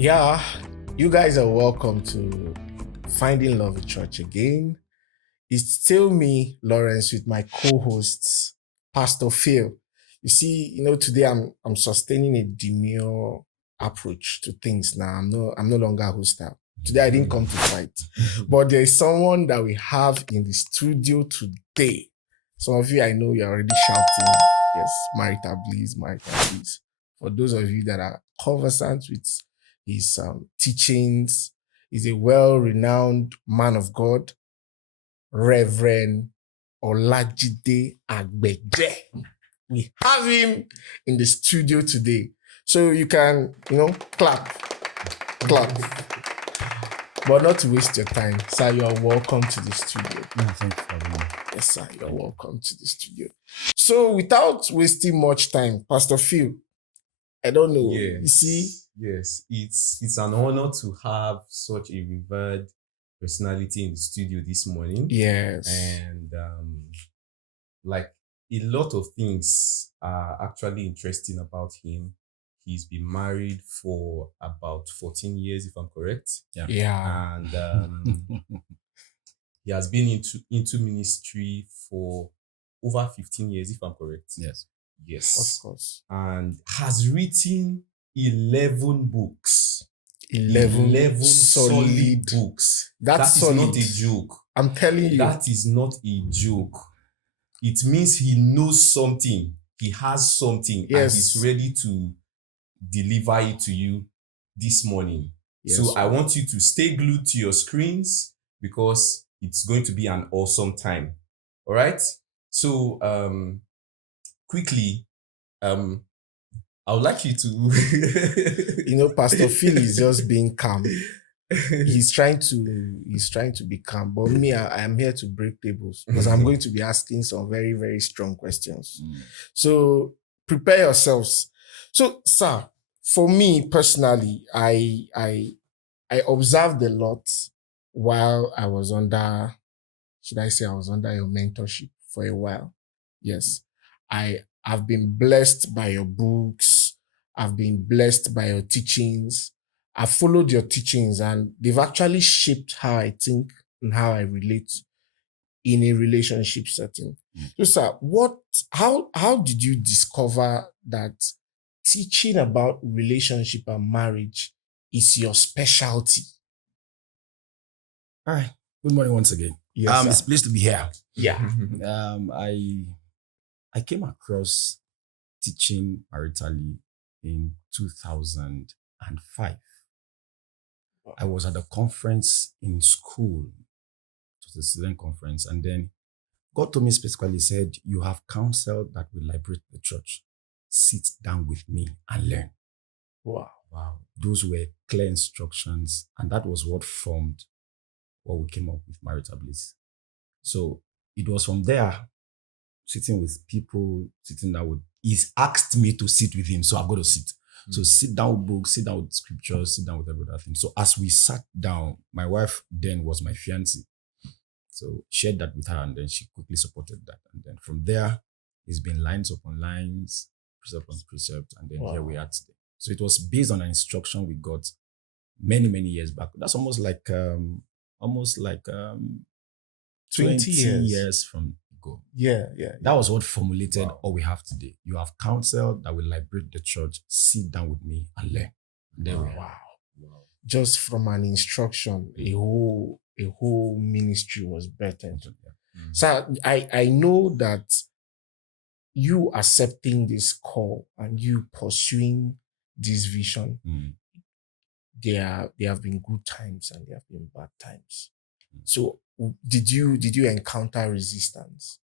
Yeah, you guys are welcome to Finding Love in Church again. It's still me, Lawrence, with my co-hosts, Pastor Phil. You see, today I'm sustaining a demure approach to things now. I'm no longer hostile. Today I didn't come to fight. But there is someone that we have in the studio today. Some of you I know you're already shouting, yes, marital bliss, marital bliss. For those of you that are conversant with his teachings, he's a well-renowned man of God, Reverend Jide Agbeje. We have him in the studio today. So you can, clap. But not to waste your time. Sir, you're welcome to the studio. No, thank you for having me. Yes, sir, you're welcome to the studio. So without wasting much time, Pastor Phil, I don't know. Yes. You see? Yes, it's an honor to have such a revered personality in the studio this morning. Yes. And like a lot of things are actually interesting about him. He's been married for about 14 years, if I'm correct. Yeah. And he has been into ministry for over 15 years, if I'm correct. Yes. Yes. Of course. And has written 11 books. 11 solid books. That's That is solid. not a joke. I'm telling you. That is not a joke. It means he knows something. He has something. Yes. And he's ready to deliver it to you this morning. Yes. So I want you to stay glued to your screens because it's going to be an awesome time. All right? So quickly, I would like you to Pastor Phil is just being calm. He's trying to be calm. But me, I am here to break tables because I'm going to be asking some very, very strong questions. So prepare yourselves. So, sir, for me personally, I observed a lot while I was under your mentorship for a while. Yes. I've been blessed by your books. I've been blessed by your teachings. I've followed your teachings and they've actually shaped how I think and how I relate in a relationship setting. So, sir, how did you discover that teaching about relationship and marriage is your specialty? All right. Good morning once again. Yes, It's sir. a place to be here. Yeah. I came across teaching maritally in 2005. I was at a conference in school. It was a student conference. And then God told me specifically, he said, you have counsel that will liberate the church. Sit down with me and learn. Wow. Those were clear instructions. And that was what formed what we came up with marital bliss. So it was from there, sitting with people, he's asked me to sit with him. So I've got to sit. So sit down with books, sit down with scriptures, sit down with every other thing. So as we sat down, my wife then was my fiancée. So shared that with her and then she quickly supported that. And then from there, it's been lines upon lines, precept upon precept, and then here we are today. So it was based on an instruction we got many, many years back. That's almost like 20 years from ago. Yeah. That was what formulated all we have today. You have counsel that will liberate the church. Sit down with me and learn. And there we are. Wow. Just from an instruction, a whole ministry was birthed. So I know that you accepting this call and you pursuing this vision, there have been good times and there have been bad times. So did you encounter resistance?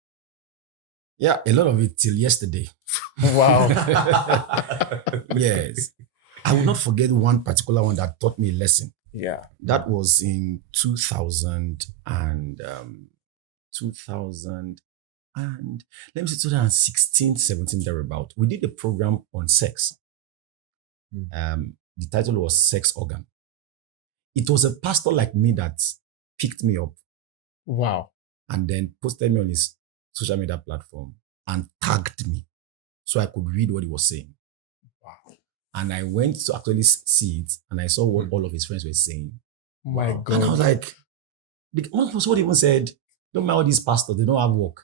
Yeah, a lot of it till yesterday. Wow. Yes. I will not forget one particular one that taught me a lesson. Yeah. That was in 2000 and 2016, 17, thereabout. We did a program on sex. The title was Sex Organ. It was a pastor like me that picked me up. Wow. And then posted me on his social media platform and tagged me so I could read what he was saying. Wow. And I went to actually see it, and I saw what all of his friends were saying. My Wow. And I God. was like, one person even said, don't mind all these pastors, they don't have work.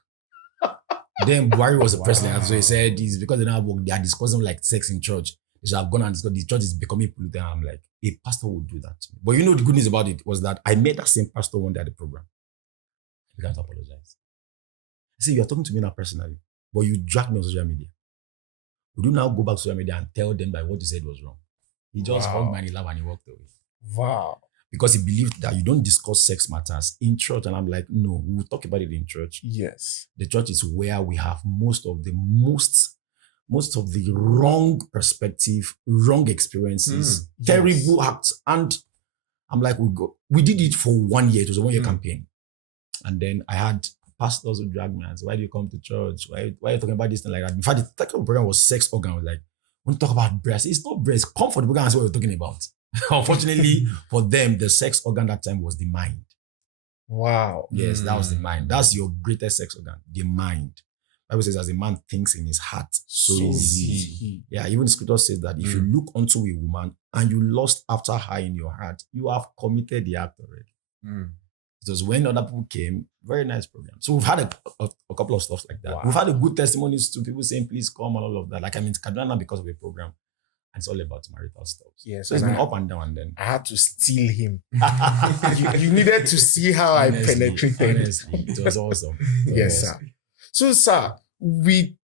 Then Buhari was the president, so he said it's because they don't have work, they are discussing like sex in church. They should have gone and discussed, the church is becoming polluted. And I'm like, a pastor would do that to me. But you know, the good news about it was that I met that same pastor one day at the program. I began to apologize. I said, you're talking to me now personally, but you dragged me on social media. Would you now go back to social media and tell them that what you said was wrong? He just Wow. hugged me and he laughed and he walked away. Wow. Because he believed that you don't discuss sex matters in church. And I'm like, no, we will talk about it in church. Yes. The church is where we have most of the wrong perspective, wrong experiences, terrible acts. And I'm like, we did it for 1 year. It was a 1 year campaign. And then I had pastors who dragged me and said, why do you come to church? Why are you talking about this thing like that? In fact, the title of the program was sex organ. I was like, we want to talk about breast. It's not breast. Come for the program and see what we're talking about. Unfortunately for them, the sex organ that time was the mind. Wow. Yes, that was the mind. That's your greatest sex organ, the mind. Bible says, as a man thinks in his heart, so is he. Yeah, even the scripture says that if you look unto a woman and you lust after her in your heart, you have committed the act already. It was when other people came, very nice program. So we've had a couple of stuff like that. Wow. We've had a good testimonies to people saying, please come and all of that. Like I'm in Kaduna because of a program. And it's all about marital stuff. Yes. So it's and been up and down and then. I had to steal him. you needed to see how I penetrated. Honestly, it was awesome. Yes, sir. So, sir, with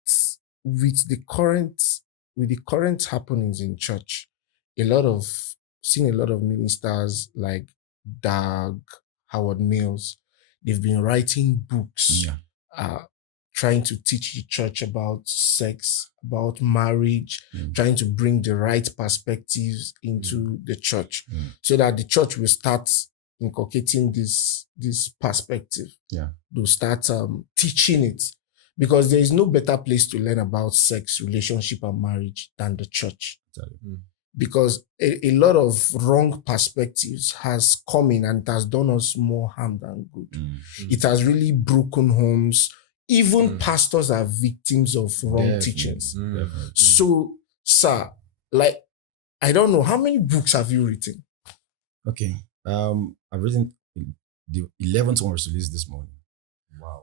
the current happenings in church, seen a lot of ministers like Doug, Howard Mills, they've been writing books, trying to teach the church about sex, about marriage, trying to bring the right perspectives into the church, so that the church will start inculcating this perspective. Yeah. They'll start teaching it, because there is no better place to learn about sex, relationship, and marriage than the church. Because a lot of wrong perspectives has come in and it has done us more harm than good. It has really broken homes. Even pastors are victims of wrong teachings. So, sir, like, I don't know, how many books have you written? Okay. I've written, the 11th one was released this morning. Wow.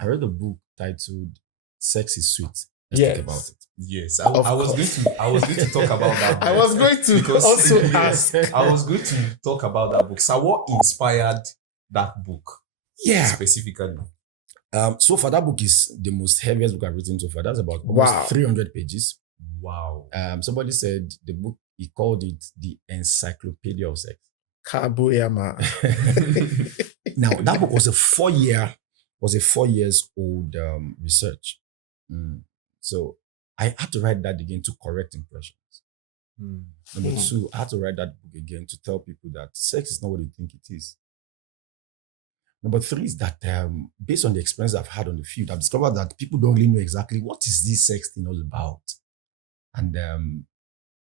I wrote a book titled Sex is Sweet. Let's Yes. talk about it. Yes, I was going to talk about that book. I was going to Because, also yes, ask. I was going to talk about that book. So what inspired that book specifically? So far, that book is the most heaviest book I've written so far. That's about Wow. almost 300 pages. Wow. Somebody said the book, he called it the Encyclopedia of Sex. Kaboyama. Now, that book was a 4 years old research. So I had to write that again to correct impressions. Number two, I had to write that book again to tell people that sex is not what you think it is. Number three is that based on the experience I've had on the field, I've discovered that people don't really know exactly what is this sex thing all about. And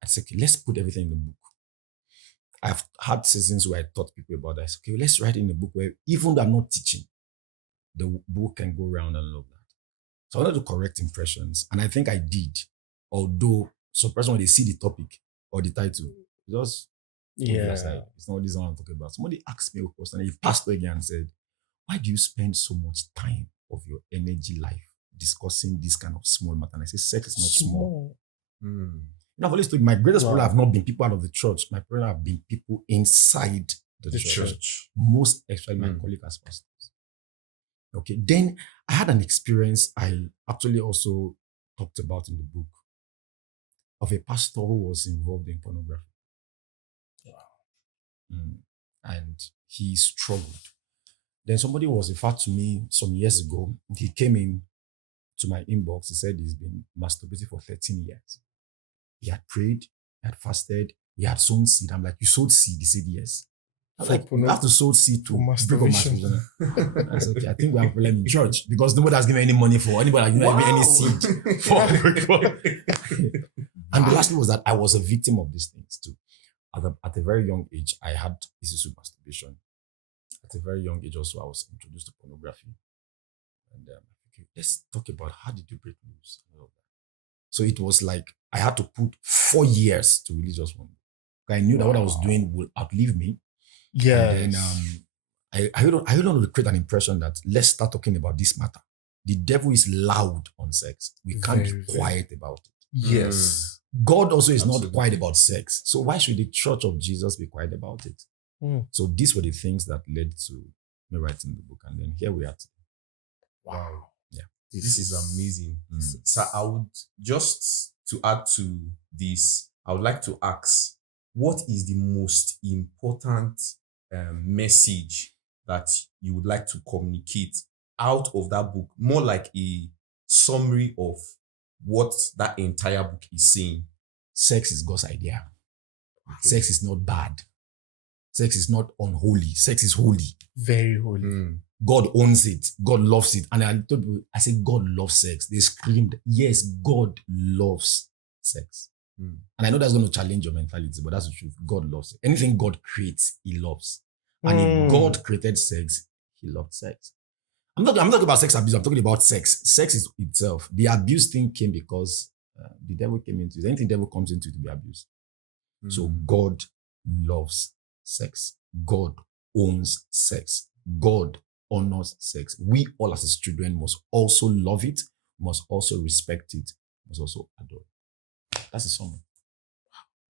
I said, okay, let's put everything in the book. I've had seasons where I taught people about that. I said, okay, let's write in a book where even though I'm not teaching, the book can go around and all of that. So I wanted to correct impressions, and I think I did. Although some person, when they see the topic or the title, just aside. It's not what this one I'm talking about. Somebody asked me a question, and he passed again and said, why do you spend so much time of your energy life discussing this kind of small matter? And I say, sex is not small. I've always told you, my greatest problem have not been people out of the church. My problem have been people inside the church. Most especially my colleagues as pastors. Okay, then I had an experience I actually also talked about in the book of a pastor who was involved in pornography. And he struggled. Then somebody was referred to me some years ago. He came in to my inbox. He said he's been masturbating for 13 years. He had prayed, he had fasted, he had sown seed. I'm like, you sowed seed? He said, yes. I was like, you have to sow seed to masturbation. I said, okay, I think we have a problem in church because nobody has given any money for anybody has given any seed for. And the last thing was that I was a victim of these things too. At a very young age, I had issues with masturbation. At a very young age also, I was introduced to pornography. And okay, let's talk about how did you break loose and all of that. So it was like I had to put 4 years to release just one. I knew that what I was doing would outlive me. Yes. And then I don't want to create an impression that let's start talking about this matter. The devil is loud on sex. We can't Very, be quiet about it. Yes. God also is Absolutely. not quiet about sex. So why should the church of Jesus be quiet about it? So these were the things that led to me writing the book. And then here we are. Wow. Yeah. This is amazing. Mm. So I would just to add to this, I would like to ask, what is the most important message that you would like to communicate out of that book? More like a summary of what that entire book is saying. Sex is God's idea. Okay. Sex is not bad. Sex is not unholy. Sex is holy. Very holy. Mm. God owns it. God loves it. And I told people, I said, God loves sex. They screamed, yes, God loves sex. Mm. And I know that's going to challenge your mentality, but that's the truth. God loves it. Anything God creates, he loves. And if God created sex, he loved sex. I'm not talking about sex abuse. I'm talking about sex. Sex is itself. The abuse thing came because the devil came into it. Anything the devil comes into it to be abused. So God loves sex. God owns sex. God honors sex. We all as his children must also love it, must also respect it, must also adore it. That's the summary.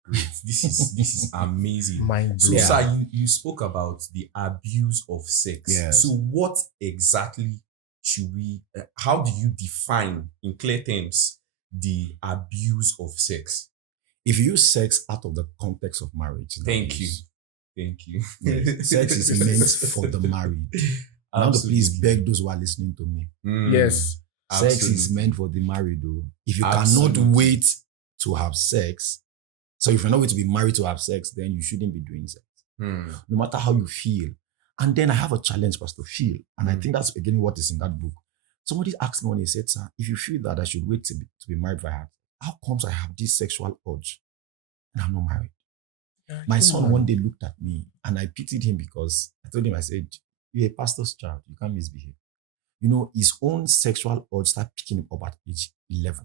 Great. This is amazing. Mind So, blowing. Yeah. sir, you spoke about the abuse of sex. Yes. So, what exactly should we? How do you define, in clear terms, the abuse of sex? If you use sex out of the context of marriage, it's Thank you. abuse. Thank you. Yes. Sex is meant for the married. I want to please beg those who are listening to me. Yes. Sex is Absolutely. meant for the married, though. If you Absolutely. cannot wait to have sex, so if you're not going to be married to have sex, then you shouldn't be doing sex, Mm. no matter how you feel. And then I have a challenge, Pastor Phil, and I think that's again what is in that book. Somebody asked me when he said, sir, if you feel that I should wait to be married for her, how comes I have this sexual urge and I'm not married? My son one day looked at me and I pitied him because I told him, I said, you're a pastor's child, you can't misbehave. You know, his own sexual urge started picking him up at age 11,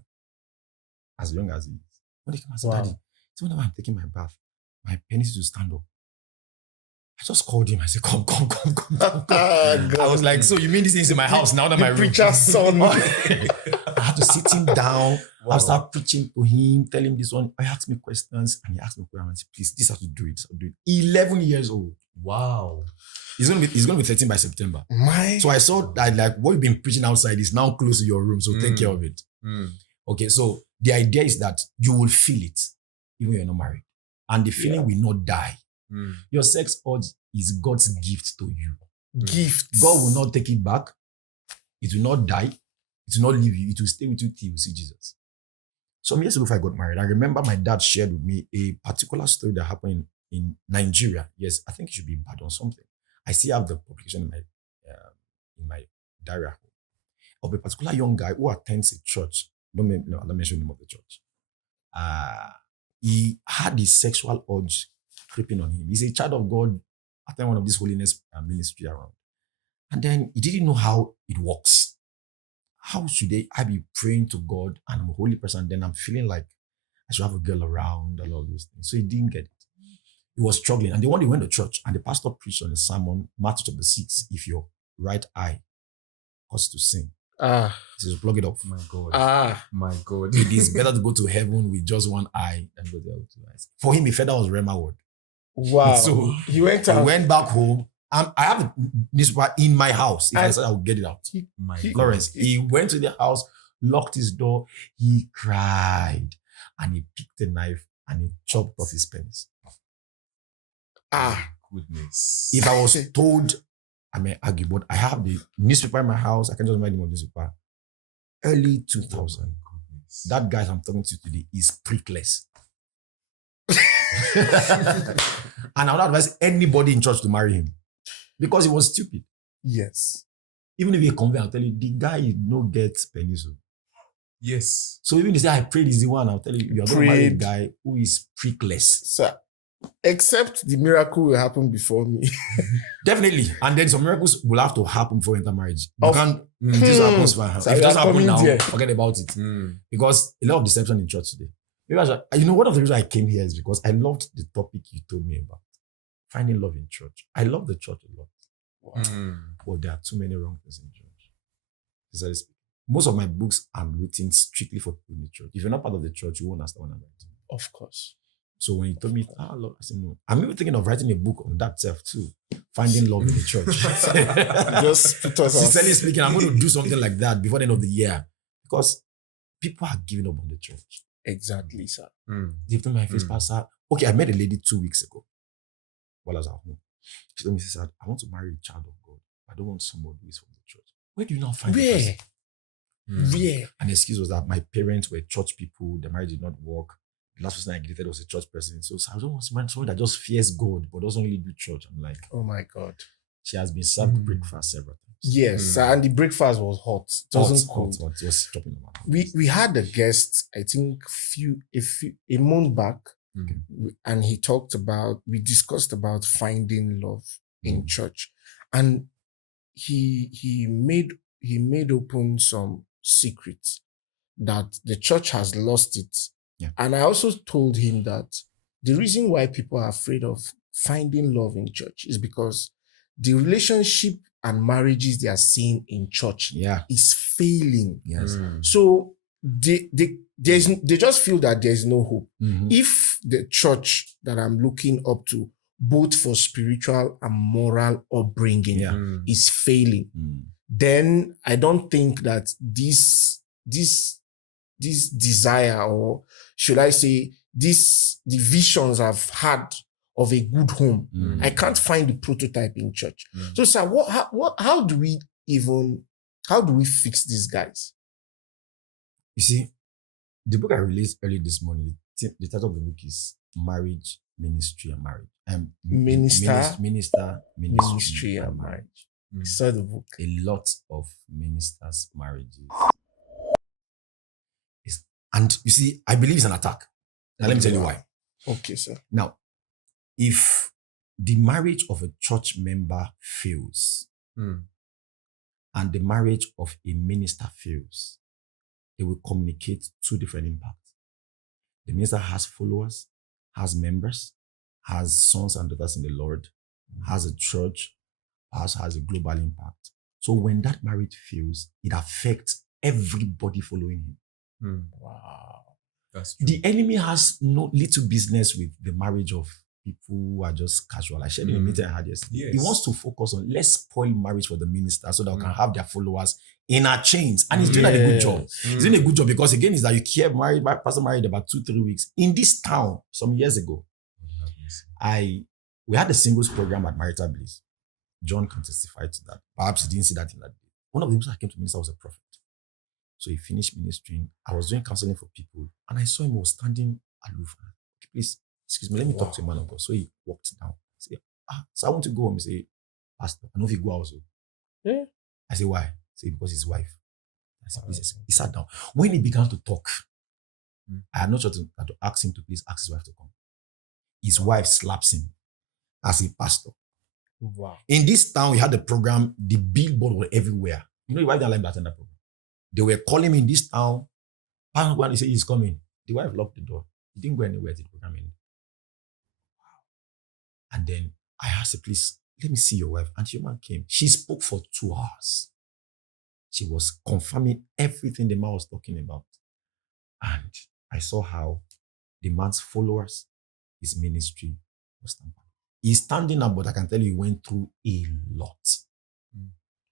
as young as he is. When he came and said, Wow. Daddy, so whenever I'm taking my bath, my penis will stand up. I just called him. I said, come. I was like, so you mean this is in my house now that my room? Preacher's son. I had to sit him down. Wow. I start preaching to him, tell him this one. I asked me questions and he asked me questions. I said, please, this has to do it. This has to do it. 11 years old. Wow. He's gonna be 13 by September. My So I saw that like what you've been preaching outside is now close to your room. So take care of it. Mm. Okay, so the idea is that you will feel it even when you're not married. And the feeling will not die. Mm. Your sex urge is God's gift to you. gift. God will not take it back. It will not die. It will not leave you. It will stay with you till you see Jesus. Some years ago, before I got married, I remember my dad shared with me a particular story that happened in Nigeria. Yes, I think it should be bad or something. I still have the publication in my diary of a particular young guy who attends a church. Don't mention the name of the church. He had his sexual urge creeping on him. He's a child of God, attending one of these holiness ministry around. And then he didn't know how it works. How should I be praying to God and I'm a holy person, then I'm feeling like I should have a girl around, all of those things. So he didn't get it. He was struggling. And the one day went to church and the pastor preached on a sermon, Matthew chapter 6, if your right eye causes to sin, he says, plug it off. My God. My God. It is better to go to heaven with just one eye than go there with two eyes. For him, he felt that was Rema word. Wow. So he went He out. went back home. I have the newspaper in my house. If I And- said I would get it out. My He- God. Lawrence, he went to the house, locked his door, he cried, and he picked a knife and he chopped off his penis. Goodness. If I was told, I may argue, but I have the newspaper in my house. I can just read the newspaper. Early 2000. Goodness. That guy I'm talking to today is prickless. And I would advise anybody in church to marry him because he was stupid. Yes. Even if he convert, I'll tell you, the guy no gets penis. Yes. So even if you say, I prayed is the one, I'll tell you, you're going to marry a Prayed. guy who is prickless. So, except the miracle will happen before me. Definitely. And then some miracles will have to happen before you enter marriage. You Of- can't, Mm. this happens for So if it you doesn't are happen coming now, there. forget about it. Mm. Because a lot of deception in church today. Maybe you know, one of the reasons I came here is because I loved the topic you told me about finding love in church. I love the church a lot. But there are too many wrong things in church. Sincerely speaking. Most of my books are written strictly for people in the church. If you're not part of the church, you won't understand what I'm writing. Of course. So when you told me, Lord, I said, no. I'm even thinking of writing a book on that self too. Finding love in the church. Just put us Sincerely speaking, I'm going to do something like that before the end of the year. Because people are giving up on the church. Exactly, sir. They've told my face, Pastor. Okay, I met a lady 2 weeks ago while I was at home. She told me, she said, I want to marry a child of God. I don't want somebody who is from the church. Where do you now find the person? Where? And the excuse was that my parents were church people, the marriage did not work. The last person I dated was a church person. So I don't want someone that just fears God but doesn't really do church. I'm like, oh my God. She has been served breakfast several times. Yes, sir, and the breakfast was hot. It wasn't cold. Hot. It was chopping on my mouth. We had a guest, I think a month back, and we discussed about finding love in church. And he made open some secrets that the church has lost it. Yeah. And I also told him that the reason why people are afraid of finding love in church is because the relationship and marriages they are seeing in church is failing. Yes. So they just feel that there's no hope. If the church that I'm looking up to, both for spiritual and moral upbringing, is failing, then I don't think that this desire, or should I say, the visions I've had of a good home, I can't find the prototype in church. So, sir, how do we fix these guys? You see, the book I released early this morning, the title of the book is Marriage, Ministry, and Marriage. Ministry and Marriage. I saw the book. A lot of ministers' marriages. And you see, I believe it's an attack. Now, let me tell you why. Okay, sir. Now, if the marriage of a church member fails and the marriage of a minister fails, it will communicate two different impacts. The minister has followers, has members, has sons and daughters in the Lord, has a church, has a global impact. So when that marriage fails, it affects everybody following him. Wow. That's true. The enemy has no little business with the marriage of people who are just casual. I shared in a meeting I had yesterday. Yes. He wants to focus on, let's spoil marriage for the minister so that we can have their followers in our chains. And he's doing a good job. He's doing a good job because, again, is that you care married, my pastor married about 2-3 weeks. In this town, some years ago, we had a singles program at Marital Bliss. John can testify to that. Perhaps he didn't see that in that day. One of the people that came to minister was a prophet. So he finished ministering. I was doing counseling for people, and I saw him was standing aloof. Please, excuse me, let me talk to a man of God. So he walked down. I said, so I want to go home. He said, Pastor, I know if you go also. Yeah. I said, why? He said, because his wife. I said, please. He sat down. When he began to talk, I had no choice to ask him to please ask his wife to come. His wife slaps him as a pastor. Wow. In this town, we had the program, the billboard were everywhere. You know, the wife didn't like to attend that program. They were calling me in this town. When he said he's coming, the wife locked the door. He didn't go anywhere to the program ended. Wow. And then I asked her, please, let me see your wife. And the woman came. She spoke for 2 hours. She was confirming everything the man was talking about. And I saw how the man's followers, his ministry was tampered. He's standing up, but I can tell you he went through a lot.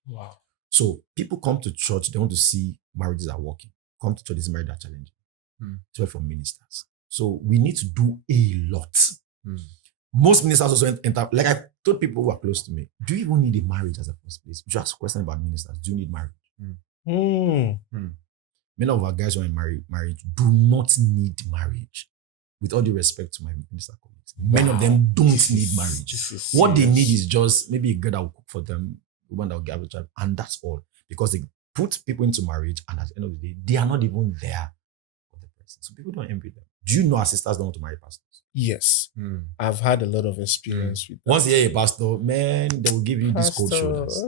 Wow. So people come to church, they want to see marriages are working. Come to church, this marriage are challenging. So from ministers. So we need to do a lot. Most ministers also enter, like I told people who are close to me, do you even need a marriage as a first place? You should ask a question about ministers. Do you need marriage? Many of our guys who are in marriage do not need marriage. With all due respect to my minister colleagues, many of them don't need marriage. What they need is just maybe a girl that will cook for them, woman that will give a child, and that's all. Because they put people into marriage, and at the end of the day, they are not even there for the person. So people don't envy them. Do you know our sisters don't want to marry pastors? Yes. I've had a lot of experience with that. Once you hear a pastor, man, they will give you these cold shoulders.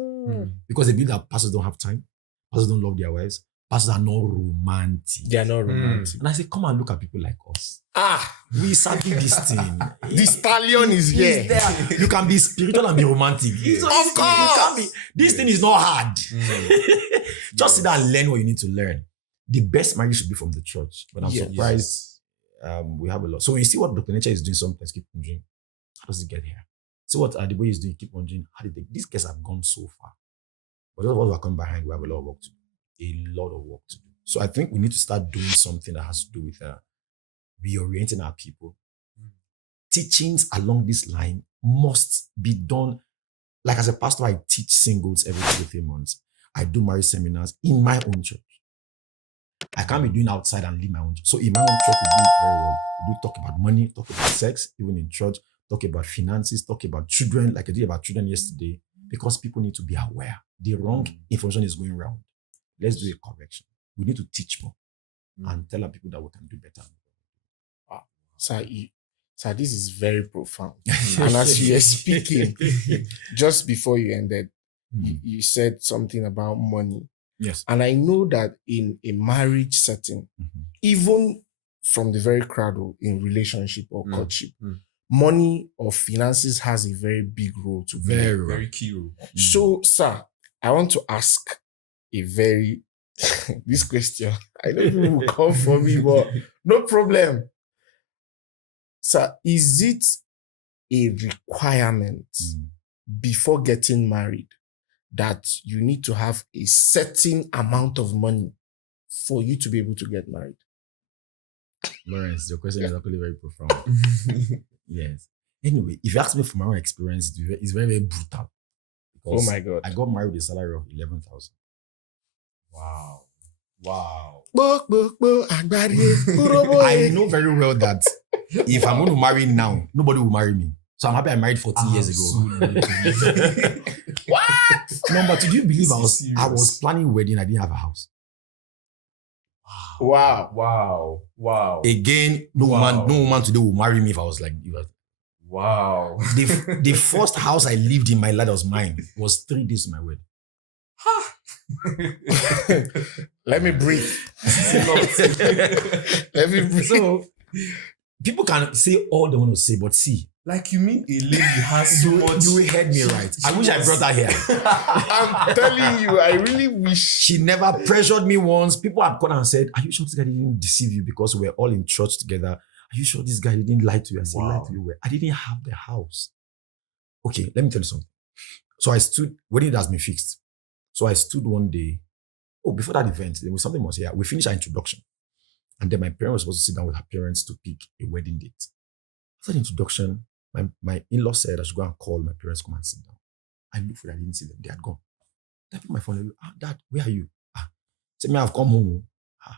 Because they believe that pastors don't have time, pastors don't love their wives, pastors are not romantic. They are not romantic. And I say, come and look at people like us. Ah, We sabi this thing. the stallion is here. He's there. You can be spiritual and be romantic. It's not Of easy. You can't be. course. This thing is not hard. Just sit down and learn what you need to learn. The best marriage should be from the church. But I'm Yes. surprised we have a lot. So when you see what Dr. Nature is doing, sometimes keep wondering, how does it get here? See what Agbeje is doing, keep wondering, how did these guys have gone so far? But that's what we're coming behind. We have a lot of work to do. A lot of work to do. So I think we need to start doing something that has to do with reorienting our people. Teachings along this line must be done. Like as a pastor, I teach singles every 2 or 3 months. I do marriage seminars in my own church. I can't be doing outside and leave my own church. So in my own church, we do it very well. We do talk about money, talk about sex, even in church, talk about finances, talk about children, like I did about children yesterday, because people need to be aware. The wrong information is going around. Let's do a correction. We need to teach more and tell our people that we can do better. Sir, this is very profound. And as you were speaking, just before you ended, you said something about money. Yes. And I know that in a marriage setting, even from the very cradle in relationship or courtship, money or finances has a very big role to play. Very, Very key role. So, sir, I want to ask a very this question. I know people will come for me, but no problem. Sir, is it a requirement before getting married that you need to have a certain amount of money for you to be able to get married? Lawrence, your question is actually very profound. Yes. Anyway, if you ask me from my own experience, it's very, very brutal. Oh my God. I got married with a salary of 11,000. Wow. Wow. I know very well that if I'm going to marry now, nobody will marry me. So I'm happy I married 14 years ago. What? No, but did you believe I was planning a wedding? I didn't have a house. Wow. Wow. Wow. Again, no woman today will marry me if I was like you. Wow. The first house I lived in my life that was mine was 3 days to my wedding. Let me breathe. Let me breathe. So people can say all they want to say, but see, Like, you mean a lady has so much. you heard me right. I wish I brought her here. I'm telling you, I really wish. She never pressured me once. People have come and said, "Are you sure this guy didn't deceive you because we're all in church together? Are you sure this guy didn't lie to you?" I said, "Lie to you where? I didn't have the house." Okay, let me tell you something. So I stood, wedding has been fixed. So I stood one day. Oh, before that event, there was something was here. We finished our introduction. And then my parents were supposed to sit down with her parents to pick a wedding date. After the introduction, my in-law said I should go and call my parents, come and sit down. I looked for them, I didn't see them. They had gone. I picked my phone and looked, Dad, where are you? Said, I've come home. I'm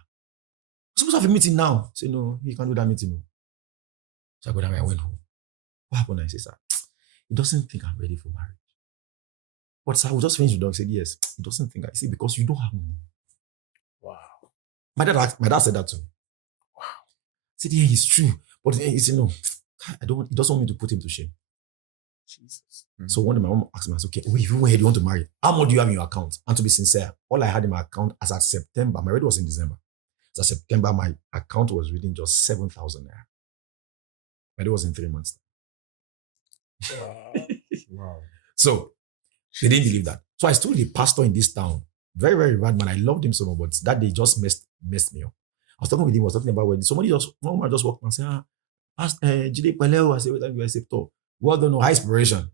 supposed to have a meeting now. Say, no, you can't do that meeting. No. So I go down and I went home. What happened? I said, sir, he doesn't think I'm ready for marriage. But sir, I will just finish with dog. Said, yes, he doesn't think. I said, because you don't have money. Wow. My dad said that to me. Wow. I said, yeah, it's true. But he said, no, he doesn't want me to put him to shame. Jesus. So one day my mom asked me, I said, okay, if you want to marry, how much do you have in your account? And to be sincere, all I had in my account as at September, my wedding was in December. As at September, my account was reading just 7,000 naira. My wedding was in 3 months. Wow. Wow. So they didn't believe that. So I stood the pastor in this town. Very, very bad man. I loved him so much, but that day just messed me up. I was talking with him, was talking about wedding. One woman just walked and said, Jide Peleo. I said, wait, I said, well done, high inspiration.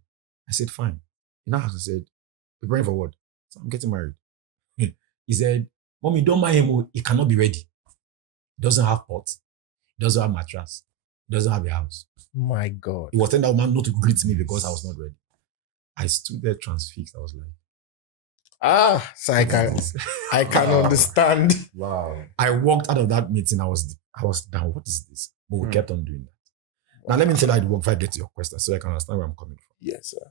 I said, fine. You know, I said, preparing for what? So I'm getting married. He said, Mommy, don't mind him. He cannot be ready. He doesn't have pots. He doesn't have mattress. He doesn't have a house. My God. He was telling that woman not to greet me because I was not ready. I stood there transfixed. I was like, So I can understand. Wow. I walked out of that meeting. I was down. What is this? But we kept on doing that. Now, let me tell you how it worked if I get to your question so I can understand where I'm coming from. Yes, sir.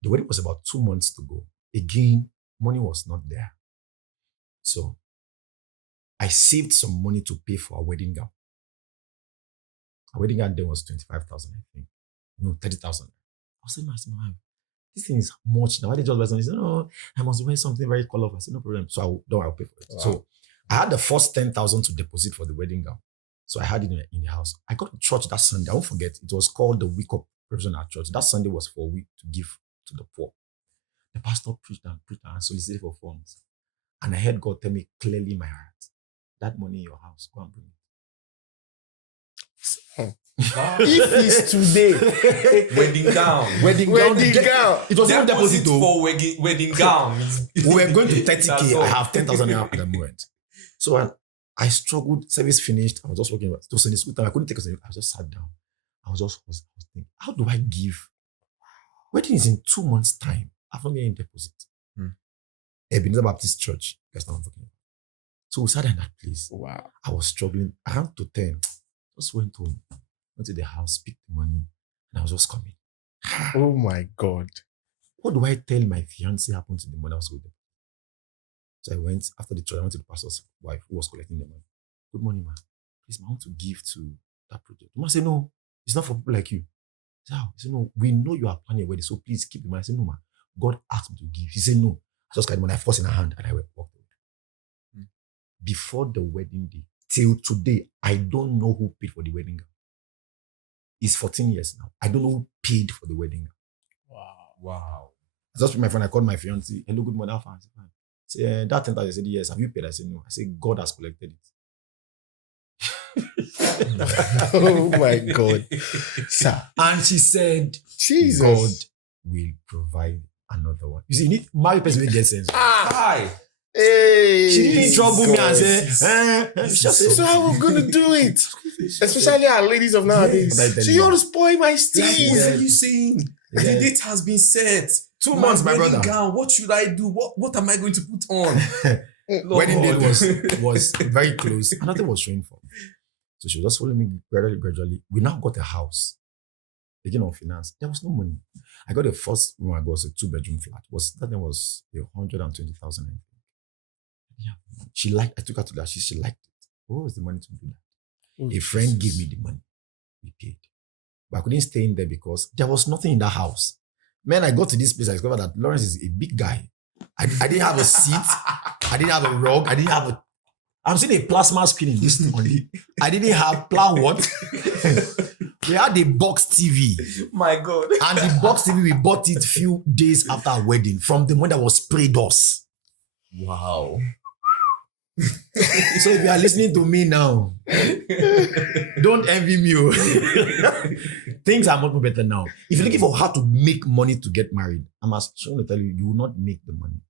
The wedding was about 2 months to go. Again, money was not there. So I saved some money to pay for a wedding gown. A wedding gown then was 25,000, I think. No, 30,000. I was saying, Mom, this thing is much now. Why did you just buy something? He said, no, I must wear something very colorful. I said, no problem. So I'll pay for it. Wow. So I had the first 10,000 to deposit for the wedding gown. So I had it in the house. I got to church that Sunday. I won't forget. It was called the week of provision at church. That Sunday was for a week to give to the poor. The pastor preached and solicited for funds. And I heard God tell me clearly in my heart, that money in your house, go and bring it. If it's today, Wedding gown. wedding gown. It was not deposit though. for wedding gown. We were going to That's 30K. all. I have 10,000 naira at the moment. So I struggled. Service finished. I was just working. It was in the school time. I couldn't take a second. I just sat down. I was thinking, how do I give? Wedding is in 2 months' time. I've not made any deposit. Ebenezer Baptist Church. That's not what I'm talking about. So we sat in that place. Wow. I was struggling. Around to 10. Just went home. Went to the house, picked the money, and I was just coming. Oh my God. What do I tell my fiancé happened to the money I was with them? So I went, after the church, I went to the pastor's wife who was collecting the money. Good morning, man. Please, man, I want to give to that project. The man said, no, it's not for people like you. I said, how? He said, no, we know you are planning a wedding, so please keep the money. I said, no, man. God asked me to give. He said, no. I just got the money. I forced in her hand and I walked away. Before the wedding day, till today, I don't know who paid for the wedding gown. It's 14 years now. I don't know who paid for the wedding gown. Wow. I just with my friend, I called my fiancé. Hello, good morning. How far? I said, fine. Say, that 10,000, I said, yes. Have you paid? I said, no. I said, God has collected it. Oh my God. Sir. And she said, Jesus. God will provide another one. You see, you need married person will get sense. Hi. Hey. She didn't trouble me and This is- say, She just said, so how are we going to do it? Especially our ladies of nowadays. What I tell So you. you want to spoil my What steez. are you saying? Yeah. The date has been set. 2 months, my wedding brother. gown. What should I do? What am I going to put on? Wedding date Lord. was very close. And nothing was showing for. So she was just following me gradually. We now got a house. Again on finance. There was no money. I got the first room I got was a 2-bedroom flat. That thing was 120,000. Yeah. She liked. I took her to that. She liked it. What was the money to do that? A friend gave me the money. We paid. But I couldn't stay in there because there was nothing in that house. Man, I got to this place. I discovered that Lawrence is a big guy. I didn't have a seat. I didn't have a rug. I'm seeing a plasma screen in this morning. I didn't have what? We had a box TV. My God. And the box TV, we bought it few days after our wedding from the one that was sprayed us. Wow. So if you are listening to me now, don't envy me. Things are much more better now. If you're looking for how to make money to get married, I'm trying to tell you, you will not make the money.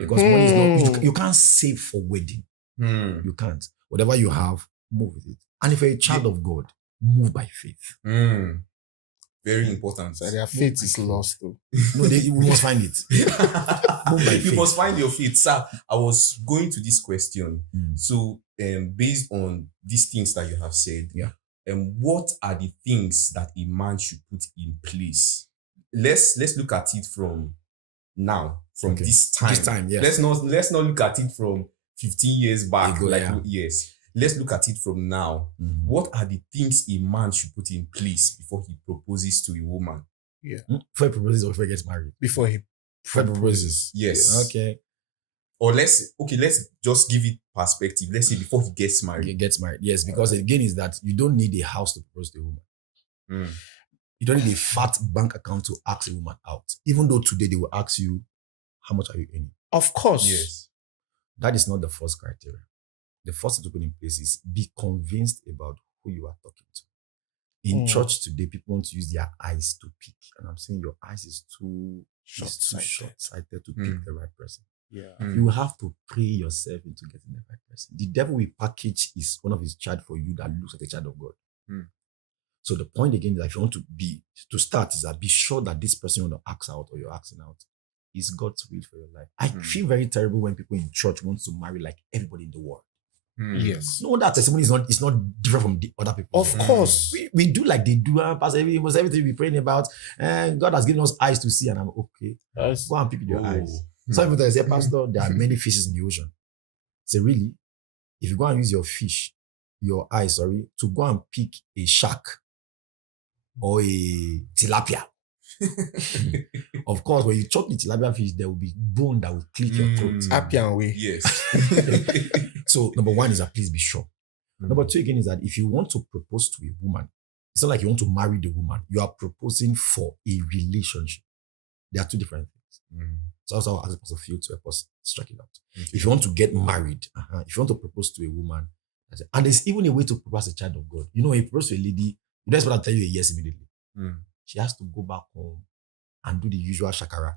Because money is not, you can't save for wedding. You can't. Whatever you have, move with it. And if you're a child of God, move by faith. Very important. So their faith is lost though. No, we must find it. Move by You faith. must find your faith. Sir, I was going to this question. Mm. So, based on these things that you have said, Yeah. What are the things that a man should put in place? Let's look at it from now, from Okay. this time. This time, yes. Let's not look at it from 15 years back. Ago, yeah. Yes. Let's look at it from now. Mhm. What are the things a man should put in place before he proposes to a woman? Before he proposes or before he gets married? Before he Before he proposes. Yes. Okay. Or let's just give it perspective. Let's say before he gets married. He gets married. Yes, because again is that you don't need a house to propose to a woman. You don't need a fat bank account to ask a woman out. Even though today they will ask you, how much are you earning? Of course. Yes. That is not the first criteria. The first thing to put in place is be convinced about who you are talking to. In church today, people want to use their eyes to pick. And I'm saying your eyes is too short-sighted to pick the right person. Yeah. You have to pray yourself into getting the right person. The devil will package is one of his child for you that looks like a child of God. So the point again is that if you want to start is that be sure that this person you want to ask out or you're asking out is God's will for your life. I feel very terrible when people in church want to marry like everybody in the world. Yes. No, that testimony is not different from the other people. Of course. We do like they do. Pastor, everything we're praying about, and God has given us eyes to see, and I'm okay. Yes. Go and pick with your Oh. eyes. Some people say, Pastor, there are many fishes in the ocean. Say, really? If you go and use your eyes, to go and pick a shark or a tilapia, Of course, when you chop the tilapia fish, there will be bone that will click your throat. Happy and way. Yes. So number one is that please be sure. Mm. Number two again is that if you want to propose to a woman, it's not like you want to marry the woman. You are proposing for a relationship. There are two different things. Mm. So also as a Pastor Phil to help us strike it out. Okay. If you want to get married, if you want to propose to a woman, and there's even a way to propose a child of God. You know, when you propose to a lady, you don't expect her to tell you a yes immediately. Mm. She has to go back home and do the usual shakara.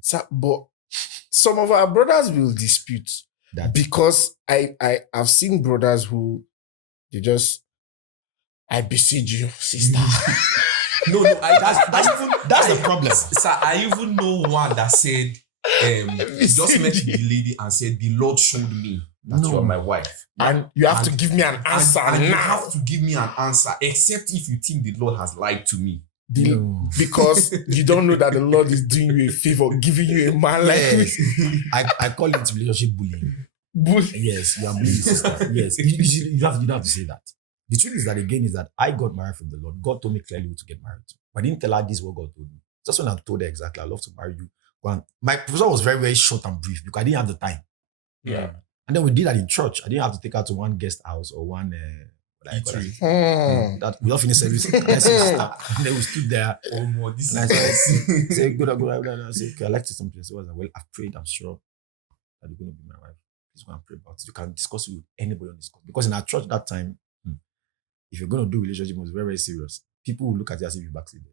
So, but some of our brothers will dispute That because I've seen brothers who they just, I beseech you, sister. No, that's the problem. Sir, I even know one that said, just met the lady and said, the Lord showed me that you are my wife. And you have to give me an answer and you now. have to give me an answer, except if you think the Lord has lied to me. No. Because you don't know that the Lord is doing you a favor, giving you a man like Yes. me. I call it relationship bullying. But Yes, you are bullying sister. Yes, you don't have to say that. The truth is that I got married from the Lord. God told me clearly who to get married to. But I didn't tell her this is what God told me. Just when I told her exactly, I love to marry you. My proposal was very, very short and brief because I didn't have the time. yeah. And then we did that in church. I didn't have to take her to one guest house or one Eatery. that we all finished service. And then we stood there. Oh, more, this And I is said, good. I said, okay, I like to something. So I was like, well, I've prayed, I'm sure that you're going to be my wife. Please go and pray about it. You can discuss it with anybody on this call. Because in our church that time, if you're going to do relationship, it was very, very serious. People will look at you as if you backslided.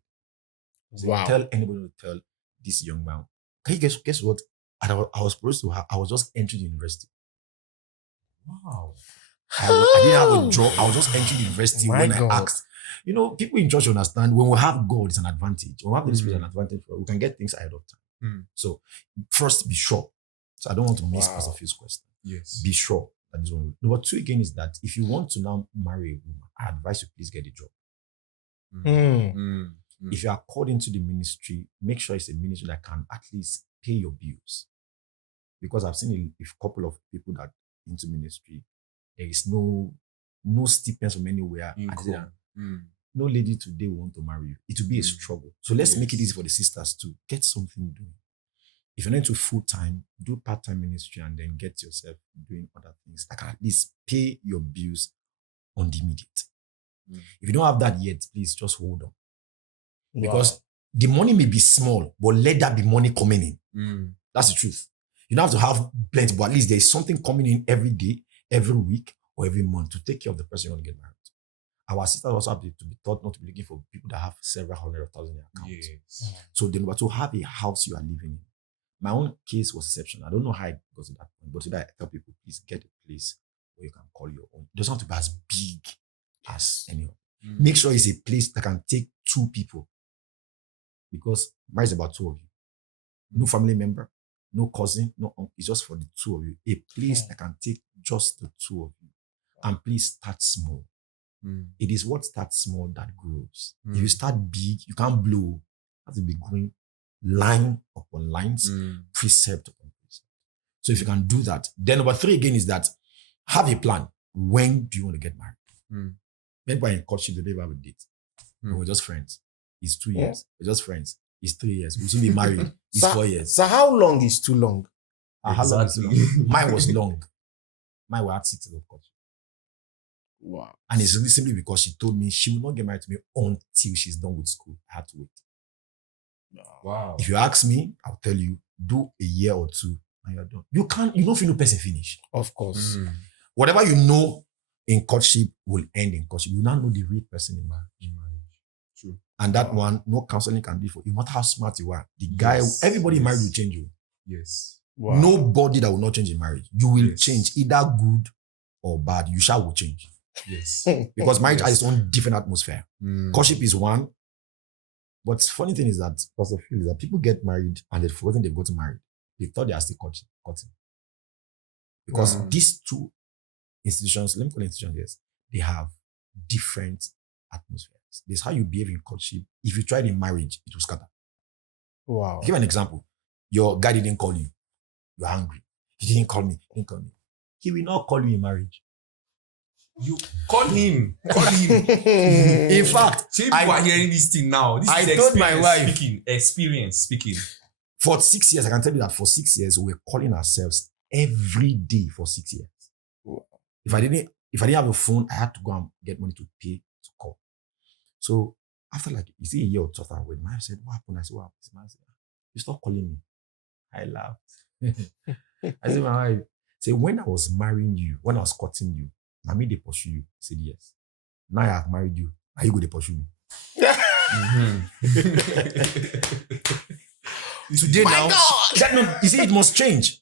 So Wow. tell anybody to tell this young man. Can you guess what? And I was supposed to have, I was just entering university. Wow. I didn't have a job. I was just entering university My when God. I asked. You know, people in church understand when we have God, it's an advantage. When we have the Spirit, it's an advantage. We can get things ahead of time. Mm. So first, be sure. So I don't want to miss Wow. Pastor Phil's question. Yes. Be sure that this one. Number two again is that if you want to now marry a woman, I advise you please get a job. If you are called into the ministry, make sure it's a ministry that can at least pay your bills. Because I've seen a couple of people that into ministry, there is no stipends from anywhere. And they say that, no lady today will want to marry you. It will be a struggle. So let's make it easy for the sisters to get something doing. If you're not into full-time, do part-time ministry and then get yourself doing other things that can at least pay your bills on the immediate. If you don't have that yet, please just hold on. Because the money may be small, but let that be money coming in. That's the truth. You don't have to have plenty, but at least there's something coming in every day, every week, or every month to take care of the person you want to get married to. Our sisters also have to be taught not to be looking for people that have several hundred of thousands in their accounts. Yes. So then, but to have a house you are living in. My own case was exceptional. I don't know how it got to that point, but today I tell people, please get a place where you can call your own. It doesn't have to be as big as any other. Make sure it's a place that can take two people. Because marriage is about two of you. No family member, no cousin, no uncle. It's just for the two of you. A place that can take just the two of you. And please start small. It is what starts small that grows. If you start big, you can't blow. You have to be going line upon lines, precept upon precept. So if you can do that, then number three again is that have a plan. When do you want to get married? Maybe in courtship, they never have a date. We're just friends. It's 2 years. We're just friends. It's 3 years. We'll soon be married. It's 4 years. So how long is too long? How long is too long? Mine was long. Mine was at 6 years of courtship. Wow. And it's really simply because she told me she will not get married to me until she's done with school. I had to wait. Wow. If you ask me, I'll tell you, do a year or two and you're done. You don't feel no person finish. Of course. Whatever you know in courtship will end in courtship. You now know the real person in marriage. True. And that one, no counseling can do for you. No matter how smart you are. The guy, everybody in marriage will change you. Yes. Wow. Nobody that will not change in marriage. You will change, either good or bad. You shall will change. Yes. Because marriage has its own different atmosphere. Courtship is one. But funny thing is that, Pastor Phil, is that people get married and they've forgotten they've gotten married. They thought they are still courting. Because these two institutions, let me call it institutions, yes, they have different atmospheres. This is how you behave in courtship. If you try it in marriage, it will scatter. Wow. Give an example. Your guy didn't call you. You're hungry. He didn't call me. He will not call you in marriage. You call him. In fact, See, people are hearing this thing now. This I is told my experience wife- Experience speaking. for 6 years, I can tell you that for 6 years, we were calling ourselves every day for 6 years. If I didn't have a phone, I had to go and get money to pay to call. So after like, you see, a year or two after, when my wife said, "What happened?" I said, "What happened?" My wife said, "You stop calling me." I laughed. I said, "My wife, say when I was marrying you, when I was courting you, I made they pursue you." He said, "Yes." Now I have married you. Are you going to pursue me? Today now, that means, you see, it must change.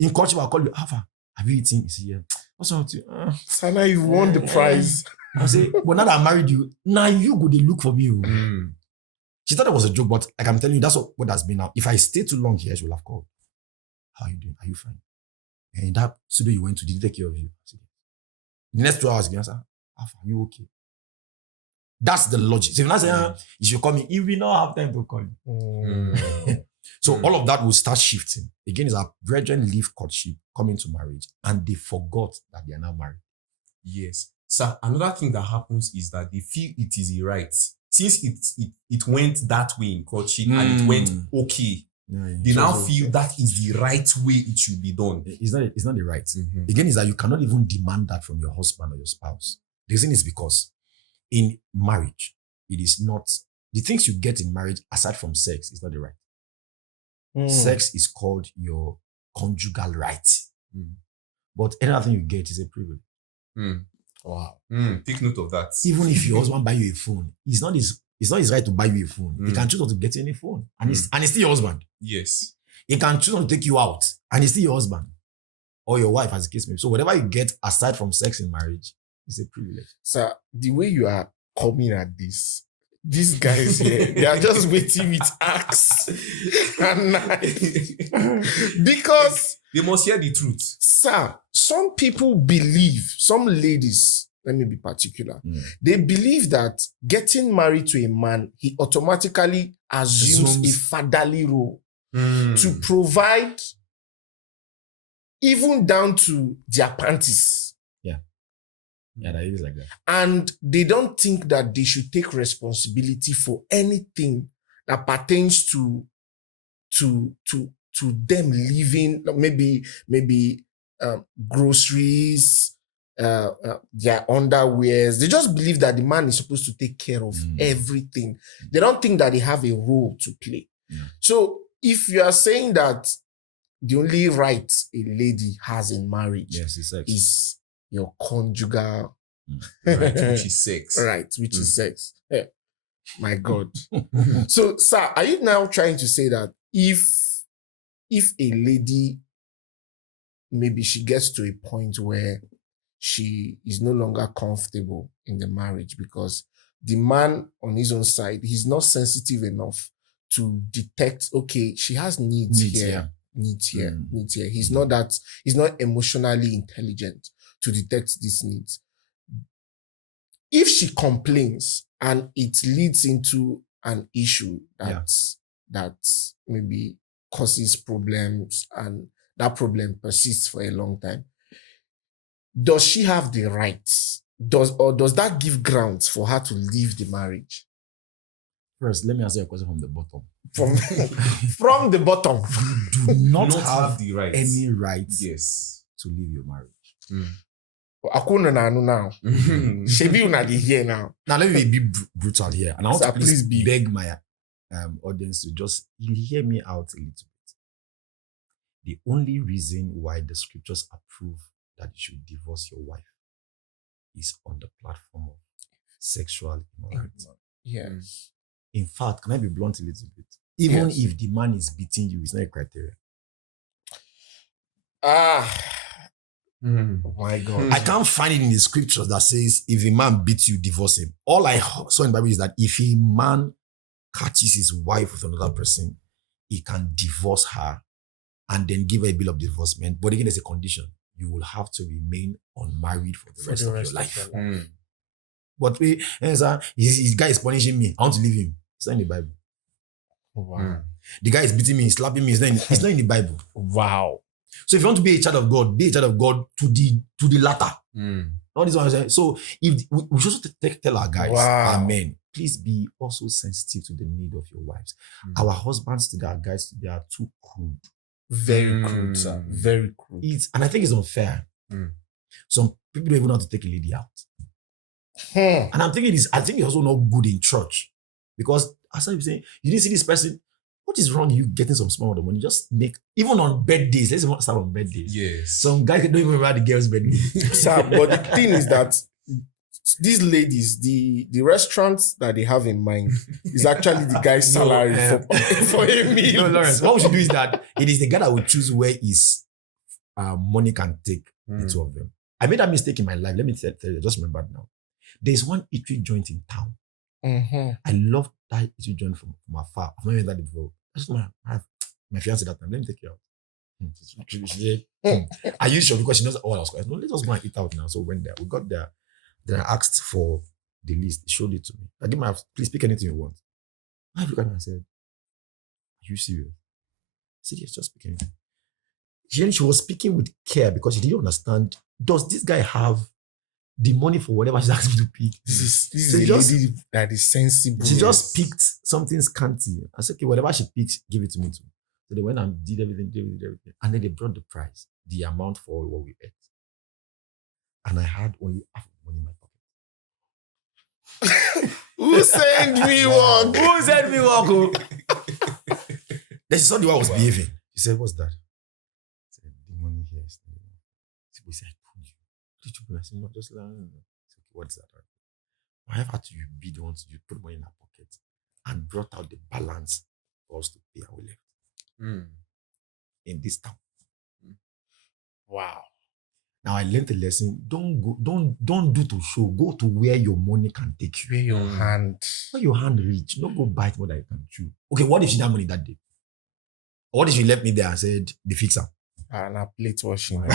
In culture, I'll call you, "Alpha, have you eaten?" You see, "Yeah." "What's wrong with you?" Sana, you won the prize. I say, "But now that I married you, now you go, they look for me." She thought it was a joke, but like I'm telling you, that's what has been now. If I stay too long here, she will have called. "How are you doing? Are you fine?" And that studio you went to, did he take care of you? I said, the next 2 hours, again, I said, "Alpha, are you okay?" That's the logic. So if I say, "You should call me," he will not have time to call you. So all of that will start shifting. Again, is our brethren leave courtship, come into marriage, and they forgot that they are now married. Yes. So another thing that happens is that they feel it is a right. Since it went that way in courtship and it went okay, they now feel that is the right way it should be done. It's not the right. Again, is that you cannot even demand that from your husband or your spouse. The reason is because in marriage, it is not the things you get in marriage aside from sex is not the right. Sex is called your conjugal right. But anything you get is a privilege. Wow. Take note of that. Even if your husband buy you a phone, it's not his right to buy you a phone. He can choose not to get you any phone. And it's still your husband. Yes. He can choose not to take you out. And it's still your husband. Or your wife, as the case may be. So whatever you get aside from sex in marriage is a privilege. Sir, the way you are coming at this, these guys here, they are just waiting with axe and knife. Because they must hear the truth. Sir, some people believe, some ladies, let me be particular, they believe that getting married to a man, he automatically assumes a fatherly role to provide even down to their panties. Yeah, that is like that. And they don't think that they should take responsibility for anything that pertains to them living, maybe groceries, their underwears. They just believe that the man is supposed to take care of everything. They don't think that they have a role to play. So if you are saying that the only right a lady has in marriage is your conjugal right, which is sex. Right, which is sex. Yeah. My God. So, sir, are you now trying to say that if a lady, maybe she gets to a point where she is no longer comfortable in the marriage because the man on his own side, he's not sensitive enough to detect, okay, she has needs here. Needs here. He's not emotionally intelligent to detect these needs. If she complains and it leads into an issue that maybe causes problems and that problem persists for a long time, does she have the rights? Does that give grounds for her to leave the marriage? First, let me answer your question from the bottom. From the bottom. You do not have the rights. any rights yes. to leave your marriage. Now. Shebi una dey here now. Now let me be brutal here, and I want to please be beg my audience to just hear me out a little bit. The only reason why the scriptures approve that you should divorce your wife is on the platform of sexual immorality. Yes. In fact, can I be blunt a little bit? Even if the man is beating you, it's not a criteria. My God. I can't find it in the scriptures that says if a man beats you, divorce him. All I saw in the Bible is that if a man catches his wife with another person, he can divorce her and then give her a bill of divorcement. But again, there's a condition. You will have to remain unmarried for the rest of your life. But this guy is punishing me. I want to leave him. It's not in the Bible. Wow. The guy is beating me, slapping me. It's not in the Bible. Wow. So if you want to be a child of God, be a child of God to the latter. All this one. So if we should also tell our guys, Wow. our men, please be also sensitive to the need of your wives. Our husbands today, our guys today are too crude. Very crude, sir. Very crude. And I think it's unfair. Some people don't even know how to take a lady out. And I think it's also not good in church. Because as I'm saying, you didn't see this person. What is wrong with you getting some small money? Just make, even on birthdays, let's even start on birthdays. Yes. Some guys don't even remember the girl's birthday. Sir, but the thing is that these ladies, the restaurants that they have in mind is actually the guy's salary for a meal. No, Lawrence, what we should do is that it is the guy that will choose where his money can take the two of them. I made that mistake in my life. Let me tell you, I just remembered now. There's one eatery joint in town. I love that eatery joint from afar. I've never that before. I just want to have my fiance that time. Let me take you out. She said, I used her because she knows all I was going. No, let's just go and eat out now. So we went there. We got there. Then I asked for the list. He showed it to me. I gave my, please pick anything you want. I looked at him and said, are you serious? I said, yes, just pick anything. She was speaking with care because she didn't understand. Does this guy have the money for whatever she's asked me to pick? This is a lady that is sensible. She just picked something scanty. I said, okay, whatever she picks, give it to me too. So they went and did everything. And then they brought the price, the amount for what we ate. And I had only half of the money in my pocket. Who sent me one? Who sent me one? Then she saw the way I was behaving. She said, what's that? I said, the money here is not enough. She said, I told you. Did you bring? I said, no, just like, no. Said, okay, what is that? Why have to you be the ones you put money in her pocket and brought out the balance for us to pay and we left in this town? Wow. Now I learned a lesson. Don't do to show. Go to where your money can take you. Where your hand. Where your hand reach. Don't go bite more than you can chew. Okay, what if she had money that day? Or what if she left me there and said, the fixer? And a plate washing. My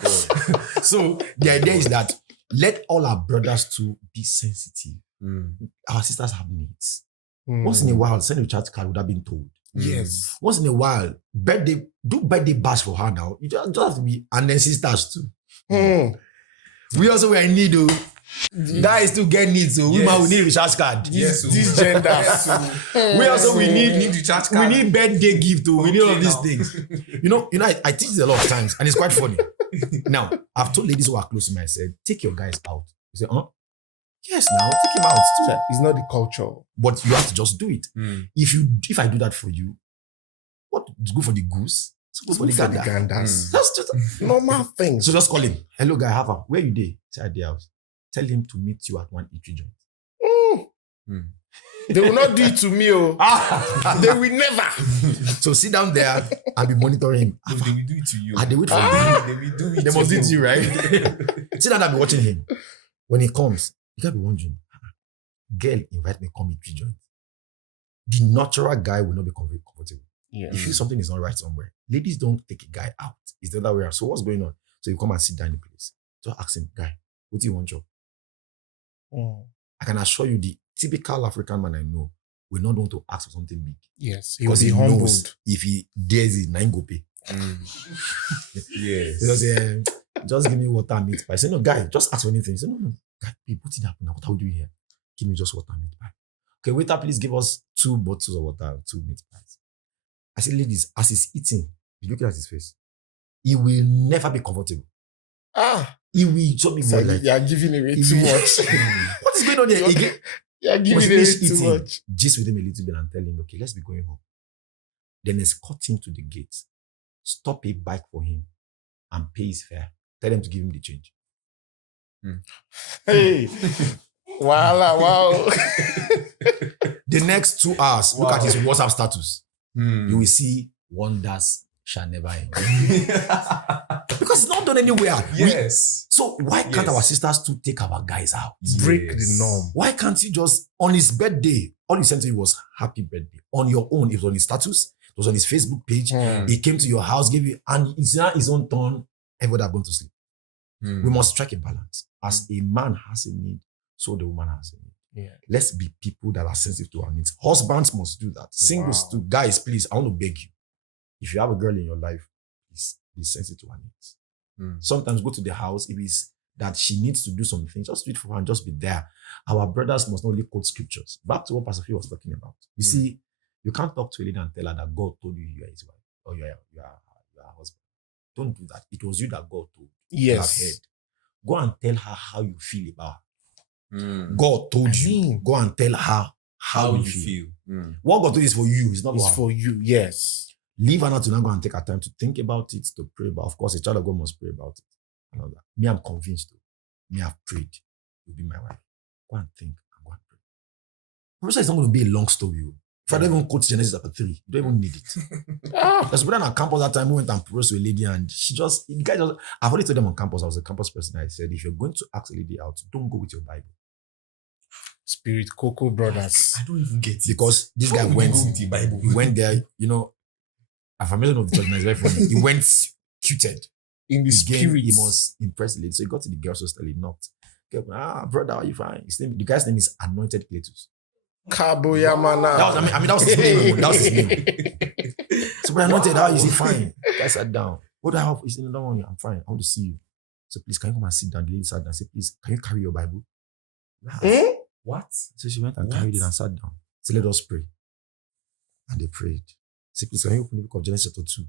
God. So the idea is that let all our brothers too be sensitive. Our sisters have needs. Once in a while, send a chat card would have been told. Yes. Once in a while, do birthday bash for her now. You just have to be, and then sisters too. We also were in need, though. Guys still get needs, so women we need recharge card. This gender. We also we need recharge card. We need birthday gift, too. We need all of these things. You know, I teach this a lot of times, and it's quite funny. Now, I've told ladies who are close to me, I said, take your guys out. You say, yes, now take him out too. It's not the culture. But you have to just do it. If I do that for you, what is good for the goose? It's good for the ganders. That's just normal thing. So just call him. Hello, guy, have a where you dey? Say at the house. Tell him to meet you at one eatery joint. They will not do it to me. They will never. So sit down there and be monitoring him. No, they will do it to you. And they wait for They will do it. They must do it to you, right? Sit down and be watching him. When he comes, you can't be wondering, girl, invite me, come eatery joint. The natural guy will not be comfortable. Yeah. You feel something is not right somewhere. Ladies don't take a guy out. It's the other way around. So what's going on? So you come and sit down in the place. So ask him, guy, what do you want job? I can assure you the typical African man I know will not want to ask for something big. Yes. Because he knows if he dares it, nine go pay. Yes. He say, just give me water and meat pie. I say, no, guy, just ask for anything. He say, no. Guy, put it up now. What are we doing here? Give me just water and meat pie. Okay, waiter, please give us 2 bottles of water and 2 meat pies. I say, ladies, as he's eating, you look at his face, he will never be comfortable. He will just be more like, you are giving away too much. what is going on here? You are giving away too much. Just with him a little bit and tell him, okay, let's be going home. Then escort him to the gate. Stop a bike for him and pay his fare. Tell him to give him the change. Hey. Wow. The next 2 hours, look at his WhatsApp status. You will see wonders shall never end. Because it's not done anywhere. Yes. So why can't our sisters too take our guys out? Break the norm. Why can't you just, on his birthday, all he sent to you was happy birthday. On your own, it was on his status, it was on his Facebook page. He came to your house, gave you, and it's now his own turn. Everybody are going to sleep. We must strike a balance. As a man has a need, so the woman has a need. Yeah. Let's be people that are sensitive to our needs. Husbands must do that. Singles too. Guys, please, I want to beg you. If you have a girl in your life, please be sensitive to her needs. Sometimes go to the house. If it's that she needs to do something, just do it for her and just be there. Our brothers must not only quote scriptures. Back to what Pastor Phil was talking about. You see, you can't talk to a lady and tell her that God told you you are his wife or you are her husband. Don't do that. It was you that God told. You have Yes. heard. Go and tell her how you feel about her. Mm. God told you. Go and tell her how you feel. What God told you is for you. It's not It's for her. for you. Yes. Leave her not to now go and take her time to think about it, to pray about. Of course, a child of God must pray about it. And all that. Me, I'm convinced. Me, I've prayed. You'll be my wife. Go and think and go and pray. Professor, it's not going to be a long story. If I don't even quote Genesis chapter 3, you don't even need it. There's one on campus that time we went and proposed to a lady, and the guy just, I've already told them on campus, I was a campus person. I said, if you're going to ask a lady out, don't go with your Bible. Spirit Coco Brothers. I don't even get it. Because this guy How would went, you go with the Bible? he went there, a familiar of the church, now, it's very funny. He went cuted. In the Again, spirit. he must impress the lady. So he got to the girl's hostel, he knocked. Brother, are you fine? The guy's name is Anointed Cletus. Cabo Yamana. That was his name. That was his name. So, brother, Anointed, how is he fine? The guy sat down. What do I have? He said, don't worry, I'm fine. I want to see you. So please, can you come and sit down? The lady sat down. I said, please, can you carry your Bible? What? So she went and carried it and sat down. So let us pray. And they prayed. Say, please, can you open the book of Genesis chapter 2?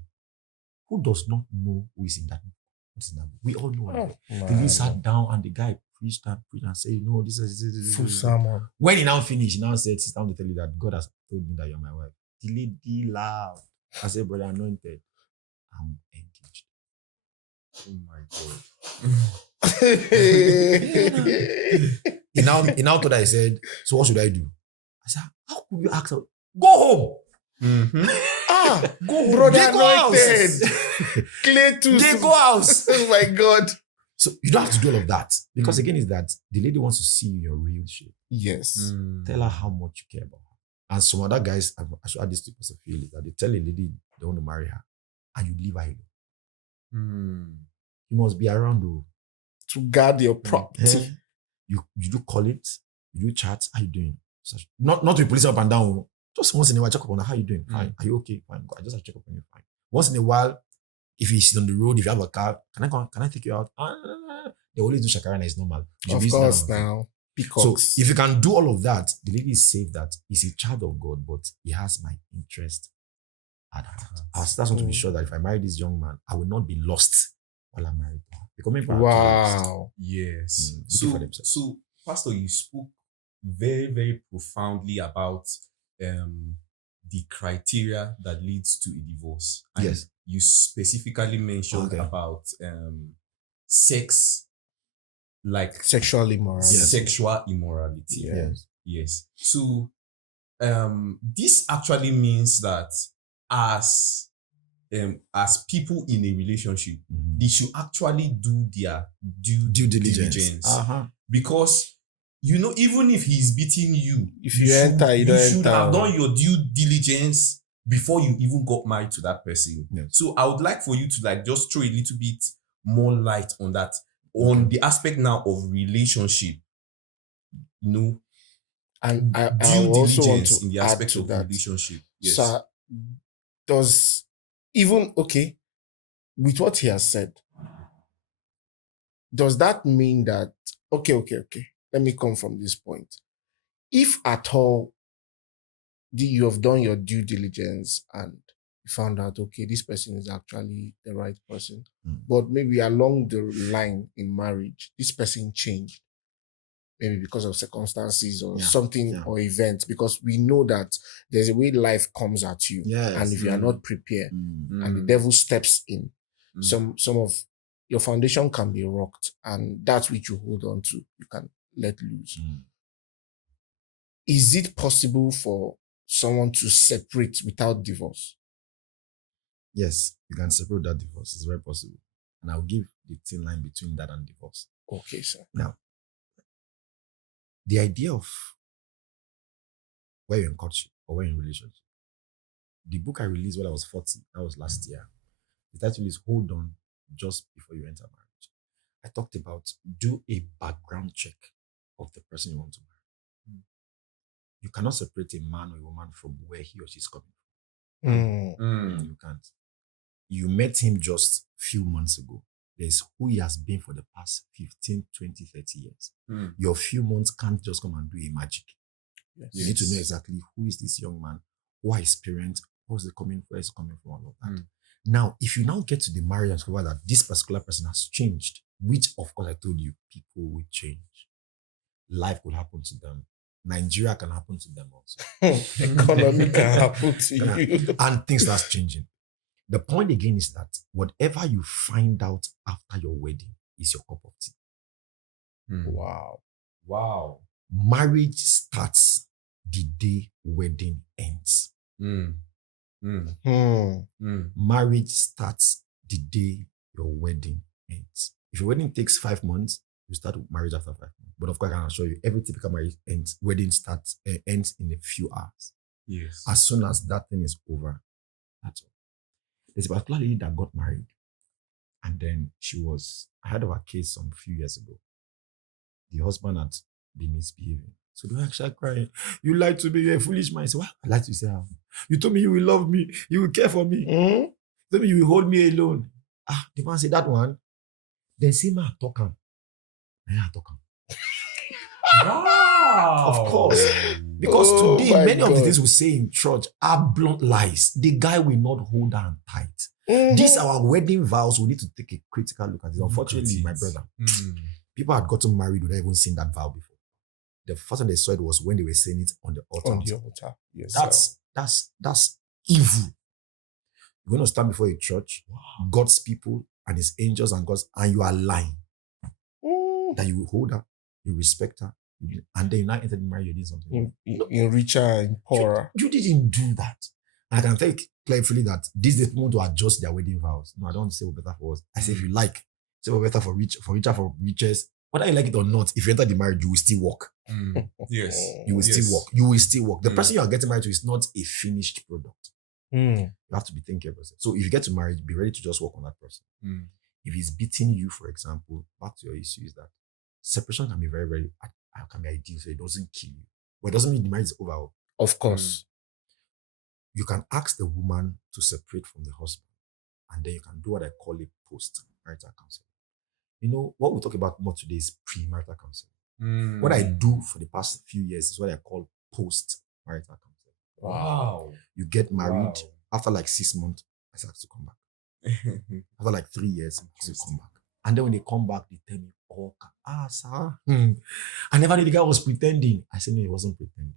Who does not know who is in that book? What's in that book? We all know. The lady sat down and the guy preached and said, this is Full sermon. When he now finished, he now said, sister, I want to tell you that God has told me that you're my wife. The lady laughed. I said, brother, Anointed, I'm engaged. Oh my God. He now told her, I said, so what should I do? I said, how could you ask her? Go home. Go home. Brother They go Anointed. Clay to They go house. Oh my God. So you don't have to do all of that. Because again, is that the lady wants to see your real shape. Yes. Tell her how much you care about her. And some other guys, I should add this to person feel that they tell a lady they want to marry her and you leave her alone. You must be around though. To guard your property. You do call it, you do chat, how you doing? Not to police up and down. Just once in a while, check up on her, how you doing? Fine. Are you okay? Fine. I just have to check up on you. Fine. Once in a while, if you sit on the road, if you have a car, can I take you out? They always do shakarana, it's normal. Of course now. Peacocks. So if you can do all of that, the lady is safe that he's a child of God, but he has my interest at heart. I just want to be sure that if I marry this young man, I will not be lost while I'm married to her. Becoming wow. Yes. So, So, Pastor, you spoke very, very profoundly about the criteria that leads to a divorce. And yes. you specifically mentioned about sex, like sexual immorality. Yes. Sexual immorality. Yes. Yes. So this actually means that as people in a relationship, they should actually do their due diligence. Because even if he's beating you, if you enter, you should have done your due diligence before you even got married to that person. Yes. So I would like for you to just throw a little bit more light on that, on the aspect now of relationship. And I due also want diligence to in the add aspect to of that. relationship. Yes. So does even with what he has said, does that mean that okay, let me come from this point. If at all you have done your due diligence and you found out this person is actually the right person, but maybe along the line in marriage this person changed, maybe because of circumstances or something or events, because we know that there's a way life comes at you, and if you are not prepared and the devil steps in, some of your foundation can be rocked, and that's which you hold on to, you can let loose. Is it possible for someone to separate without divorce? Yes, you can separate that divorce. It's very possible. And I'll give the thin line between that and divorce. Okay, sir. Now, the idea of where you're in courtship or where you're in relationship, the book I released when I was 40, that was last year. The title is Hold On Just Before You Enter Marriage. I talked about do a background check of the person you want to marry. You cannot separate a man or a woman from where he or she is coming from. You can't. You met him just a few months ago. there's who he has been for the past 15, 20, 30 years. Mm. Your few months can't just come and do a magic. You need to know Yes. exactly who is this young man, who are his parents, where is he coming from, all of that. Mm. Now, if you now get to the marriage and discover that this particular person has changed, which of course I told you, people will change. Life could happen to them. Nigeria can happen to them also. Economy can happen to you. And things start changing. The point again is that whatever you find out after your wedding is your cup of tea. Mm. Wow. Wow. Marriage starts the day wedding ends. Mm. Mm. Hmm. Mm. Marriage starts the day your wedding ends. If your wedding takes 5 months, you start marriage after 5 months. But of course, I can assure you, every typical marriage ends in a few hours. Yes. As soon as that thing is over, that's all. There's a particular lady that got married, and then I heard of a case some few years ago. The husband had been misbehaving. So they were actually crying. You lied to me, you're a foolish man. I said, what? I lied to you, say how? You told me you will love me, you will care for me. Hmm? You told me you will hold me alone. The man said that one. Then see me talk him. I talk him. Wow. Of course. Because Oh today, my many of the God. things we say in church are blunt lies. The guy will not hold her tight. Mhm. These our wedding vows, we need to take a critical look at it. Unfortunately, Look at my it. brother, Mm. people had gotten married without even seeing that vow before. The first time they saw it was when they were saying it on the altar. On the altar. Yes. sir. That's evil. You're going to stand before a church, God's people and his angels and you are lying Mm. that you will hold her, you respect her, and then you now enter the marriage, you're doing something. In richer and poorer. You didn't do that. And I can tell you clearly that these days people want to adjust their wedding vows. No, I don't want to say we're better for us. I say if you like, say we're better for richer for riches. Whether you like it or not, if you enter the marriage, you will still walk. Mm. Yes. You will Yes. still walk. You will still walk. The Mm. person you are getting married to is not a finished product. Hmm. You have to be thinking about it. So if you get to marriage, be ready to just work on that person. Mm. If he's beating you, for example, back to your issue is that separation can be very, very can be ideal, so it doesn't kill you. But it doesn't mean the marriage is over. Of course. You can ask the woman to separate from the husband, and then you can do what I call a post-marital counseling. You know, what we talk about more today is pre-marital counseling. Mm. What I do for the past few years is what I call post-marital counseling. Wow. You get married, Wow. after like 6 months, I start to come back. After like 3 years, I come back. And then when they come back, they tell me, oh, sir. I never knew the guy was pretending. I said, no, he wasn't pretending.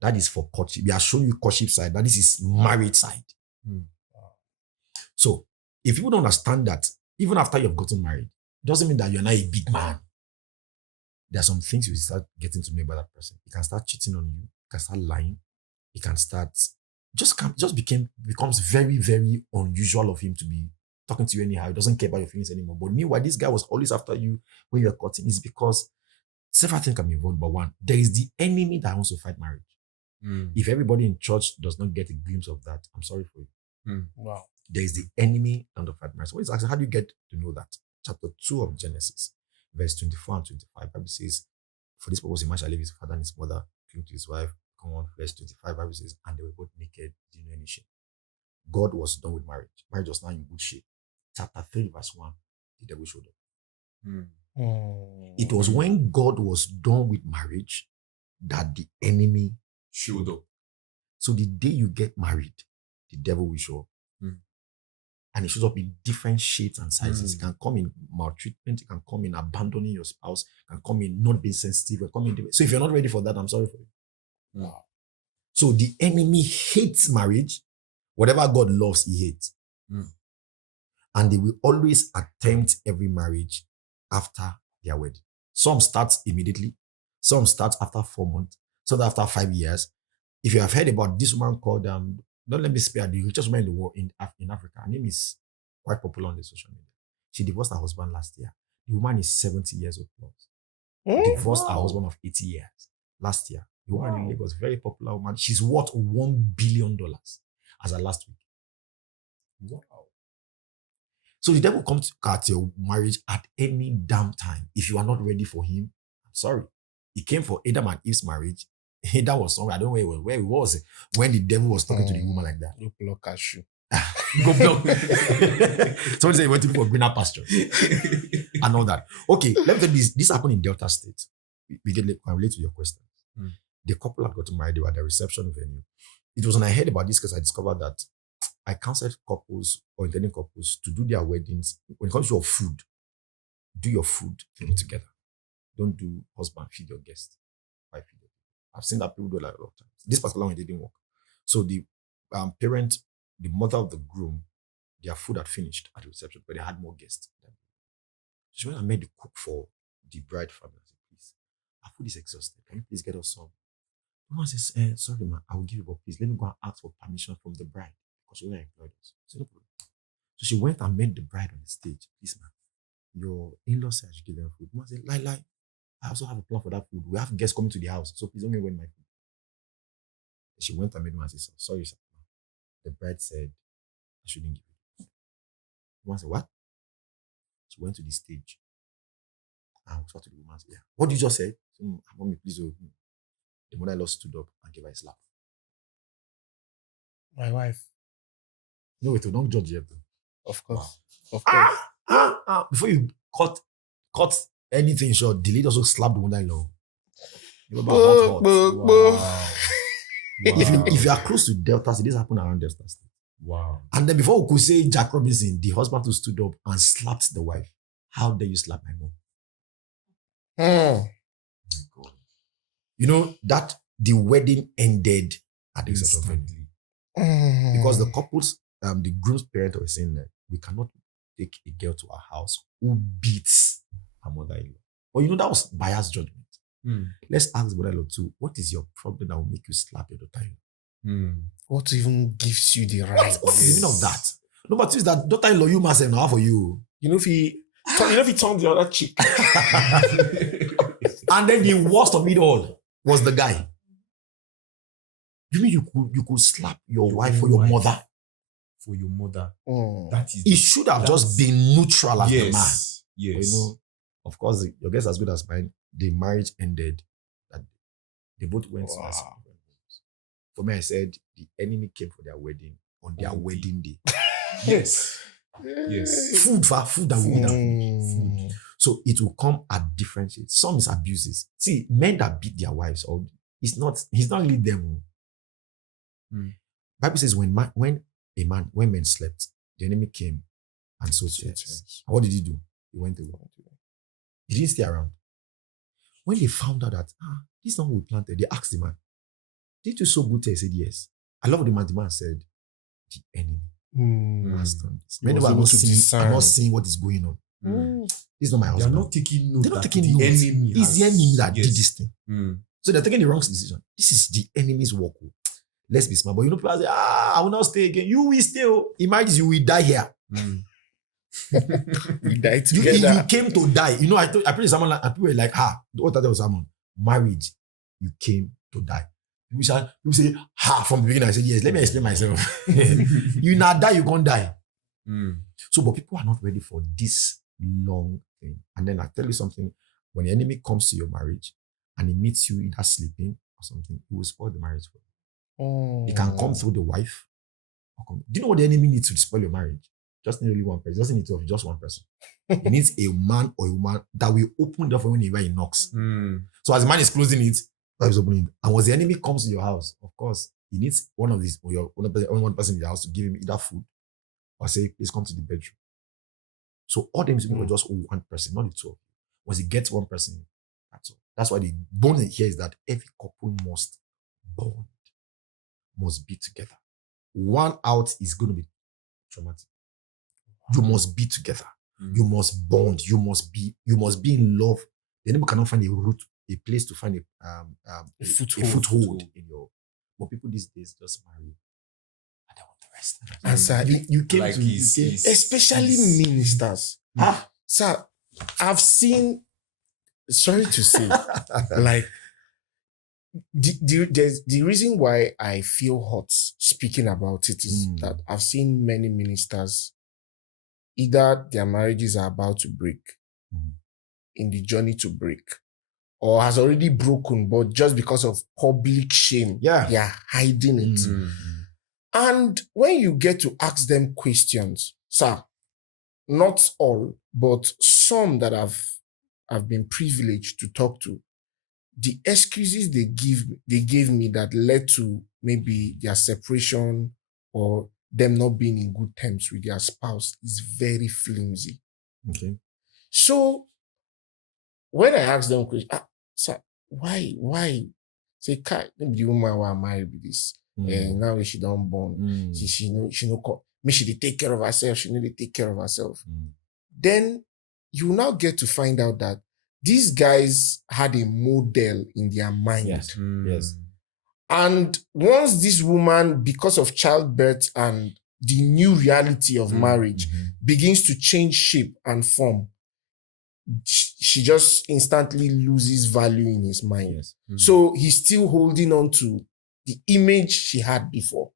That is for courtship. We are showing you courtship side, but this is marriage side. Mm. So if people don't understand that, even after you've gotten married, it doesn't mean that you're not a big man. There are some things you start getting to know about that person. He can start cheating on you. He can start lying. He can start becomes very, very unusual of him to be talking to you anyhow. He doesn't care about your feelings anymore. But meanwhile, this guy was always after you when you were courting. It's because several things can be involved. But one, there is the enemy that wants to fight marriage. Mm. If everybody in church does not get a glimpse of that, I'm sorry for you. Wow. There is the enemy and the fight marriage. So what is asking, how do you get to know that? Chapter 2 of Genesis, verse 24 and 25, Bible says, for this purpose, a man shall leave his father and his mother, cling to his wife. Come on, verse 25, Bible says, and they were both naked, didn't know any shame. God was done with marriage. Marriage was now in good shape. Chapter 3, verse 1, the devil showed up. Mm. Hmm. It was when God was done with marriage that the enemy Showed up. So the day you get married, the devil will show up. Mm. And it shows up in different shapes and sizes. Mm. It can come in maltreatment, it can come in abandoning your spouse, it can come in not being sensitive, it can come in. So if you're not ready for that, I'm sorry for you. Wow. So the enemy hates marriage. Whatever God loves, he hates. Mm. And they will always attempt every marriage after their wedding. Some start immediately, some start after 4 months, some after 5 years. If you have heard about this woman called, don't let me spare, the richest woman in the world in Africa, her name is quite popular on the social media. She divorced her husband last year. The woman is 70 years old plus. Divorced her husband of 80 years last year. The woman in Lagos, very popular woman. She's worth $1 billion as of last week. Wow. So the devil comes at your marriage at any damn time. If you are not ready for him, I'm sorry. He came for Adam and Eve's marriage. That was somewhere, I don't know where he was when the devil was talking to the woman like that. Look, cashew. Go block. Somebody said he went to for greener pastures and all that. Okay, let me tell you this. This happened in Delta State. We can relate to your question. The couple had gotten married. They were at the reception venue. It was when I heard about this because I discovered that I counseled couples or intending couples to do their weddings. When it comes to your food, do your food thing together. Don't do husband feed your guest. Wife feed your guest. I've seen that people do like a lot of times. This particular one it didn't work. So the parent, the mother of the groom, their food had finished at the reception, but they had more guests. So when I made the cook for the bride family, I said, please, our food is exhausted. Can you please get us some? The woman says, sorry, ma, I will give you, but please let me go and ask for permission from the bride because we're not employed us. So no problem. So she went and met the bride on the stage. Please, man, your in-law said I should give them food. The woman said, lie. I also have a plan for that food. We have guests coming to the house, so please don't get my food. And she went and made the man say, sorry, sir. The bride said, I shouldn't give you. The woman said, what? She went to the stage and talked to the woman and said, yeah. What did you just say? Mommy, please open. The mother-in-law stood up and gave her a slap. My wife. No, wait, don't judge yet. Of course. Wow. Of course. Before you cut anything short, the lady also slapped the mother-in-law. You remember hot. Wow. If you are close to Delta State, this happened around Delta State. Wow. And then before we could say Jack Robinson, the husband who stood up and slapped the wife. How dare you slap my mom? Hmm. Oh my God. You know that the wedding ended at the reception venue. Because the couples, the groom's parents were saying that we cannot take a girl to our house who beats her mother-in-law. But you know, that was biased judgment. Let's ask mother-in-law too, what is your problem that will make you slap your daughter-in-law? What even gives you the right? What's the meaning of that? No, but it's that daughter-in-law you must have now for you. You know if he turned the other cheek. And then the worst of it all was the guy. You mean you could slap your wife for your mother? For your mother. Oh. That is. It should have just been neutral as the man. Yes. But you know, of course, your guess as good as mine. The marriage ended. That they both went to their separate homes. For me, I said the enemy came for their wedding on their wedding day. Yes. Yes. Food that will eat that food. Mm. So it will come at different shades. Some is abuses. See, men that beat their wives, or it's not really them. Bible says when men slept, the enemy came and sowed tears. And what did he do? He went away. He didn't stay around. When they found out that this one we planted, they asked the man, did you sow good tears? He said yes. I love the man said, the enemy has done this. Many are not seeing what is going on. This is not my husband. They're not taking note. They're not taking note. It's the enemy that did this thing. So they're taking the wrong decision. This is the enemy's work. Let's be smart. But you know, people say, I will not stay again. You will stay. In marriage, you will die here. We died together. You came to die. You know, I pray someone like, and people were like, what that was someone? Marriage, you came to die. People say, from the beginning. I said, yes, let me explain myself. You not die, you can't die. So, but people are not ready for this long thing. And then I tell you something, when the enemy comes to your marriage and he meets you either sleeping or something, he will spoil the marriage for you. He can come through the wife. Do you know what the enemy needs to spoil your marriage? Just need only one person. He doesn't need to have just one person. He needs a man or a woman that will open the door for whenever he knocks. So as the man is closing it, he's opening it. And once the enemy comes to your house, of course, he needs one of these, or one person in the house to give him either food or say, please come to the bedroom. So all them people are just one person, not the two of you. Once he gets one person, that's all. That's why the bond here is that every couple must bond, must be together. One out is going to be traumatic. You must be together. You must bond. You must be in love. The enemy cannot find a place to find a foothold in your. But people these days just marry and they want the rest. And sir, you came like to especially ministers. Sir, I've seen. Sorry to say, like the reason why I feel hot speaking about it is that I've seen many ministers. Either their marriages are about to break, in the journey to break, or has already broken, but just because of public shame, they are hiding it. And when you get to ask them questions, sir, not all, but some that I've been privileged to talk to, the excuses they gave me that led to maybe their separation or them not being in good terms with their spouse is very flimsy. Okay. So when I ask them questions, sir, why? Say, Kai, the woman who am married with this. And now she don't born. She no come. Me she dey take care of herself. She need to take care of herself. Then you now get to find out that these guys had a model in their mind. Yes. Yes. And once this woman, because of childbirth and the new reality of marriage, begins to change shape and form, she just instantly loses value in his mind. Yes. So he's still holding on to the image she had before.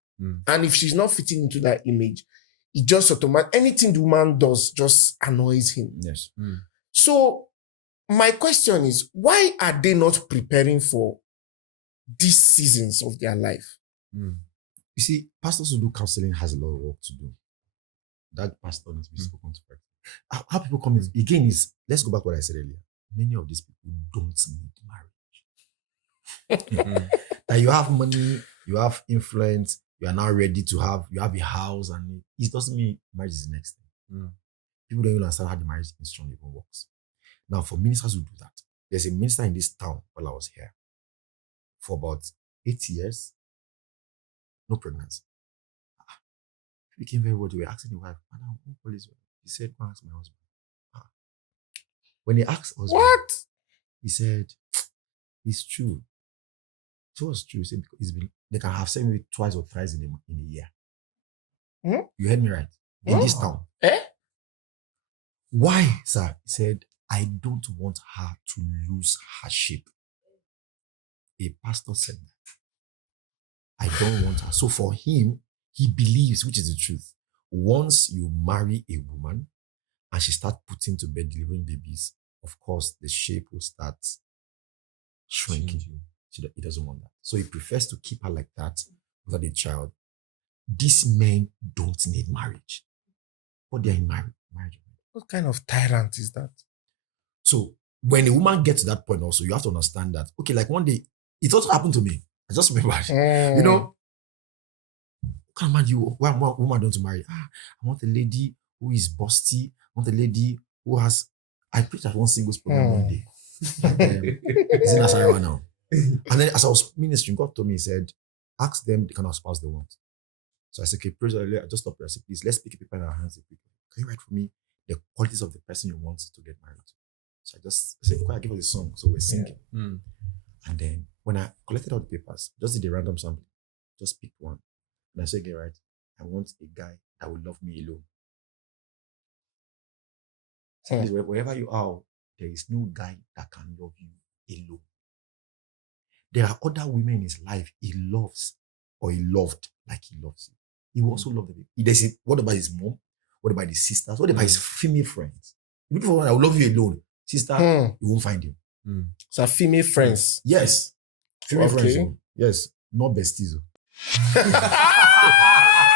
And if she's not fitting into that image, it just anything the woman does just annoys him. Yes. So my question is, why are they not preparing for these seasons of their life? You see, pastors who do counseling has a lot of work to do. That pastor needs to be spoken to. How people come in, again, is, let's go back to what I said earlier. Many of these people don't need marriage. That you have money, you have influence, you are now ready to you have a house, and it doesn't mean marriage is the next thing. People don't even understand how the marriage instrument even works. Now, for ministers who do that, there's a minister in this town while I was here for about 8 years, no pregnancy. He became very worried. We were asking the wife, Madam, who police? He said, go ask my husband. When he asked us, What? He said, it's true. So what's true? He said, they can have sex maybe twice or thrice in a year. You heard me right? In this town. Why, sir? He said, I don't want her to lose her shape. A pastor said that. I don't want her. So for him, he believes, which is the truth, once you marry a woman and she starts putting to bed, delivering babies, of course, the shape will start shrinking. He doesn't want that. So he prefers to keep her like that without a child. These men don't need marriage. But they're in marriage. What kind of tyrant is that? So when a woman gets to that point also, you have to understand that, okay, like one day, it also happened to me. I just remember, you know, can't imagine why woman don't marry. I want a lady who is busty. I want a lady who has. I preached at one singles program one day. It's in Asarawa now. And then as I was ministering, God told me, He said, ask them the kind of spouse they want. So I said, okay, praise the Lord. I just stopped. I said, please, let's pick a paper in our hands. Can you write for me the qualities of the person you want to get married to? So I said, I give us a song. So we're singing. And then when I collected all the papers, just did a random sample, just picked one. And I said, okay, right, I want a guy that will love me alone. Please, wherever you are, there is no guy that can love you alone. There are other women in his life he loves or he loved like he loves you. He will also love them. What about his mom? What about his sisters? What about his female friends? Look for one that will love you alone. Sister, you won't find him. So female friends. Yes. Female friends. Yes. Not besties.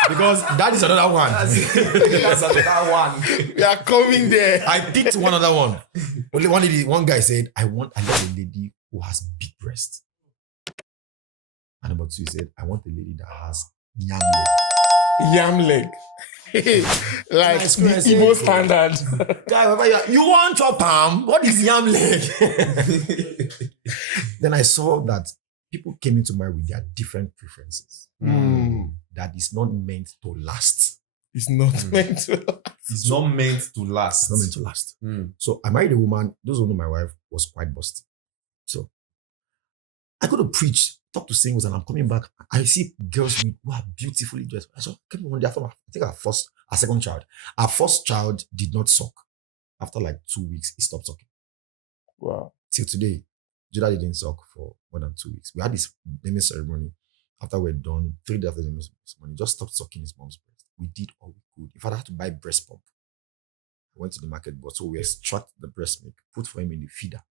Because that is another one. That's another one. We are coming there. I picked one other one. Only one guy said, I love a lady who has big breasts. And number two, he said, I want a lady that has yam leg. Yam leg. Like the Igbo standard. Guy, you want your palm? What is yam leg? Then I saw that people came into marriage with their different preferences. That is not meant to last. It's not meant to last. It's not meant to last. It's not meant to last. So I married a woman. Those who know my wife was quite busty. So I go to preach, talk to singles, and I'm coming back. I see girls who are beautifully dressed. I said, came one day after I think our second child. Our first child did not suck. After like 2 weeks, he stopped sucking. Wow. Till today, Jide didn't suck for more than 2 weeks. We had this naming ceremony. After we're done, 3 days after the naming ceremony, just stopped sucking his mom's breast. We did all we could. In fact, I had to buy breast pump. I went to the market, but so we extract the breast milk, put for him in the feeder,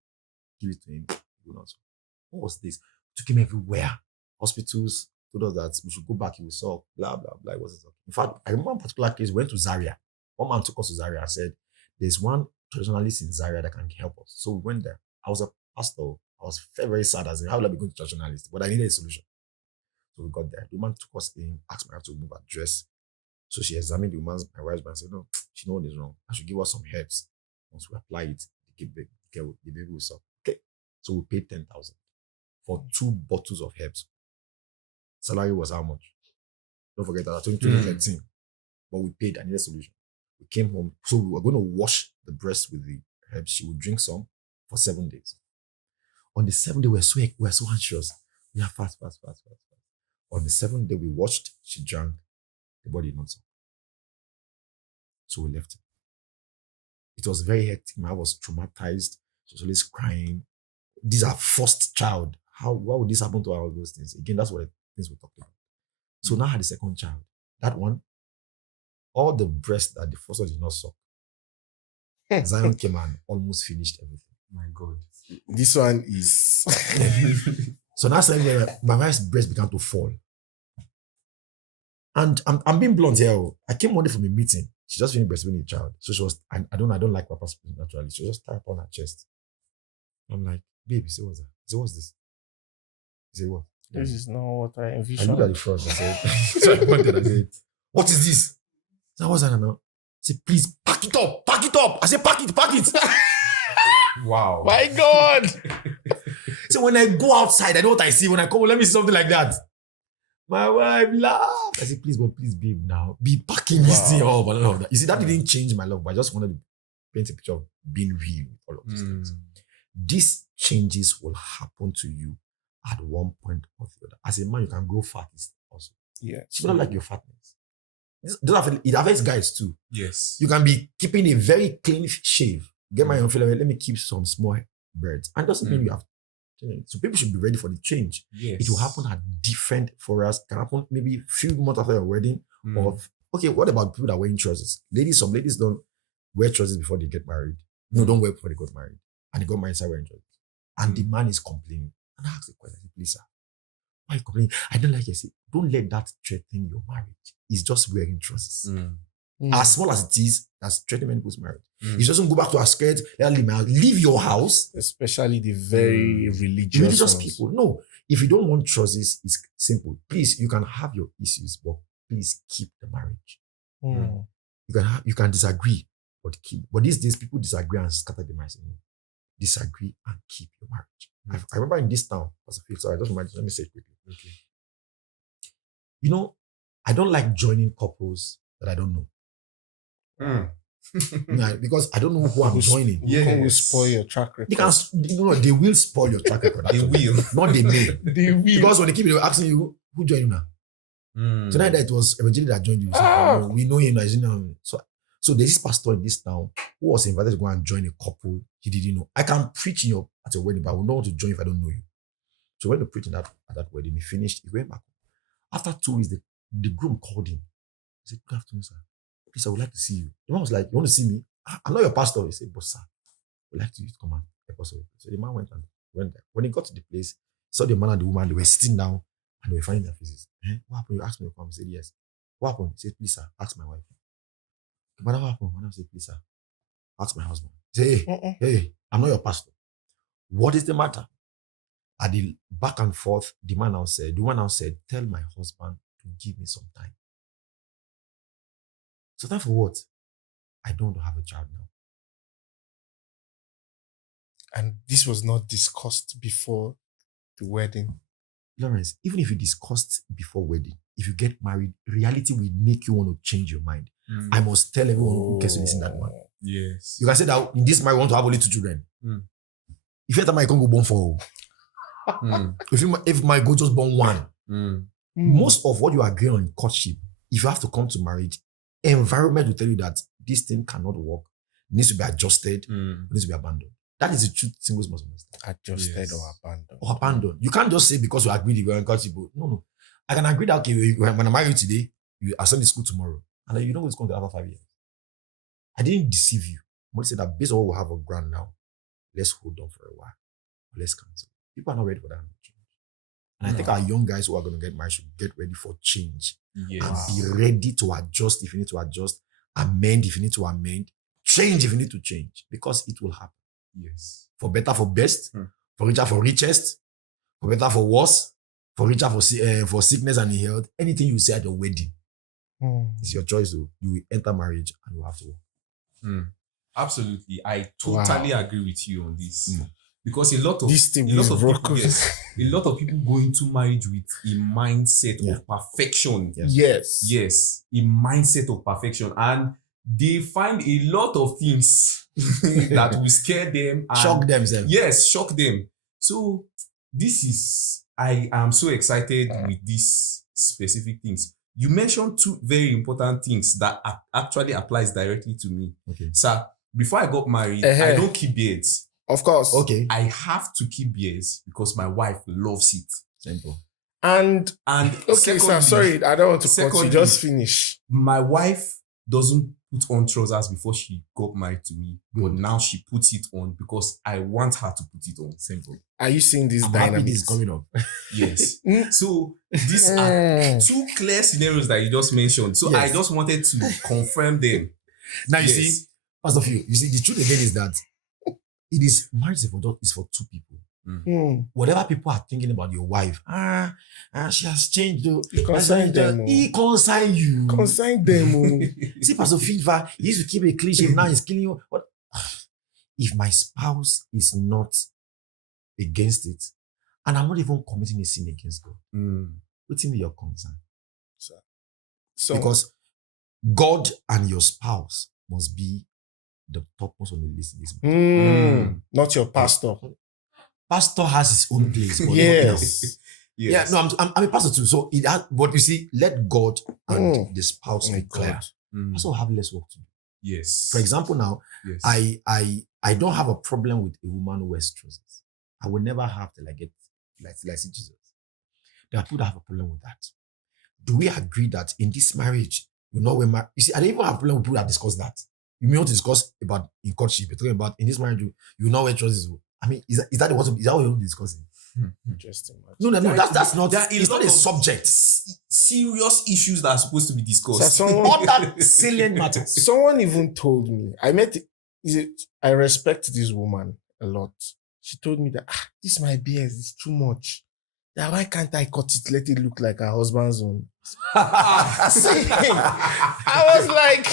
give it to him. What was this? Took him everywhere. Hospitals, told us that we should go back, he will solve, blah, blah, blah. It wasn't solved. In fact, I remember one particular case, we went to Zaria. One man took us to Zaria and said, there's one traditionalist in Zaria that can help us. So we went there. I was a pastor. I was very, very sad as in, how will I be going to traditionalist? But I needed a solution. So we got there. The woman took us in, asked my wife to remove her dress. So she examined my wife's band and said, no, she knows what is wrong. I should give her some herbs. Once we apply it, the baby will stop. Okay. So we paid 10,000 for 2 bottles of herbs. Salary was how much? Don't forget that I told you 2013. But we paid. I needed a solution. We came home. So we were going to wash the breast with the herbs. She would drink some for 7 days. On the 7th day, we were so anxious. We are fast. On the 7th day, we watched. She drank. The body did not stop. So we left it. It was very hectic. I was traumatized. She was always crying. These are first child. Why would this happen to all those things? Again, that's what things we talked about. So now I had the second child. That one, all the breast that the first one did not suck. Zion came and almost finished everything. My God. This one is. So now suddenly my wife's breast began to fall. And I'm being blunt here. I came one day from a meeting. She just finished breastfeeding a child. So she was, I don't like Papa speaking naturally. She was just tied upon her chest. I'm like, baby, say what's that? Say what's this? Say what? This is not what I I envisioned. looked at the front and said, so I pointed and said, what is this? So what's that now? I said, please pack it up. I said, pack it. Wow. My God. So when I go outside, I know what I see. When I come, let me see something like that. My wife laughed. I said, please, babe, now be packing this thing up and all of that. You see, that didn't change my love, but I just wanted to paint a picture of being real with all of these things. These changes will happen to you at one point or the other. As a man, you can grow fat also. Yes. You don't like your fatness. It affects guys too. Yes. You can be keeping a very clean shave. Get my own feeling. Let me keep some small birds. And doesn't mean you have change. So people should be ready for the change. Yes. It will happen at different for us. Can happen maybe a few months after your wedding. Or okay, what about people that are wearing trousers? Some ladies don't wear trousers before they get married. No, don't wear before they got married. And they got married inside wearing trousers. And the man is complaining. And I asked the question, I said, please, sir, why are you complaining? I don't like it. I said, don't let that threaten your marriage. It's just wearing trousers. As small as it is, that's threatening many people's marriage. It doesn't go back to our skirt, leave your house. Especially the very religious ones. People. No, if you don't want trousers, it's simple. Please, you can have your issues, but please keep the marriage. You can disagree, but keep. But these days, people disagree and scatter the marriage. Disagree and keep your marriage. I remember in this town, sorry, I just reminded, let me say it quickly. Okay. You know, I don't like joining couples that I don't know. Because I don't know who I'm joining. Who will spoil your track record? They will spoil your track record. They will. Not they may. They will. Because when they keep asking you, who joined you now? Tonight that it was eventually that joined you. So, we know him. So there's this pastor in this town who was invited to go and join a couple he didn't know. I can preach at a wedding, but I will not want to join if I don't know you. So when the preaching at that wedding, he finished, he went back. After 2 weeks, the groom called him. He said, good afternoon, sir. Please, I would like to see you. The man was like, you want to see me? I'm not your pastor. He said, but sir, I would like you to come and help us. So the man went there. When he got to the place, he saw the man and the woman, they were sitting down and they were finding their faces. What happened? You asked me to come. He said, yes. What happened? He said, please, sir, ask my wife. What happened? Madam said, please, sir, ask my husband. He said, hey, I'm not your pastor. What is the matter? At the back and forth, the woman now said, tell my husband to give me some time. So time for what? I don't want to have a child now. And this was not discussed before the wedding. Lawrence, even if you discussed before wedding, if you get married, reality will make you want to change your mind. I must tell everyone who cares to listen that man. Yes. You can say that in this marriage, we want to have only 2 children. If you tell me I can't go born 4. If my go just born 1. Most of what you agree on in courtship, if you have to come to marriage, environment will tell you that this thing cannot work, needs to be adjusted, needs to be abandoned. That is the truth singles must understand. Adjusted or abandoned. Or abandoned. You can't just say because you agreed we're in courtship. No. I can agree that okay, when I marry you today, I send you to school tomorrow. And then you don't go to school after 5 years. I didn't deceive you. I'm going to say that based on what we have on ground now, let's hold on for a while. Let's cancel. People are not ready for that. And I think our young guys who are going to get married should get ready for change. Yes. And be ready to adjust if you need to adjust, amend if you need to amend, change if you need to change, because it will happen. Yes. For better, for best, for richer, for richest, for better, for worse, for richer, for sickness and in health. Anything you say at your wedding, it's your choice though. You will enter marriage and you have to work. Absolutely. I totally agree with you on this. Because a lot of This thing is broken. a lot of people go into marriage with a mindset of perfection. Yes. A mindset of perfection. And they find a lot of things that will scare them. And shock themselves. Yes, shock them. So I am so excited with these specific things. You mentioned two very important things that actually applies directly to me. Okay. Sir, before I got married, I don't keep beards. Of course. Okay. I have to keep beards because my wife loves it. Simple. And okay, sir, sorry, I don't want to cut you. Just finish. My wife doesn't put on trousers before she got married to me, but now she puts it on because I want her to put it on. Simple. Are you seeing this Happy dynamic? this is coming up. Yes. So these are two clear scenarios that you just mentioned. So I just wanted to confirm them. Now you see, first of you see, the truth again is that it is marriage is for two people. Whatever people are thinking about your wife, she has changed though. Consign them. He consign you. Consign them. See, Pastor Fiva, he used to keep a cliche, now he's killing you. But if my spouse is not against it, and I'm not even committing a sin against God, what's in your concern? So, because God and your spouse must be the topmost on the list in this matter. Not your pastor. Pastor has his own place. But yes. Yeah, no, I'm a pastor too. So it had, but you see, let God and the spouse be clear. Also have less work to do. Yes. For example, now, I don't have a problem with a woman who wears trousers. I will never have till I get like see Jesus. There are people that have a problem with that. Do we agree that in this marriage, you know, when you see, I don't even have a problem with people that discuss that. You may not discuss about in courtship, you're talking about in this marriage, you know wear trousers. I mean, is that what you're discussing? Interesting. No, that's not. It's not a subject. Serious issues that are supposed to be discussed. So all that salient matters. Someone even told me, I respect this woman a lot. She told me that this my beard is too much. That why can't I cut it? Let it look like her husband's own. I was like,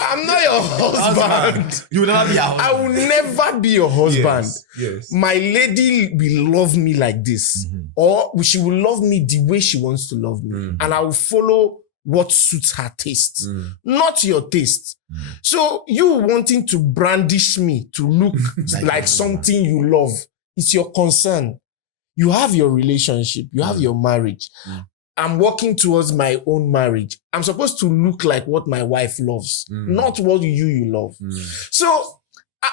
I'm not your husband. You will never be your husband. I will never be your husband. Yes. My lady will love me like this. Or she will love me the way she wants to love me. And I will follow what suits her taste. Not your taste. So you wanting to brandish me to look like something you love, it's your concern. You have your relationship. You have your marriage. I'm working towards my own marriage. I'm supposed to look like what my wife loves, not what you love. So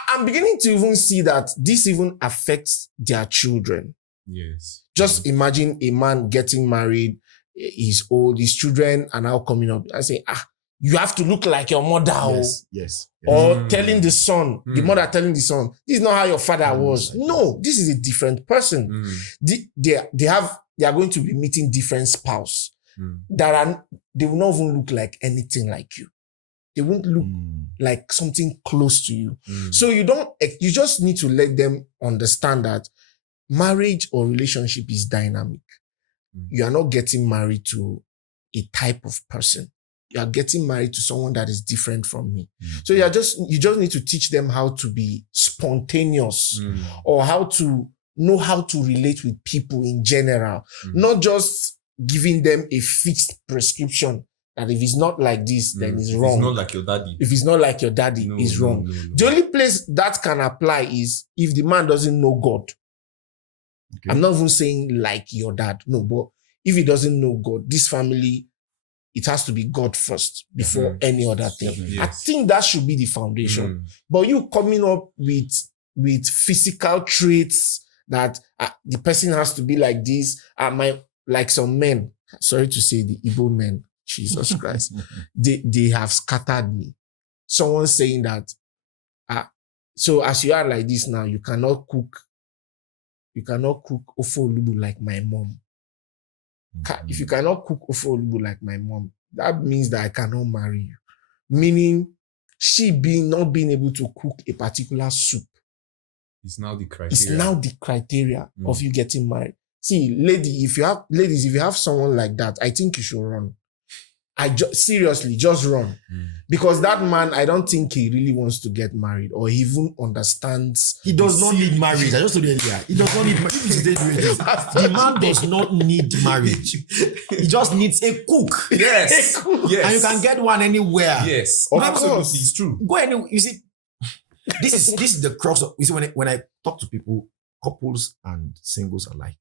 I'm beginning to even see that this even affects their children. Yes. Just imagine a man getting married, he's old, his children are now coming up and saying, you have to look like your mother. Yes. Or telling the son, the mother telling the son, this is not how your father was. No, this is a different person. They are going to be meeting different spouse they will not even look like anything like you. They won't look like something close to you. So you just need to let them understand that marriage or relationship is dynamic. You are not getting married to a type of person. You are getting married to someone that is different from me. So you just need to teach them how to be spontaneous or how to know how to relate with people in general, not just giving them a fixed prescription that if it's not like this, then it's wrong. If it's not like your daddy. If it's not like your daddy, it's wrong. No. The only place that can apply is if the man doesn't know God. Okay. I'm not even saying like your dad, no, but if he doesn't know God, this family, it has to be God first before any other thing. Yes. I think that should be the foundation. But you coming up with physical traits that the person has to be like this, like some men, sorry to say the Igbo men, Jesus Christ, they have scattered me. Someone saying that, so as you are like this now, you cannot cook you cannot cook ofo olubu like my mom. If you cannot cook ofo olubu like my mom, that means that I cannot marry you. Meaning, she not being able to cook a particular soup It's now the criteria. is now the criteria of you getting married. See, ladies, if you have someone like that, I think you should run. Seriously, just run. Because that man, I don't think he really wants to get married or he even understands. He does not need marriage. I just told you earlier. He does not need marriage. The man does not need marriage. He just needs a cook. Yes. Yes. And you can get one anywhere. Yes. Of Absolutely, course. it's true. Go anywhere. You see, this is the crux of, you see, when I talk to people, couples and singles alike,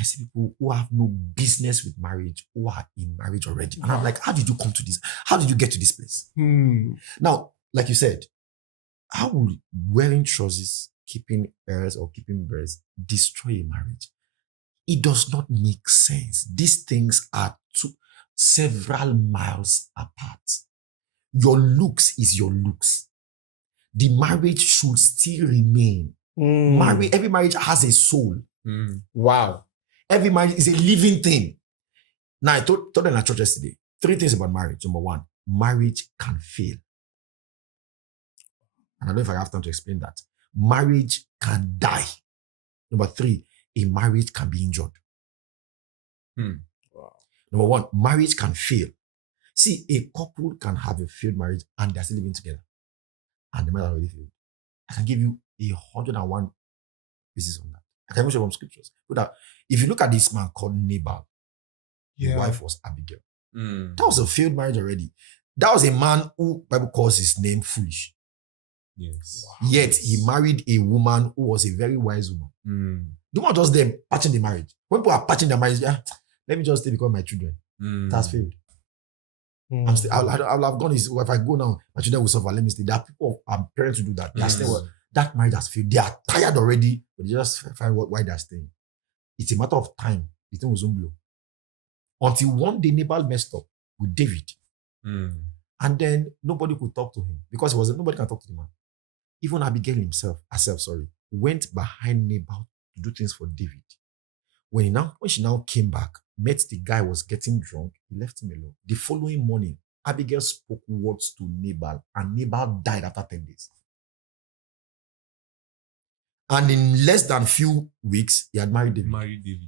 I see people who have no business with marriage, who are in marriage already. And I'm like, how did you come to this? How did you get to this place? Now, like you said, how will wearing trousers, keeping heirs or keeping birds destroy a marriage? It does not make sense. These things are several miles apart. Your looks is your looks. The marriage should still remain. Every marriage has a soul. Wow. Every marriage is a living thing. Now, I told them at church yesterday, 3 things about marriage. Number 1, marriage can fail. And I don't know if I have time to explain that. Marriage can die. Number 3, a marriage can be injured. Wow. Number 1, marriage can fail. See, a couple can have a failed marriage and they're still living together. And the marriage already failed. I can give you 101 pieces on that. I can even show from scriptures. But if you look at this man called Nabal, his wife was Abigail. That was a failed marriage already. That was a man who Bible calls his name foolish. Yes. Wow. Yet he married a woman who was a very wise woman. The woman just them patching the marriage. When people are patching their marriage, let me just stay because of my children. It has failed. I'll have gone. If I go now, my children will suffer. Let me stay. There are people, parents who do that. They are staying. That marriage has failed. They are tired already, but they just find why they're staying. It's a matter of time. The thing will soon blow. Until one day Nabal messed up with David. And then nobody could talk to him because nobody can talk to the man. Even Abigail herself, went behind Nabal to do things for David. When she now came back, met the guy was getting drunk, he left him alone. The following morning, Abigail spoke words to Nabal, and Nabal died after 10 days. And in less than few weeks, he had married David.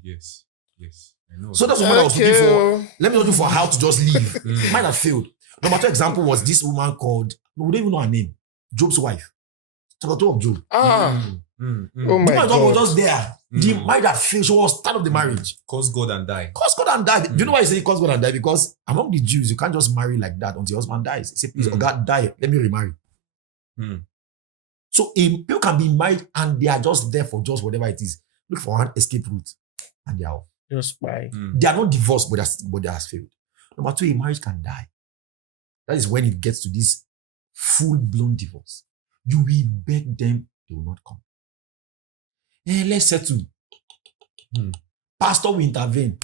Yes. Yes. I know. So that's what I was looking for. Let me not look for how to just leave. Mine had failed. Number 2 example was this woman called, we don't even know her name, Job's wife. Chapter 2 of Job. Oh my God God. was just there. The marriage that failed, she was start of the marriage. Curse God and die. Curse God and die. Do you know why I say curse God and die? Because among the Jews, you can't just marry like that until your husband dies. Say, please, oh God, die. Let me remarry. So people can be married and they are just there for just whatever it is. Look for an escape route and they are off. Just by. They are not divorced, but they have failed. Number 2, a marriage can die. That is when it gets to this full-blown divorce. You will beg them, they will not come. Let's settle. Pastor will intervene.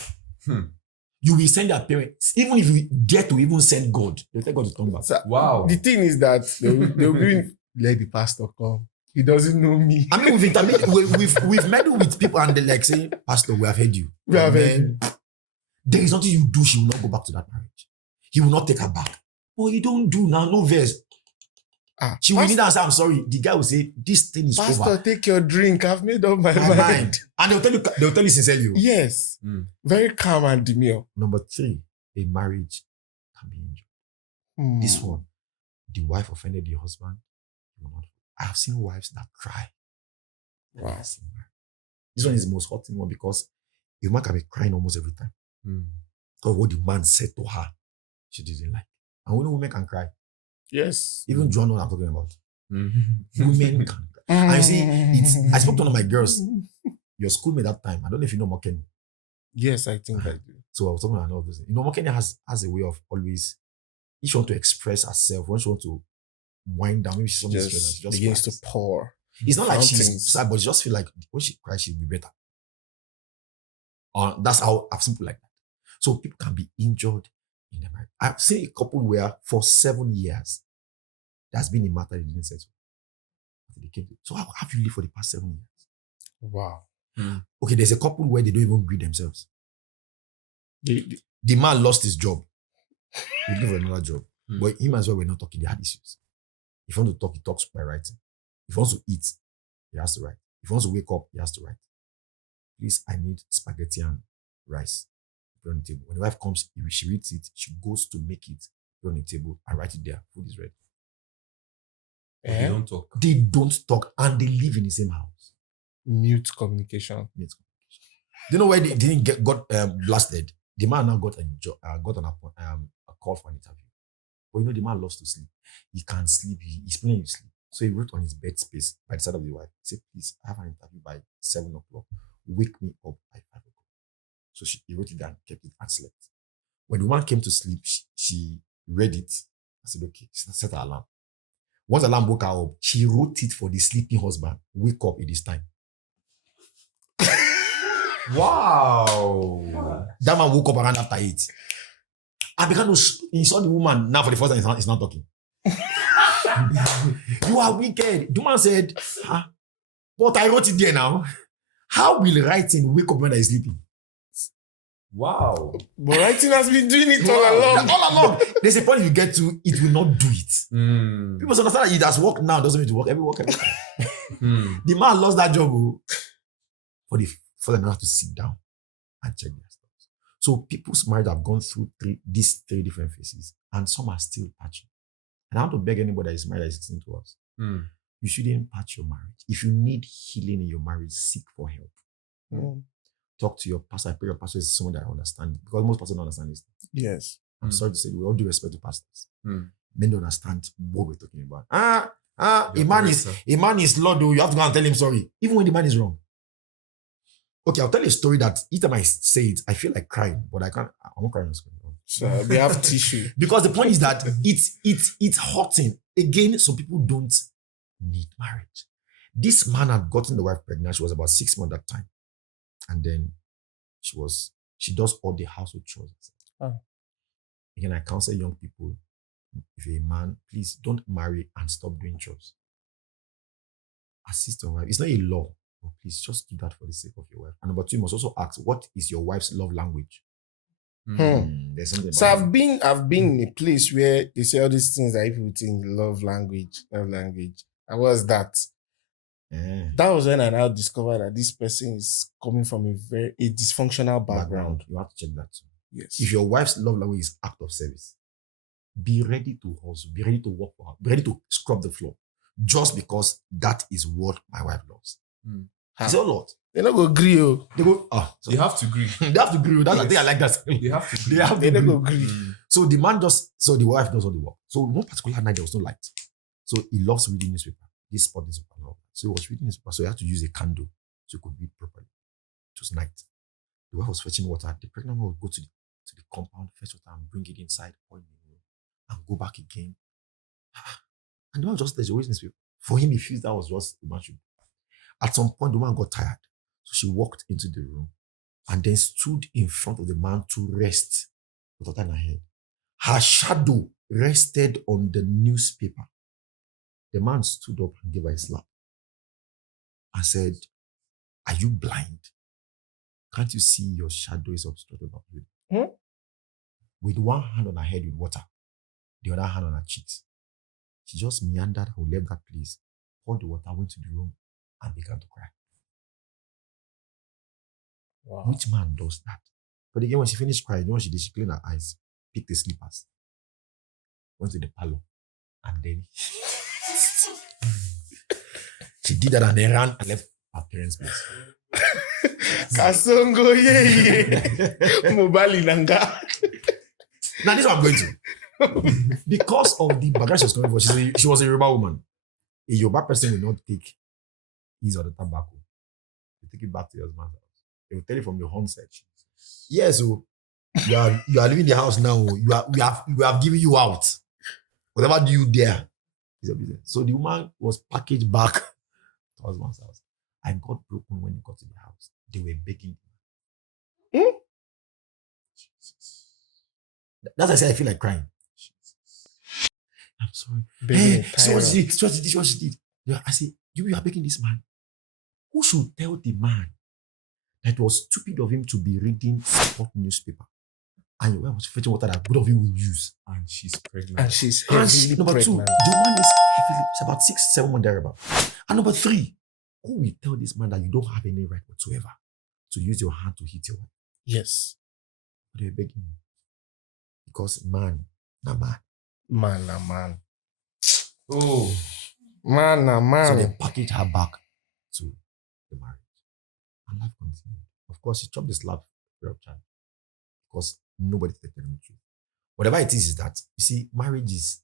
You will send your parents. Even if you dare to even send God, they'll tell God to come back. So, Wow. The thing is that they'll be let the pastor come. He doesn't know me. I mean, we've met with people and they're like saying, Pastor, we have heard you. We have heard you. There is nothing you do, she will not go back to that marriage. He will not take her back. Oh, you don't do now, no verse. She will need to answer, I'm sorry. The guy will say, this thing is Pastor, over. take your drink. I've made up my mind. And they'll tell you sincerely. Yes. Very calm and demure. Number 3, a marriage can be injured. This one, the wife offended the husband. I have seen wives that cry. Wow. This one is the most hurting one because a woman can be crying almost every time. Because what the man said to her, she didn't like. And we know women can cry. Yes. Even John knows what I'm talking about. Women can cry. And you see, I spoke to one of my girls, your schoolmate that time. I don't know if you know Mokeni. Yes, I think I do. So I was talking about all this. You know, Mokeni has a way of always, if she wants to express herself, when she wants to wind down, maybe she's something stressed, she just begins cries. to pour. It's not like she's Fountains. sad, but she just feel like when she cries, she'll be better. That's how I've seen people like that. So people can be injured in their marriage. I've seen a couple where for 7 years, there's been a matter they didn't settle. So how have you lived for the past 7 years? Wow. Okay, there's a couple where they don't even greet themselves. They- The man lost his job. He looking for another job. But him as well were not talking. They had issues. If he wants to talk, he talks by writing. If he wants to eat, he has to write. If he wants to wake up, he has to write. Please, I need spaghetti and rice. Put on the table. When the wife comes, if she reads it, she goes to make it, put on the table, and write it there. Food is ready. But they don't talk. They don't talk and they live in the same house. Mute communication. Do you know why they didn't got blasted? The man now got a call for an interview. But you know, the man loves to sleep. He can't sleep. He's playing with sleep. So he wrote on his bed space by the side of the wife. He said, please, I have an interview by 7 o'clock. Wake me up by 5 o'clock. So he wrote it down, kept it, and slept. When the woman came to sleep, she read it. I said, okay, set her alarm. Once the alarm woke her up, she wrote it for the sleeping husband. Wake up, it is time. Wow. That man woke up around after 8. I began to he saw the woman now for the first time. He's not talking. You are wicked. The man said, but I wrote it there now. How will writing wake up when I is sleeping? Wow. But writing has been doing it all along. All along. There's a point you get to, it will not do it. People understand that it has worked now, doesn't mean to work every time. The man lost that job for them have to sit down and check their stuff. So people's marriage have gone through these three different phases, and some are still patching. And I want to beg anybody that is married that is listening to us. You shouldn't patch your marriage. If you need healing in your marriage, seek for help. Talk to your pastor. I pray your pastor is someone that understands, because most pastors don't understand this. Yes. I'm sorry to say, with all due respect to pastors, men don't understand what we're talking about. A man is Lord, though. You have to go and tell him sorry, even when the man is wrong. Okay, I'll tell you a story that each time I say it, I feel like crying, but I can't. I'm not crying. So we have tissue. Because the point is that it's hurting. Again, some people don't need marriage. This man had gotten the wife pregnant. She was about 6 months at that time. And then she does all the household chores. Again, I counsel young people, if you're a man, please don't marry and stop doing chores. Assist your wife. It's not a law, but please just do that for the sake of your wife. And number 2, you must also ask, what is your wife's love language? There's something about So I've been in a place where they say all these things that people think love language. And what's that? That was when I now discovered that this person is coming from a dysfunctional background. You have to check that too. Yes. If your wife's love language is act of service, be ready to hustle, be ready to work for her, be ready to scrub the floor, just because that is what my wife loves. I say, oh Lord, they don't go agree. they go, They have to agree. they have to agree. That's the thing I like that. They have to agree. They have to They don't go agree. agree. So the wife does all the work. So one particular night there was no light. So he loves reading newspaper. He spot newspaper. So he was reading newspaper. So he had to use a candle so he could read properly. It was night. The wife was fetching water. The pregnant woman would go to the compound, fetch water and bring it inside, pour it in the room, and go back again. And the man just there's always newspaper. For him, he feels that was just the man should. At some point, the woman got tired. So she walked into the room and then stood in front of the man to rest with water in her head. Her shadow rested on the newspaper. The man stood up and gave her a slap and said, are you blind? Can't you see your shadow is obstructed by you? With one hand on her head with water, the other hand on her cheeks. She just meandered and left that place, poured the water, went to the room, and began to cry. Wow. Which man does that? But again, when she finished crying, you know what she did? She cleaned her eyes, picked the slippers, went to the parlor, and then she did that and then ran and left her parents' place. Kasongo, Mobali Nanga. Now, this is what I'm going to. Because of the background she was coming from, she was a Yoruba woman. A Yoruba person will not take his or the tobacco. You take it back to your husband's house. They will tell you from your onset. Yes, so you are leaving the house now. We have given you out. Whatever do you dare is your business. So the woman was packaged back to her husband's house. And got broken when he got to the house. They were begging him. That's why I said I feel like crying. I'm sorry. See what she did. Yeah, I say, you are begging this man. Who should tell the man It was stupid of him to be reading sport newspaper. And your wife was fetching water that good of him will use. And she's pregnant. And she's And heavily number two, pregnant. the woman is heavily, it's about 6-7 months thereabout. And number three, who will tell this man that you don't have any right whatsoever to use your hand to hit your wife? Yes. But they're begging him. Because man, man. Man. Oh. Man. So they package her back to the marriage. And life continued. Of course, she chopped the slap for her child. Because nobody detected the truth. Whatever it is that, you see, marriage is,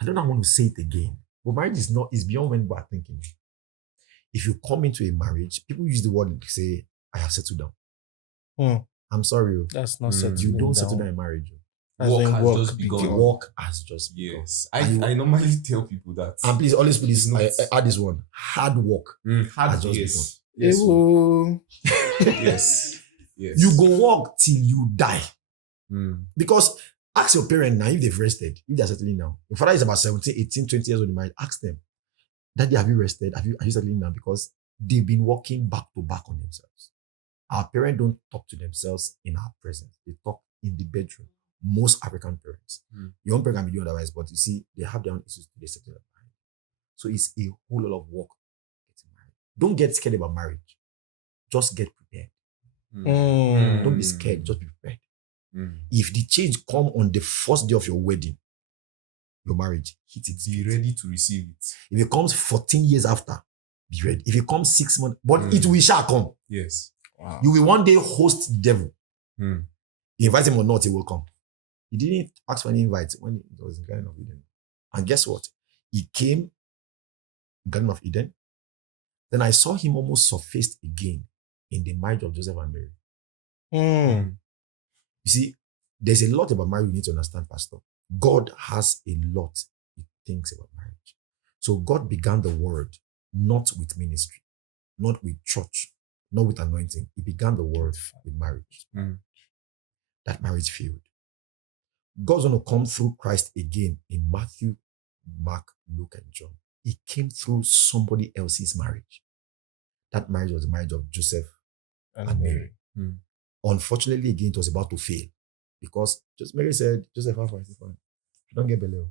I don't know, I want to say it again, but marriage is beyond when we are thinking. If you come into a marriage, people use the word, say, I have settled down. I'm sorry. That's not settling You don't down. settle down in marriage. Work has just begun. The work has just begun. Yes. I normally tell people that. And please, always put this, Not- I add this one. Hard work Hard, has just yes. begun. Yes. Ewo. Yes. Yes. You go work till you die. Mm. Because ask your parents now if they've rested, if they're settling now. Your father is about 17, 18, 20 years old in marriage. Ask them, Daddy, have you rested? Are you settling now? Because they've been working back to back on themselves. Our parents don't talk to themselves in our presence. They talk in the bedroom. Most African parents. Your own parent can be doing otherwise, but you see, they have their own issues. They settle down. So it's a whole lot of work getting married. Don't get scared about marriage. Just get prepared. Don't be scared. Just be prepared. If the change come on the first day of your wedding, your marriage, hit it. Be ready to receive it. If it comes 14 years after, be ready. If it comes 6 months, but it will shall come. Yes. Wow. You will one day host the devil. Mm. Invite him or not, he will come. He didn't ask for any invite when it was in Garden of Eden. And guess what? He came in Garden of Eden. Then I saw him almost surfaced again in the marriage of Joseph and Mary. You see, there's a lot about marriage you need to understand, Pastor. God has a lot he thinks about marriage. So God began the word not with ministry, not with church, not with anointing. He began the word with marriage. That marriage failed. God's going to come through Christ again in Matthew, Mark, Luke, and John. He came through somebody else's marriage. That marriage was the marriage of Joseph and Mary. Unfortunately, again, it was about to fail because Mary said, Joseph, how far is it fine? You don't get belly.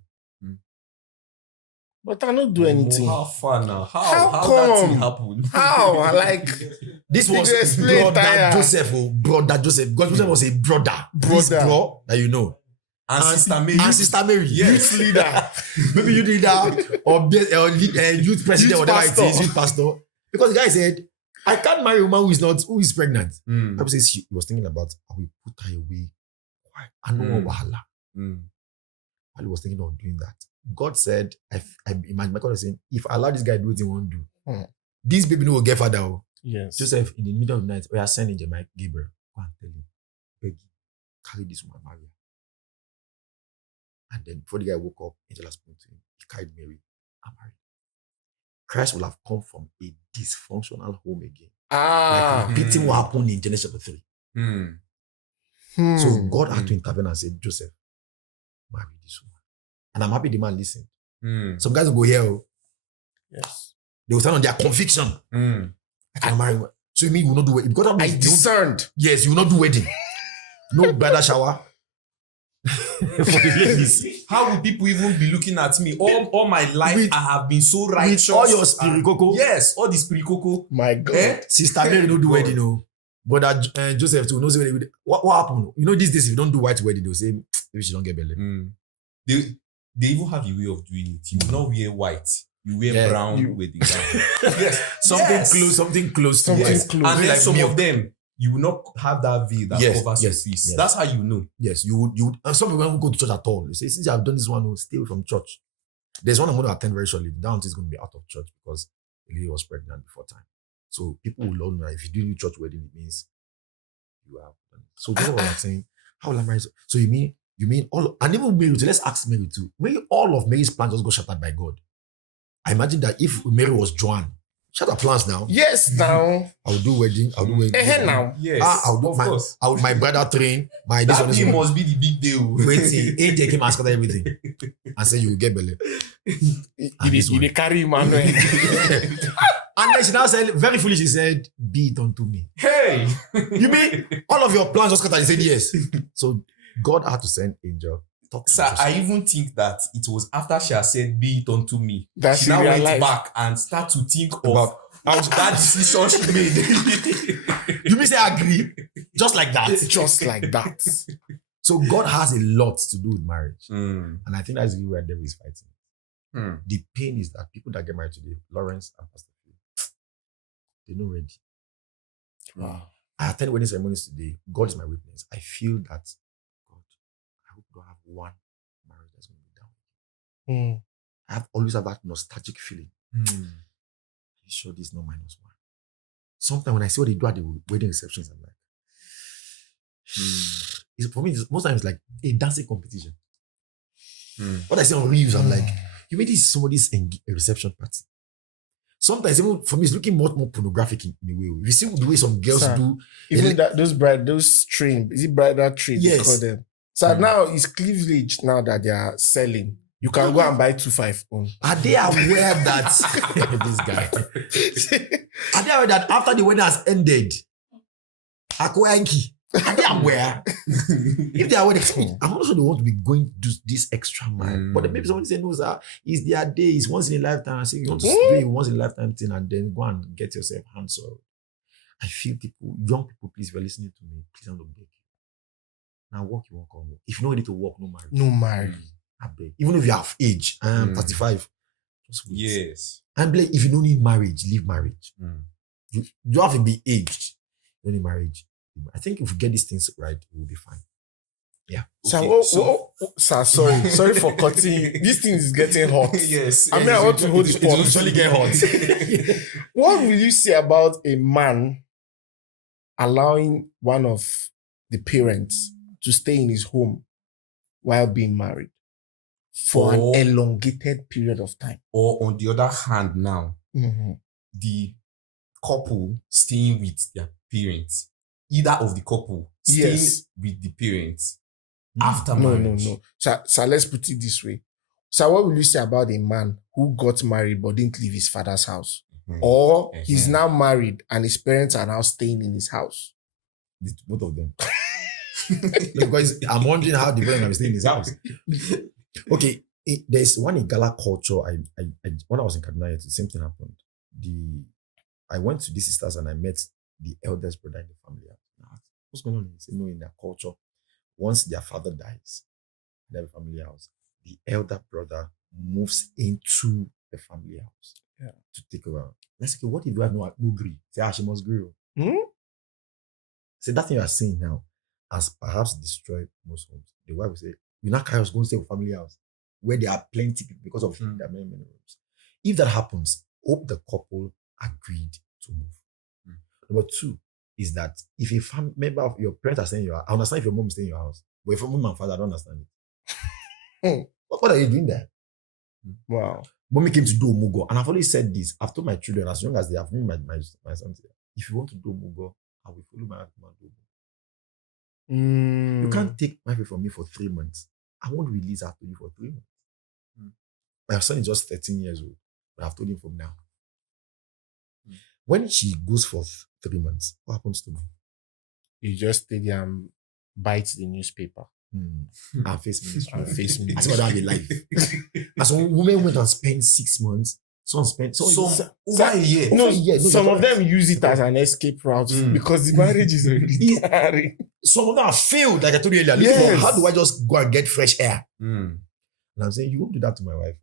But I don't do anything. How far now? How that come? thing happened? How? I like This Did was you explain, brother Taya? Joseph, brother Joseph. Because Joseph was a brother. This Brother. bro that you know. And Sister Mary. And Sister Mary. Yes. youth leader. Maybe you did that or youth president, Youth whatever pastor. it is, youth pastor. Because the guy said, I can't marry a woman who is pregnant. Bible says he was thinking about, I will put her away. Why? I know wahala. While he was thinking of doing that, God said, I imagine my God was saying, if I allow this guy to do what he won't do, this baby no will get father. Oh. Yes. Joseph, in the middle of the night, we are sending Jeremiah, Gabriel, go and tell him, Peggy, carry this woman, marry her. And then before the guy woke up, angel has spoken to him. He carried Mary and married. Christ will have come from a dysfunctional home again. Like repeating what happened in Genesis chapter 3. So God had to intervene and say, Joseph, marry this woman. And I'm happy the man listened. Some guys will go here. Yes. They will stand on their conviction. I can marry her. So you mean you will not do wedding? Because I discerned. Yes, you will not do wedding. No bridal shower. For the ladies. How will people even be looking at me? All my life, With- I have been so righteous. With all your spirikoko. Yes, all the spirikoko. My God. Eh? Sister Mary don't do wedding, no. But Joseph too knows what happened. You know, these days if you don't do white wedding, they'll say maybe she don't get belly. They even have a way of doing it. You will not wear white. You wear brown wedding gown. Yes. Something close to Something it. close. And then Like some milk. of them, you will not have that veil that covers your face. yes. That's how you know. Yes, you would. And some people won't go to church at all. You say, since I've done this one, stay away from church. There's one I'm going to attend very shortly. That one is going to be out of church because the lady was pregnant before time. So people will learn that if you do church wedding, it means you have done it. So that's what I'm saying. How will I marry? So you mean all, and even Mary, let's ask Mary too. Maybe all of Mary's plans just got shattered by God. I imagine that if Mary was Joan, shut her plans now. Yes, now. I'll do wedding. Now. Yes. I'll do of course. my brother train. My this That one thing must be the big deal. waiting. Angel came and scattered everything. And said you will get belly. You dey carry Emmanuel. And then she now said, very foolish, she said, be it unto me. Hey. You mean all of your plans just cut and you said yes? So God had to send angel. Sir, I even think that it was after she had said, be it unto me, That she she now went realized. back and start to think About- of that decision she made. You mean say agree? Just like that. Just like that. So God has a lot to do with marriage. Mm. And I think that's where the devil is fighting. Mm. The pain is that people that get married today, Lawrence and Pastor Phil, they're not ready. Wow. I attend wedding ceremonies today. God is my witness. I feel that, God, I hope we don't have one marriage that's going to be down. Mm. I have always have that nostalgic feeling. Mm. You sure this is not minus one? Sometimes when I see what they do at the wedding receptions, I'm like, for me, most times it's like a dancing competition. Mm. What I see on Reels, I'm like, you mean this is somebody's a reception party? Sometimes even for me, it's looking much more pornographic in a way. You see the way some girls Sir, do. Even those train, is it bridal train? Yes. They call them. So now it's cleavage now that they are selling. You can go and buy 2.5 on. Are they aware that this guy? Are they aware that after the wedding has ended, Akwanki? Are they aware? If they are aware, I'm not sure they want to be going to do this extra mile. But then maybe someone say, no, sir, it's their day, it's once in a lifetime. I say, you want to do a once in a lifetime thing and then go and get yourself hands on. I feel young people, please, if you're listening to me, please don't beg you. Now walk, you won't come. If you know you need to walk, no marriage. No marriage. I beg. Even if you have age, 35, just wait. Yes. And if you don't need marriage, leave marriage. Mm. You have to be aged. You don't need marriage. I think if we get these things right, we'll be fine. Yeah. Okay, Sir, sorry for cutting you. This thing is getting hot. Yes. I mean, I want to hold It the will pot. usually get hot. What will you say about a man allowing one of the parents to stay in his home while being married for an Or- elongated period of time? Or on the other hand, now Mm-hmm. the couple staying with their parents, either of the couple staying Yes. with the parents after No. marriage. So let's put it this way. So what will you say about a man who got married but didn't leave his father's house? Mhm. Or he's Mhm. now married and his parents are now staying in his house? Both of them. Because I'm wondering how the parents are staying in his house. Okay, there's one in Gala culture. I when I was in Kaduna, the same thing happened. I went to these sisters and I met the eldest brother in the family. I asked, what's going on? He said, no, in their culture, once their father dies, they have a family house, the elder brother moves into the family house to take over. Let's say, what if you have no agree? Say, she must agree. So that thing you are saying now has perhaps destroyed most homes. The wife will say, we now carry us going to stay with family house where there are plenty people because of there are many rooms. If that happens, hope the couple agreed to move. Number two is that if a member of your parents are staying in your house, I understand if your mom is staying in your house, but if your mom and father, I don't understand it. What are you doing there? Wow. Mommy came to do Omugo, and I've always said this. I've told my children, as young as they have, my sons here, if you want to do Omugo, I will follow my husband to Omugo. You can't take my wife from me for 3 months. I won't release her to you for 3 months. My son is just 13 years old, but I've told him from now. When she goes for 3 months, what happens to me? You just stay there and bite the newspaper. And face ministry. And face I see what I have a life. And some women went and spent 6 months. Some spent over a year. No, yeah, some of them use it as an escape route because the marriage is already tiring. Some of them have failed, like I told you earlier. Looking for, how do I just go and get fresh air? And I'm saying, you won't do that to my wife.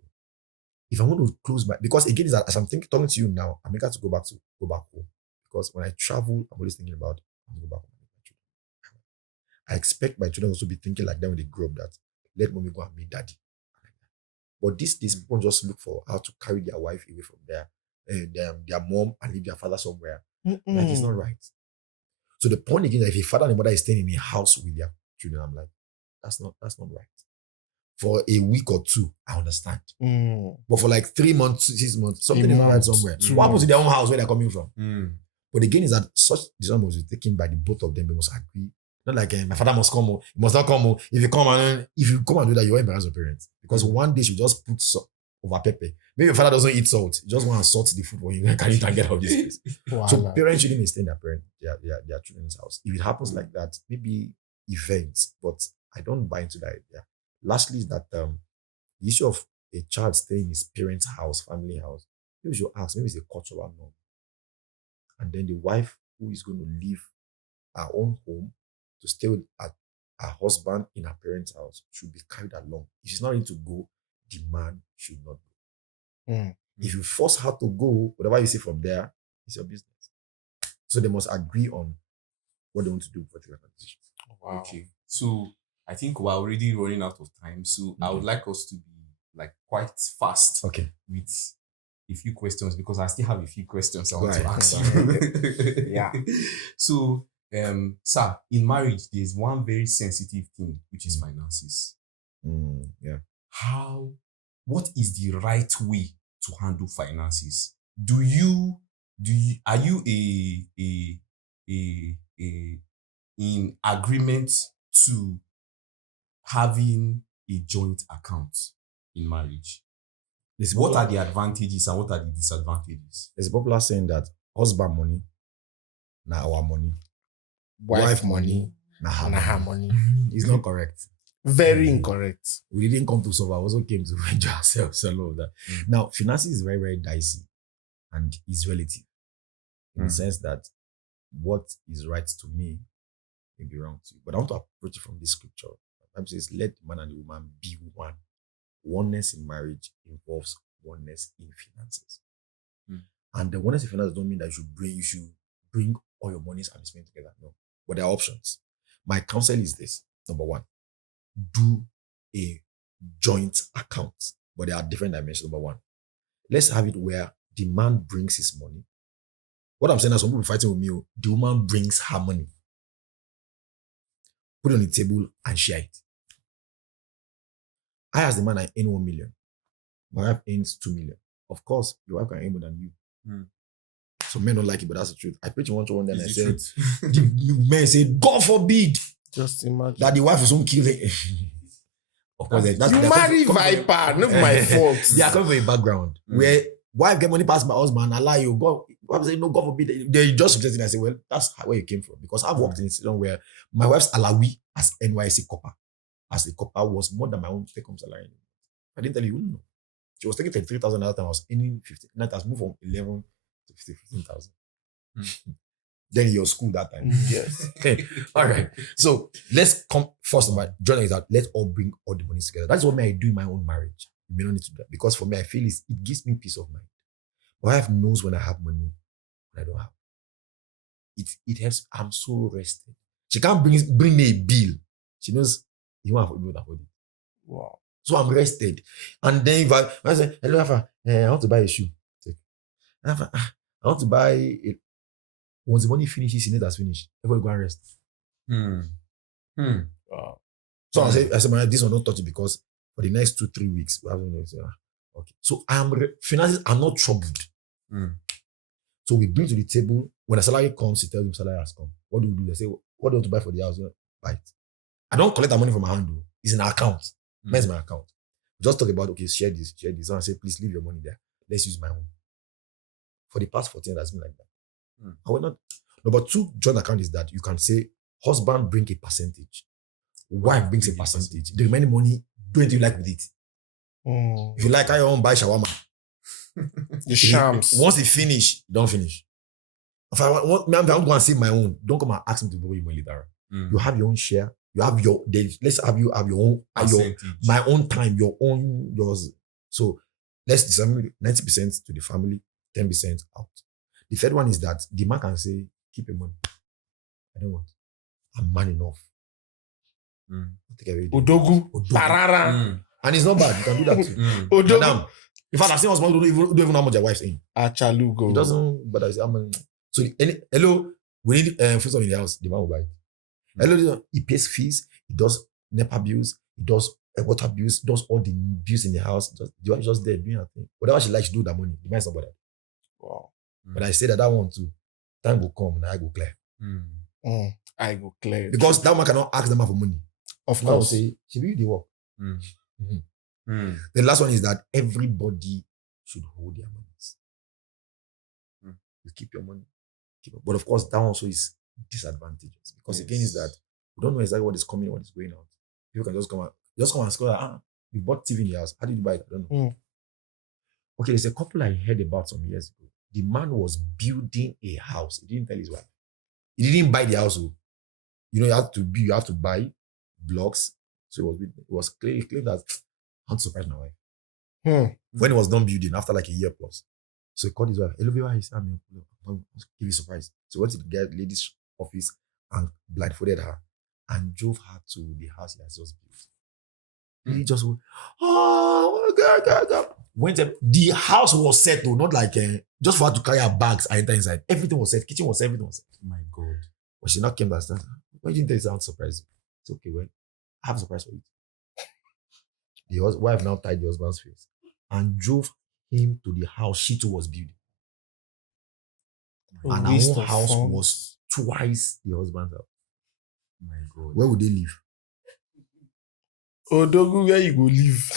If I want to close my, because again, as I'm talking to you now, I'm eager to go back home. Because when I travel, I'm always thinking about, I'm going to go back home. I expect my children also be thinking like that when they grow up, that let mommy go and meet daddy. But these people just look for how to carry their wife away from their mom and leave their father somewhere. Like it's not right. So the point again, if a father and a mother is staying in a house with their children, I'm like, that's not right. For a week or two, I understand. But for like 3 months, 6 months, something is not right somewhere. So what happens to their own house where they're coming from? But again, is that such decision must be taken by the both of them. They must agree. Not like my father must come. He must not come. If you come and do that, you will embarrass your parents. Because one day she just put over pepper. Maybe your father doesn't eat salt. You just want to salt the food for you. Can you can get out of this place? So Voila. parents shouldn't stay in their children's house. If it happens like that, maybe events, but I don't buy into that idea. Lastly, is that the issue of a child staying in his parents' house, family house, maybe you should ask, maybe it's a cultural norm. And then the wife who is going to leave her own home to stay with her husband in her parents' house should be carried along. If she's not ready to go, the man should not go. Mm. If you force her to go, whatever you say from there is your business. So they must agree on what they want to do for the transition. Wow. Okay. So I think we're already running out of time. So I would like us to be like quite fast Okay. with a few questions because I still have a few questions I Go want to ahead. ask Go you. Yeah. So, sir, in marriage, there's one very sensitive thing, which is finances. Yeah. What is the right way to handle finances? Are you in agreement to having a joint account in marriage? What are the advantages and what are the disadvantages? There's a popular saying that husband money, now our money. Wife money, now her and her money. money. It's not correct. Very incorrect. We didn't come to solve. I also came to enjoy ourselves and all of that. Now, finances is very, very dicey and is relative in the sense that what is right to me may be wrong to you. But I want to approach it from this scripture. The Bible says, let the man and the woman be one. Oneness in marriage involves oneness in finances. And the oneness in finances don't mean that you should bring all your monies and be spent together. No. But there are options. My counsel is this. Number one, do a joint account. But there are different dimensions. Number one, let's have it where the man brings his money. What I'm saying is some people fighting with me, the woman brings her money. Put it on the table and share it. I, as the man, I earn 1 million. My wife earns 2 million. Of course, your wife can earn more than you. So men don't like it, but that's the truth. I preach one day and I said, the men said, God forbid Just imagine. that the wife is going to kill it. Of course, You marry Viper, not my fault. They are coming from a background where wife get money past my husband, I lie you. God, wife say, no, God forbid. They just suggesting, I say, well, that's where you came from. Because I've worked in a situation where my wife's alawi as NYC copper, as the copper was more than my own take-home salary. I didn't tell you, you wouldn't know. She was taking 33,000 at that time. I was earning 15. That has moved from 11 to 15,000. Then in your school that time. Yes. All right. So let's come first about John is that let's all bring all the monies together. That's what I do in my own marriage. You may not need to do that. Because for me, I feel it gives me peace of mind. My wife knows when I have money, when I don't have. It helps. I'm so rested. She can't bring me a bill. She knows you won't afford it. Wow. So I'm rested. And then if I say, hello, Alpha, I want to buy a shoe. Take. Alpha, I want to buy it. Once the money finishes, the net has finished. Everybody go and rest. Wow. So I said, man, this one don't touch it because for the next 2-3 weeks, we have okay. So finances are not troubled. So we bring to the table, when a salary comes, he tells them salary has come. What do we do? They say, what do you want to buy for the house? Buy it. I don't collect that money from my hand, though. It's in an account. Where's my account? Just talk about, okay, share this. So I say, please leave your money there. Let's use my own. For the past 14 years, that's been like that. I will not. Number 2, joint account is that you can say, husband bring a percentage. Wife brings a percentage. The remaining money, do anything you like with it. If you like, I want buy shawarma. The shams. Once they finish, don't finish. If I want to go and save my own, don't come and ask me to borrow you money later. You have your own share. You have let's have you have your own, my own time, yours. So let's determine 90% to the family, 10% out. The third one is that the man can say, keep your money. I don't want. I'm man enough. Take away Odogu. Parara. And it's not bad. You can do that too. Odogu. Madam, in fact, I've seen husband don't even know how much their wife's in. Achalugo. It doesn't, but I say, so hello, we need food stuff in the house. The man will buy it. Hello, he pays fees. He does NEPA bills. He does water bills. Does all the bills in the house. The wife is just there doing her thing. Whatever she likes to do with that money, the man is not bothered. Wow. But I say that one too. Time will come and I go clear. I go clear. Because that man cannot ask them for money. Of Man will course. say, she will do the work. The last one is that everybody should hold their monies. You keep your money. But of course, that also is disadvantageous because again is that we don't know exactly what is coming, what is going out. People can just come and score. You bought TV in the house. How did you buy it? I don't know. Okay, there's a couple I heard about some years ago. The man was building a house. He didn't tell his wife. He didn't buy the house. You have to buy blocks. So it was clear that I'm surprised my wife. When he was done building, after like a year plus. So he called his wife. Hello, baby, he said, I'm give you a surprise. So he went to the lady's office and blindfolded her and drove her to the house he has just built. He just went, oh my God. The house was set though, not like just for her to carry her bags and enter inside. Everything was set. Kitchen was set. Everything was set. My God. But she not came back. Why didn't they sound surprised? It's okay, well, I have a surprise for you. The wife now tied the husband's face and drove him to the house she too was building. And our own house was twice the husband's house. My God. Where would they live? Odogu, where you go live?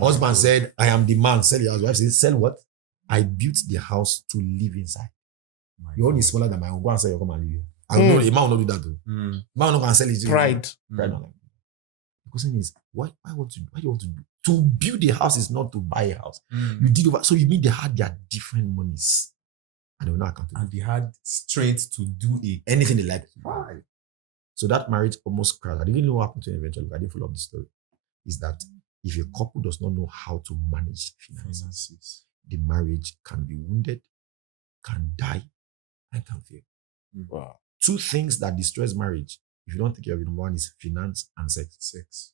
Husband said, I am the man. Sell your house. Wife said, sell what? I built the house to live inside. Your own is smaller than my own. Go and sell your come and live here. I will not, a man will not do that though. Man will not go and sell it. Pride. Pride. The question is, what do you want to do? To build a house is not to buy a house. You did over. So you mean they had their different monies. And they were not accountable. And they had strength to do anything they liked. So that marriage almost crashed. I didn't know what happened to him eventually. I didn't follow up the story. Is that if a couple does not know how to manage finances, the marriage can be wounded, can die, and can fail. Wow. Two things that destroys marriage, if you don't take care of it, number one is finance and sex.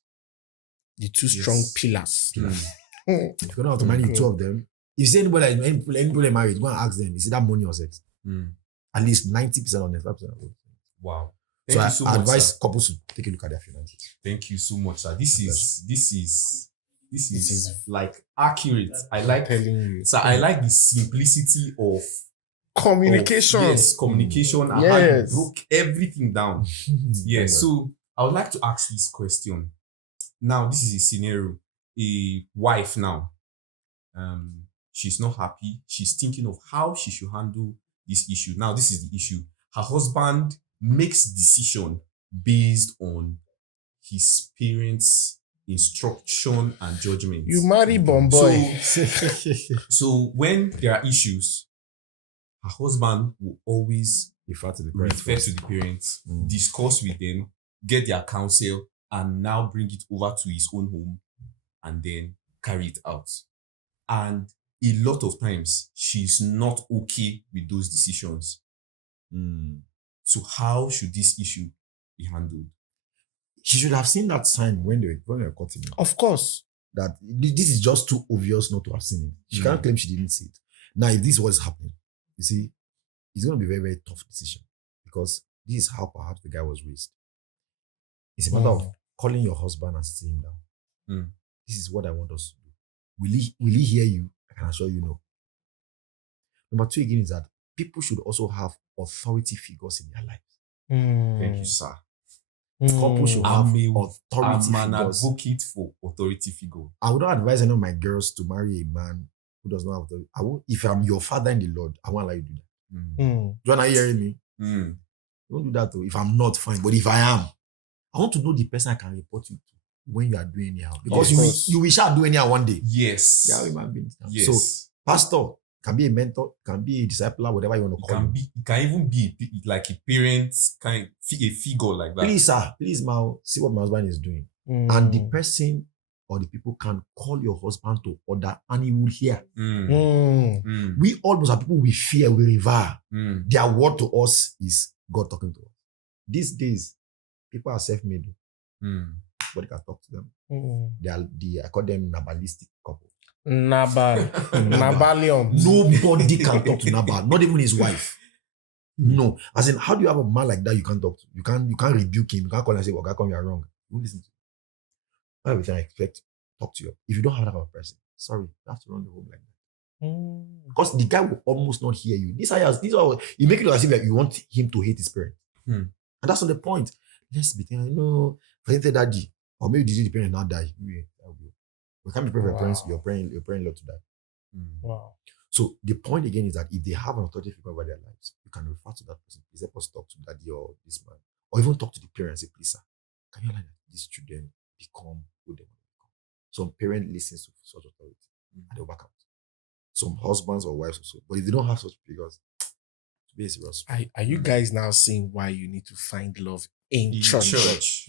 The two strong pillars. If you don't know how to manage the two of them, if you say anybody married, go and ask them, is it that money or sex? At least 90% or 95% of it. Wow. Thank you so much, advise couples to take a look at their finances. Thank you so much, sir. This is like accurate. I like telling you. So I like the simplicity of communication. Communication and how you broke everything down. Yes. So I would like to ask this question. Now, this is a scenario. A wife now. She's not happy. She's thinking of how she should handle this issue. Now, this is the issue. Her husband makes decision based on his parents' instruction and judgment. You marry Bomboy. So when there are issues, her husband will always refer to the parents, discuss with them, get their counsel, and now bring it over to his own home and then carry it out. And a lot of times, she's not okay with those decisions. So how should this issue be handled? She should have seen that sign when they were cutting it. Of course. That this is just too obvious not to have seen it. She can't claim she didn't see it. Now, if this was happening, you see, it's going to be a very, very tough decision because this is how perhaps the guy was raised. It's a matter of calling your husband and sitting him down. This is what I want us to do. Will he hear you? I can assure you no. Number two again is that people should also have authority figures in their lives. Thank you, sir. Couples should have authority figures. I'm an advocate for authority figure. I would not advise any of my girls to marry a man who does not have authority. If I'm your father in the Lord, I won't allow you to do that. John, are you hearing me? Don't do that though. If I'm not, fine. But if I am, I want to know the person I can report you to when you are doing anyhow. Because you will shall do anyhow one day. Yes. Yeah, human beings. Yes. So, pastor can be a mentor, can be a discipler, whatever you want to call him. It can even be like a parent, a figure like that. Please, sir. Please, Mao, see what my husband is doing. And the person or the people can call your husband to order and he will hear. We almost are people we fear, we revere. Their word to us is God talking to us. These days, people are self-made. Nobody can talk to them. I call them Nabalistic couple. Nabalium. Nobody can talk to Nabal, not even his wife. No. As in, how do you have a man like that you can't talk to? You can't rebuke him. You can't call and say, well, come, you're wrong. You listen to him. Everything I expect, talk to you. If you don't have that kind of person, sorry, you have to run the home like that. Because the guy will almost not hear you. These are you make it as if like you want him to hate his parent. And that's not the point. Let's be thinking, no, for daddy, or maybe the parent not die. We can't be praying for your parents, Wow. you're praying Lord to die. Wow. So the point again is that if they have an authority figure over their lives, you can refer to that person. Please help us talk to daddy or this man. Or even talk to the parents. Say, please, sir, can you allow these children become who they want to become? Some parent listens to such authority and they'll back out. Some husbands or wives also. But if they don't have such figures, to be a serious. Are you guys now seeing why you need to find love in church?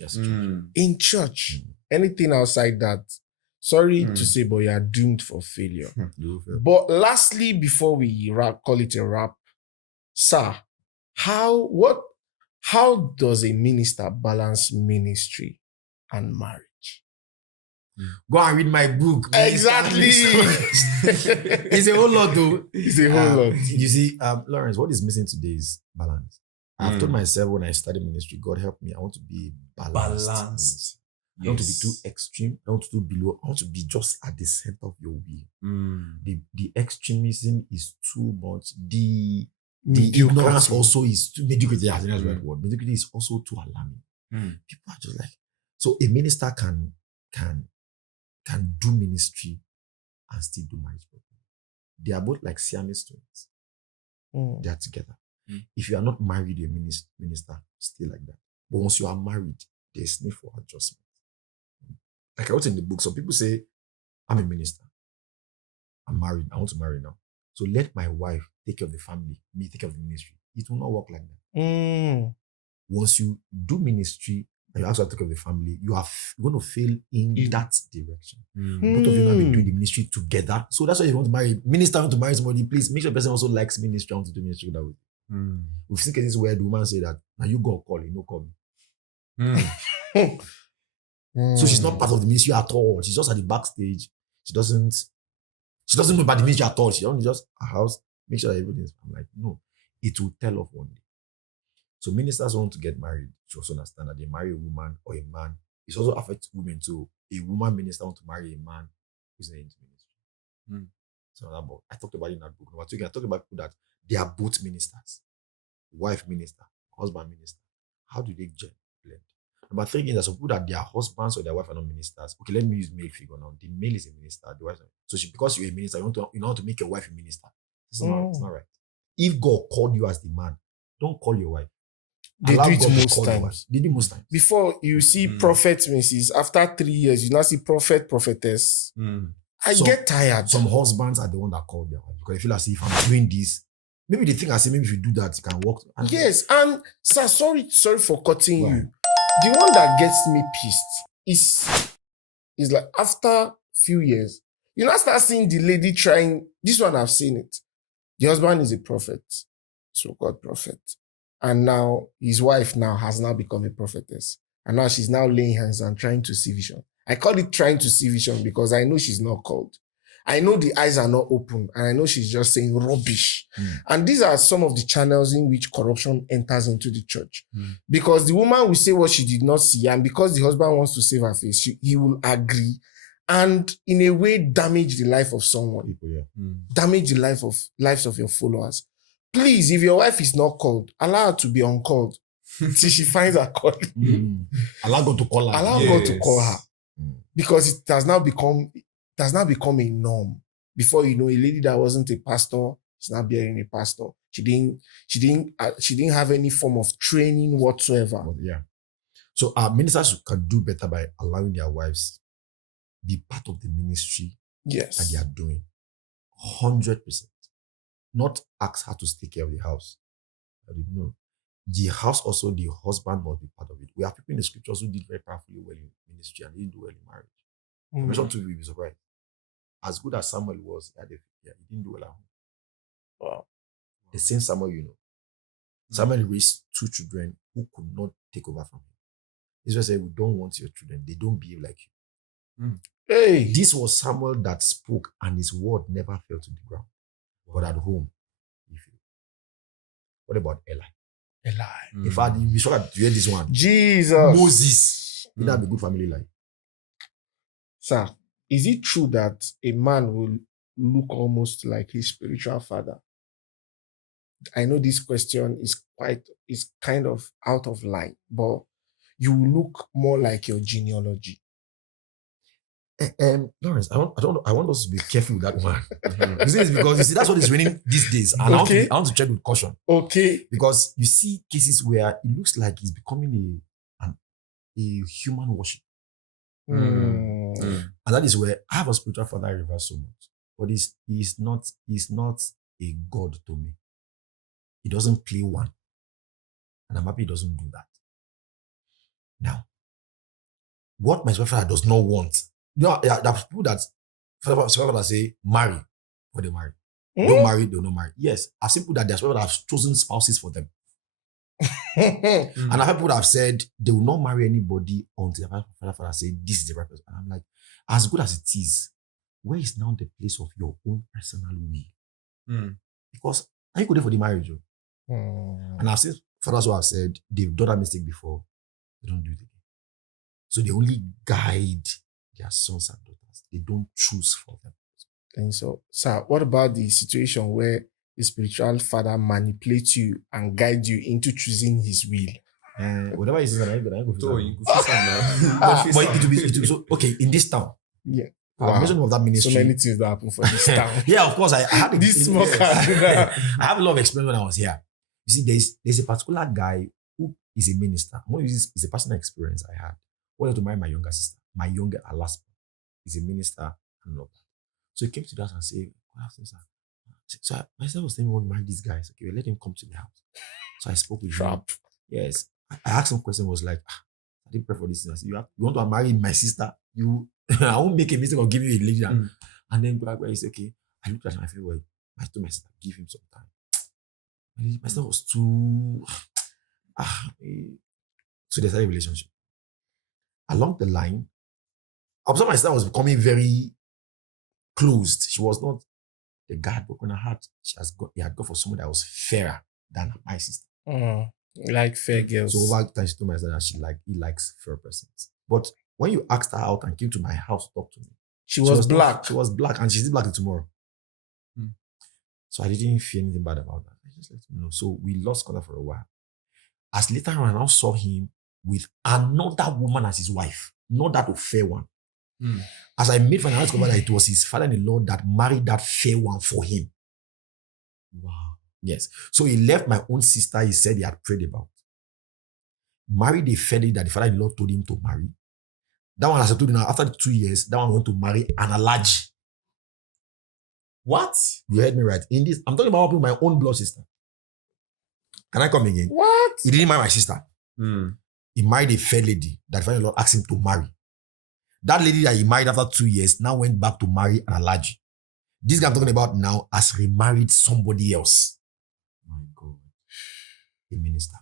Yes, In church. Mm. Anything outside that, sorry Mm. to say, but you are doomed for failure. You will fail. But lastly, before we call it a wrap, sir, how does a minister balance ministry and marriage? Go and read my book. Exactly. It's a whole lot, though. It's a whole lot. You see, Lawrence, what is missing today is balance. I've told Mm. myself when I started ministry, God help me. I want to be balanced. Balanced. I don't want to be too extreme. I don't want to be below. I want to be just at the center of your will. The extremism is too much. The ignorance also is too mediocrity. I think that's the right word. Mediocrity is also too alarming. People are just like, so a minister can do ministry and still do marriage properly. They are both like Siamese twins. They are together. If you are not married, you're a minister, stay like that. But once you are married, there's need for adjustment. Like I wrote in the book, some people say, I'm a minister. I'm married. I want to marry now. So let my wife take care of the family, me take care of the ministry. It will not work like that. Once you do ministry and you also have to take care of the family, you are going to fail in that direction. Both of you now be doing the ministry together. So that's why you want to marry. Minister want to marry somebody, please make sure the person also likes ministry. I want to do ministry that way. We've seen cases where the woman say that, now you go call, you no call me. So she's not part of the ministry at all. She's just at the backstage. She doesn't know about the ministry at all. She only just a house, make sure that everything's. I'm like, no, it will tell off one day. So ministers want to get married. You also understand that they marry a woman or a man. It also affects women too. A woman minister want to marry a man who's not into ministry. So about I talked about it in that book. Number two, I talked about people that they are both ministers. Wife minister, husband minister. How do they blend? Number three, there's some people that their husbands or their wife are not ministers. Okay, let me use male figure now. The male is a minister, the wife is not. So because you're a minister, you want to make your wife a minister. It's not right. If God called you as the man, don't call your wife. They Allow do it God to most call your times. wife. They do most times. Before you see prophet, Mrs. After 3 years, you now see prophet, prophetess. I get tired. Some husbands are the one that call their wife because they feel as if I'm doing this. Maybe they think I say maybe if you do that, you can work. Yes, and sir, sorry for cutting you. The one that gets me pissed is like after few years, you now start seeing the lady trying. This one I've seen it. The husband is a prophet, so-called prophet, and now his wife now has now become a prophetess, and now she's now laying hands and trying to see vision. I call it trying to see vision because I know she's not called. I know the eyes are not open, and I know she's just saying rubbish. And these are some of the channels in which corruption enters into the church. Because the woman will say what she did not see, and because the husband wants to save her face, he will agree, and in a way damage the life of someone. Damage the lives of your followers. Please, if your wife is not called, allow her to be uncalled till she finds her calling. Allow God to call her. Allow God to call her. Because it has now become a norm. Before you know, a lady that wasn't a pastor is now bearing a pastor. She didn't have any form of training whatsoever. So ministers can do better by allowing their wives be part of the ministry that they are doing. 100%. Not ask her to take care of the house. I didn't know. The house also, the husband must be part of it. We have people in the scriptures who did very powerfully well in ministry and didn't do well in marriage. I'm sure to be surprised. As good as Samuel was, he didn't do well at home. Wow. The same Samuel, Samuel raised 2 children who could not take over from him. Israel said, we don't want your children. They don't behave like you. Hey. This was Samuel that spoke and his word never fell to the ground. But at home, he failed. What about Eli? In fact, you be sure that you hear this one. Jesus. Moses. It have a good family life. Sir, is it true that a man will look almost like his spiritual father? I know this question is kind of out of line, but you will look more like your genealogy. Lawrence, I want us to be careful with that one. You see, it's because you see that's what is raining these days, and Okay. I want to tread with caution Okay. because you see cases where it looks like it's becoming a human worship, Mm. and that is where I have a spiritual father I reverse so much, but he's not a god to me. He doesn't play one, and I'm happy he doesn't do that. Now, what my spiritual father does not want, there are people that spiritual father say marry, or they marry. Don't marry, they'll not marry. Yes, I've seen people that their spiritual father have chosen spouses for them. And I've heard people that have said they will not marry anybody until their father say this is the right person. And I'm like, as good as it is, where is now the place of your own personal will? Because are you good for the marriage? And I've seen fathers who have said they've done that mistake before, they don't do it again. So they only guide their sons and daughters. They don't choose for them. And so, sir, what about the situation where the spiritual father manipulates you and guides you into choosing his will? Whatever he says, I go So for you go face am now. but it will be so okay in this town. Yeah. I've mentioned of that ministry. So many things that happen for this town. Yeah, of course. I had This small I have a lot of experience when I was here. You see, there's a particular guy who is a minister. I'm going to use this, it's a personal experience I had. I wanted to marry my younger sister. My younger, her last one, is a minister and all that. So he came to the house and said, "Good afternoon, sir." So my sister was telling me, "We want to marry this guy." I said, "Okay, let him come to the house." So I spoke with him. Yes. I asked him a question, was like, I didn't pray for this thing. I said, you want to marry my sister? I won't make a mistake of giving you a lady. And then he said, okay. I looked at him, I felt, well, I told my sister, give him some time. And my sister was too... So they started a relationship. Along the line, I observed my sister was becoming very closed. She was not... The guy had broken her heart. He had gone for someone that was fairer than my sister. Like fair girls. So over time, she told my sister that he likes fair persons. But when you asked her out and came to my house to talk to me, she was black. She was black, and she's still black tomorrow. So I didn't feel anything bad about that. I just let him know. So we lost contact for a while. As later on, I now saw him with another woman as his wife, not that fair one. As I made financial discovery that it was his father-in-law that married that fair one for him. Wow. Yes. So he left my own sister, he said he had prayed about. Married a fair lady that the father-in-law told him to marry. That one, as I told you now, after 2 years, that one went to marry an Alhaji. What? You heard me right. In this, I'm talking about my own blood sister. Can I come again? What? He didn't marry my sister. He married a fair lady that the father-in-law asked him to marry. That lady that he married after 2 years now went back to marry an Alhaji. This guy I'm talking about now has remarried somebody else. My God. A minister.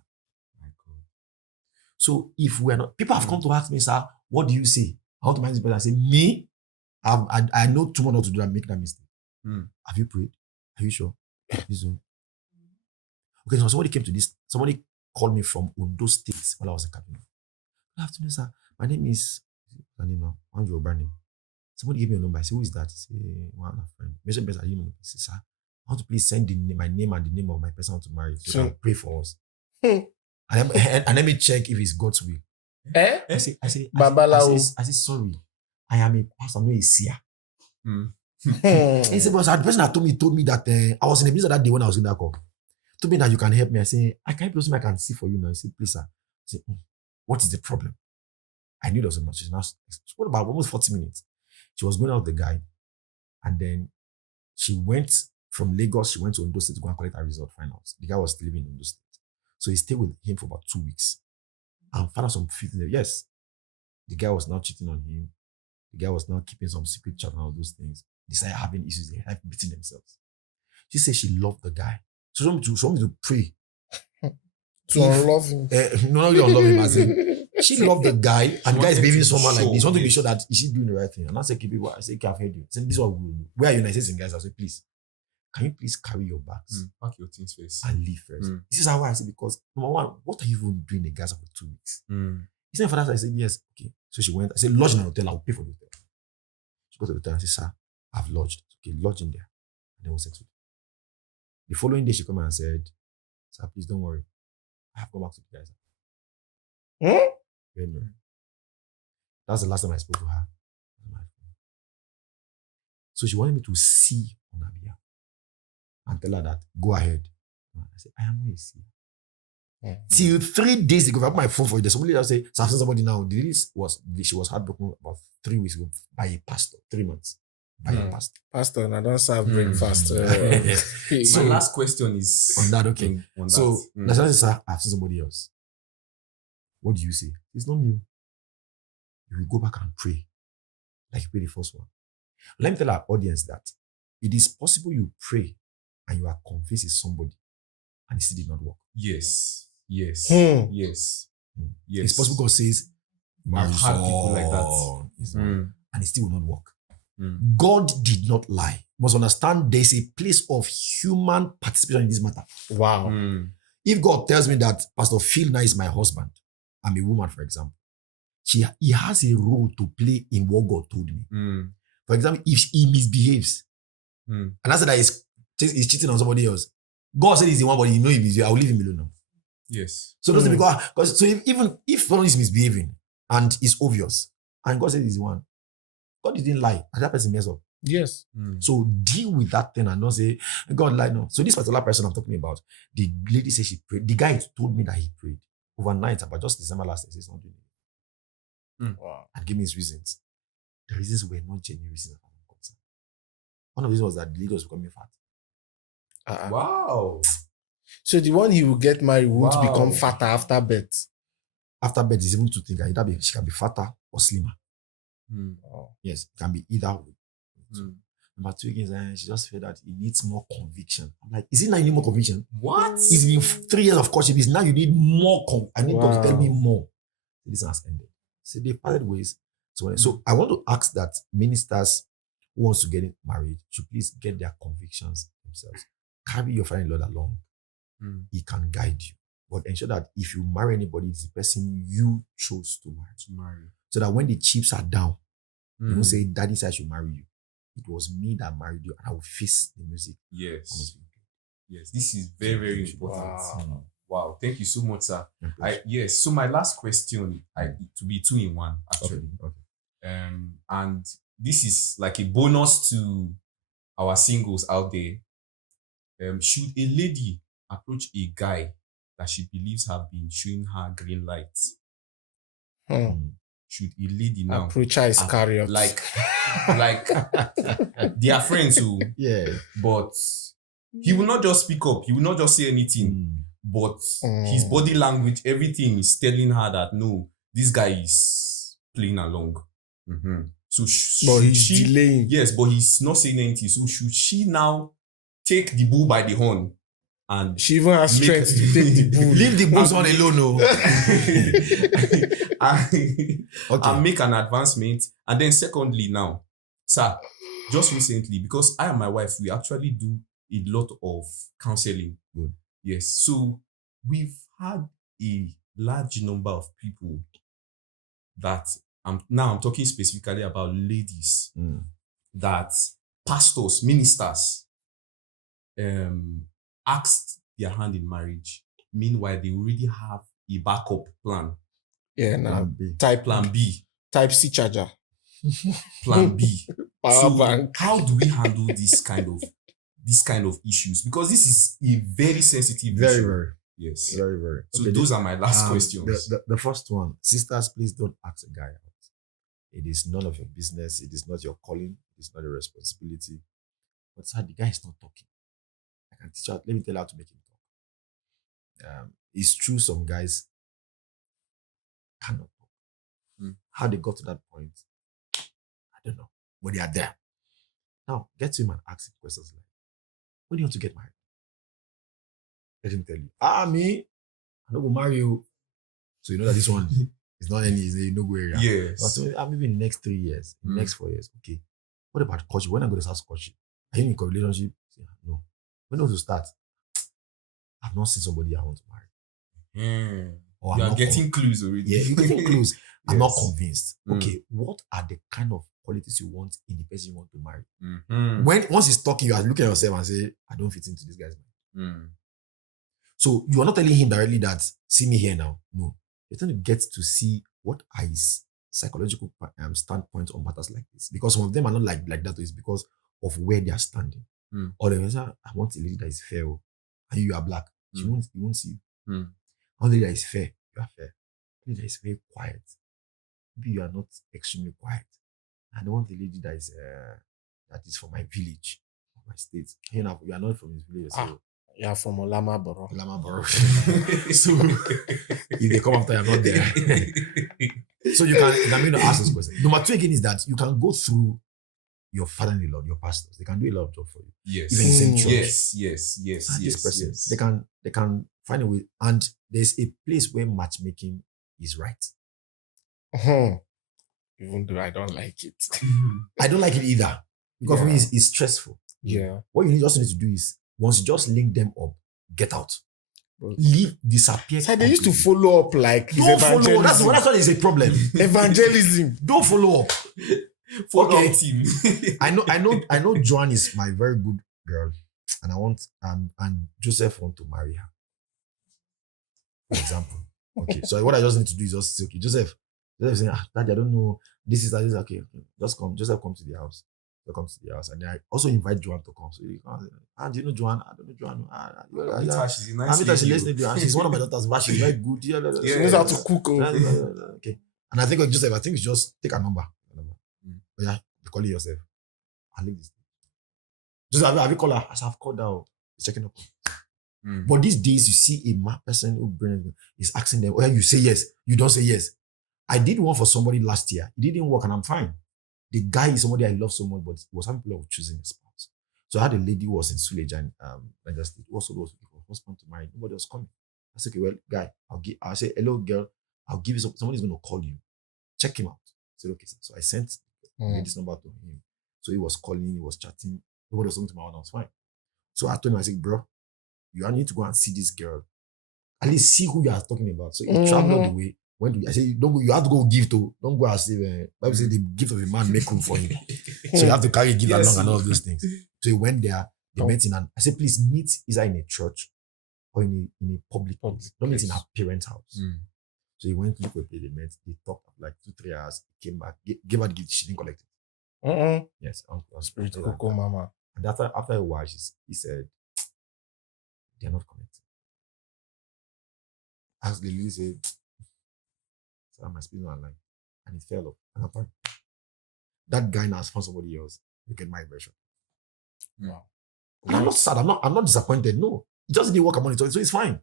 My God. So if we're not, people have come to ask me, sir, what do you say? I want to marry this person. I say, me? I know too much not to do that, make that mistake. Have you prayed? Are you sure? Okay, so somebody called me from Ondo State while I was in Kaduna. Good afternoon, sir. My name is Andrew O'Brien. Somebody gave me a number. I said, who is that? He said, one of my friends. Mention person, I didn't know. He said, sir, I want to please send my name and the name of my person I want to marry so you can pray for us. And let me check if it's God's will. I say, sorry, I am a pastor, I'm not a seer. He said, but the person that told me that I was in the business that day when I was in that call. Told me that you can help me. I say, I can't help you, I can see for you now. He said, please, sir. I said, what is the problem? I knew there was a much. She spoke about almost 40 minutes. She was going out with the guy, and then she went from Lagos, she went to Ondo State to go and collect her result finals. The guy was still living in Ondo State. So he stayed with him for about 2 weeks and found out some feelings. Yes, the guy was not cheating on him. The guy was not keeping some secret chat and all those things. They started having issues, they had beating themselves. She said she loved the guy. So she wanted me to pray. To unlove him. No, you unlove him as in she loved the guy, and the guy is behaving someone like this. Want to be sure that is she doing the right thing. And I said, people, I said, I've heard you. I said, this is what we will do. Where are you? And I said, guys, I said, please, can you please carry your bags? Pack your things first. And leave first. This is how I said, because number one, what are you even doing in Gaza for 2 weeks? He said, for that, I said, yes, okay. So she went, I said, lodge in a hotel, I'll pay for the hotel. She got to the hotel and said, sir, I've lodged. Okay, lodge in there. And then we'll settle. The following day, she came and said, sir, please don't worry. I have come back to the guys. That's the last time I spoke to her. So she wanted me to see on her behalf and tell her that, go ahead. I said, I am not a seer. Till 3 days ago, I put my phone for you. There's somebody that say, so I've seen somebody now. She was heartbroken about 3 weeks ago by a pastor, 3 months. By a pastor. Pastor, I don't serve breakfast. My last question is On that, okay. on So, that. that's why I say, sir, I've seen somebody else. What do you say? It's not me. You will go back and pray like you prayed the first one. Let me tell our audience that it is possible you pray and you are convinced it's somebody and it still did not work. Yes. Yes. Hmm. Yes. Hmm. Yes. It's possible God says, I've had people like that. and it still will not work. Mm. God did not lie. You must understand there's a place of human participation in this matter. Wow. Mm. If God tells me that Pastor Phil now is my husband, I'm a woman, for example, he has a role to play in what God told me. Mm. For example, if he misbehaves, Mm. and I said that he's cheating on somebody else, God said he's the one, but he knows he misbehaves. I'll leave him alone now. Yes. So doesn't because so even if someone is misbehaving and it's obvious, and God said he's the one, God didn't lie, and that person mess up. Yes. Mm. So deal with that thing and don't say God lied. No. So this particular person I'm talking about, the lady said she prayed. The guy told me that he prayed overnight, about just December last year. He said something. Wow. And gave me his reasons. The reasons were not genuine reasons. One of the reasons was that the lady was becoming fat. Wow. So the one he will get married won't Wow. become fatter after birth. After birth, is even to think either she can be fatter or slimmer. Mm. Yes, it can be either way. Mm. Number 2 again, she just felt that it needs more conviction. I'm like, is it now you need more conviction? What? It's been 3 years of courtship. It's now you need more. I need God to tell me more. This has ended. So they parted ways. So I want to ask that ministers who wants to get married should please get their convictions themselves. Carry your friend Lord along. Mm. He can guide you. But ensure that if you marry anybody, it's the person you chose to marry. So that when the chips are down, you won't say, Daddy said I should marry you. It was me that married you, and I will face the music. Yes. Yes. This is very, very important. Wow. Wow. Thank you so much, sir. Yes. So my last question, to be 2 in 1, actually. Okay. And this is like a bonus to our singles out there. Should a lady approach a guy that she believes have been showing her green lights? Should a lady now approach her Iscariot? like they are friends who, but he will not just speak up, he will not just say anything, but his body language, everything is telling her that no, this guy is playing along. So but he's delaying. Yes, but he's not saying anything. So should she now take the bull by the horn? And she even has strength to take the bull. Leave the bulls on alone, no. And make an advancement. And then secondly now, sir, just recently, because I and my wife, we actually do a lot of counseling. Good. Yes. So we've had a large number of people that I'm talking specifically about ladies that pastors, ministers asked their hand in marriage. Meanwhile, they already have a backup plan. Yeah, now Plan B. Type C charger. Plan B. Power bank. How do we handle this kind of issues? Because this is a very sensitive issue. Very. Yes. Very, very. So those are my last questions. The first one, sisters, please don't ask a guy out. It is none of your business. It is not your calling. It is not your responsibility. But sir, the guy is not talking. I can teach you. Let me tell you how to make him talk. It's true some guys cannot talk. How they got to that point, I don't know. But they are there. Now, get to him and ask him questions like, when do you want to get married? Let him tell you, me, I'm not going to marry you. So you know that this one is not any no-go area. Yes. But maybe in the next 3 years, in the next 4 years. Okay. What about courtship? When I'm going to start courtship? Are you in a relationship? No. When do you want to start? I've not seen somebody I want to marry. Or you are getting clues already. Yeah, you're getting clues. I'm not Yes. convinced. Okay, what are the kind of qualities you want in the person you want to marry? Once he's talking, you are looking at yourself and say, I don't fit into this guy's mind. So you are not telling him directly that, see me here now. No. You're trying to get to see what are his psychological standpoints on matters like this. Because some of them are not like that. It's because of where they are standing. Mm. Or they will say, I want a lady that is fair, oh, and you are black. She won't see you. Mm. I want a lady that is fair, you are fair. A lady that is very quiet. Maybe you are not extremely quiet. I don't want a lady that is from my village, from my state. You know, you are not from his village. So You are from Olama Boro. Lama Borough. So if they come after you, I'm not there. So you can ask this question. Number 2 again is that you can go through your father-in-law, your pastors. They can do a lot of job for you. Yes. Even the same church. Yes. This person, Yes. they can find a way. And there's a place where matchmaking is right. Even though I don't like it. I don't like it either. Because for me, Yeah. it's stressful. Yeah. What you just need to do is, once you just link them up, get out. But- Leave, disappear. So they used to completely. follow up like his Don't follow. evangelism. That's what is a problem. Evangelism. Don't follow up. Follow Okay. up team. I know Joanne is my very good girl, and I want and Joseph want to marry her. For example. Okay. So what I just need to do is just say, okay, Joseph saying, Daddy, I don't know. This is okay. Just come. Joseph come to the house. They come to the house, and then I also invite Joanne to come. So he comes, do you know Joanne? I don't know Joanne. She's a I nice mean that she lady. listens to and she's one of my daughters, but she's very good. Yeah, She knows how to cook. Okay. And I think like Joseph, we just take a number. But yeah, you call it yourself. I'll leave this. Joseph, have you called her? I said, I've called her. He's checking up. But these days, you see a mad person who is asking them, well, you say yes, you don't say yes. I did one for somebody last year. It didn't work and I'm fine. The guy is somebody I love so much, but it was having people choosing a spouse. So I had a lady who was in Suleja and Niger State, who also was looking for a husband to marry. Nobody was coming. I said, okay, well, guy, I'll say, hello, girl, I'll give you somebody's going to call you. Check him out. I said, okay. So I sent this number to him. So he was calling, he was chatting. Nobody was talking to my one, I was fine. So I told him, I said, bro, you need to go and see this girl. At least see who you are talking about. So he traveled all the way. I say, don't go, you have to go give to, don't go and say, Bible says the gift of a man make room for him. So you have to carry gift along and all of those things. So he went there, they met in I said, please meet either in a church or in a public place. Don't meet in her parents' house. So he went to look where they met, they talked for like 2-3 hours, he came back, gave her the gift, she didn't collect it. Yes, Spirit Coco Mama. And after a while, he said, they're not connected. As the lady said, my spirit not aligned. And it fell off. And I'm fine. That guy now has found somebody else. Look at my version. Wow. And I'm not sad. I'm not disappointed. No. It just didn't work among it. So it's fine.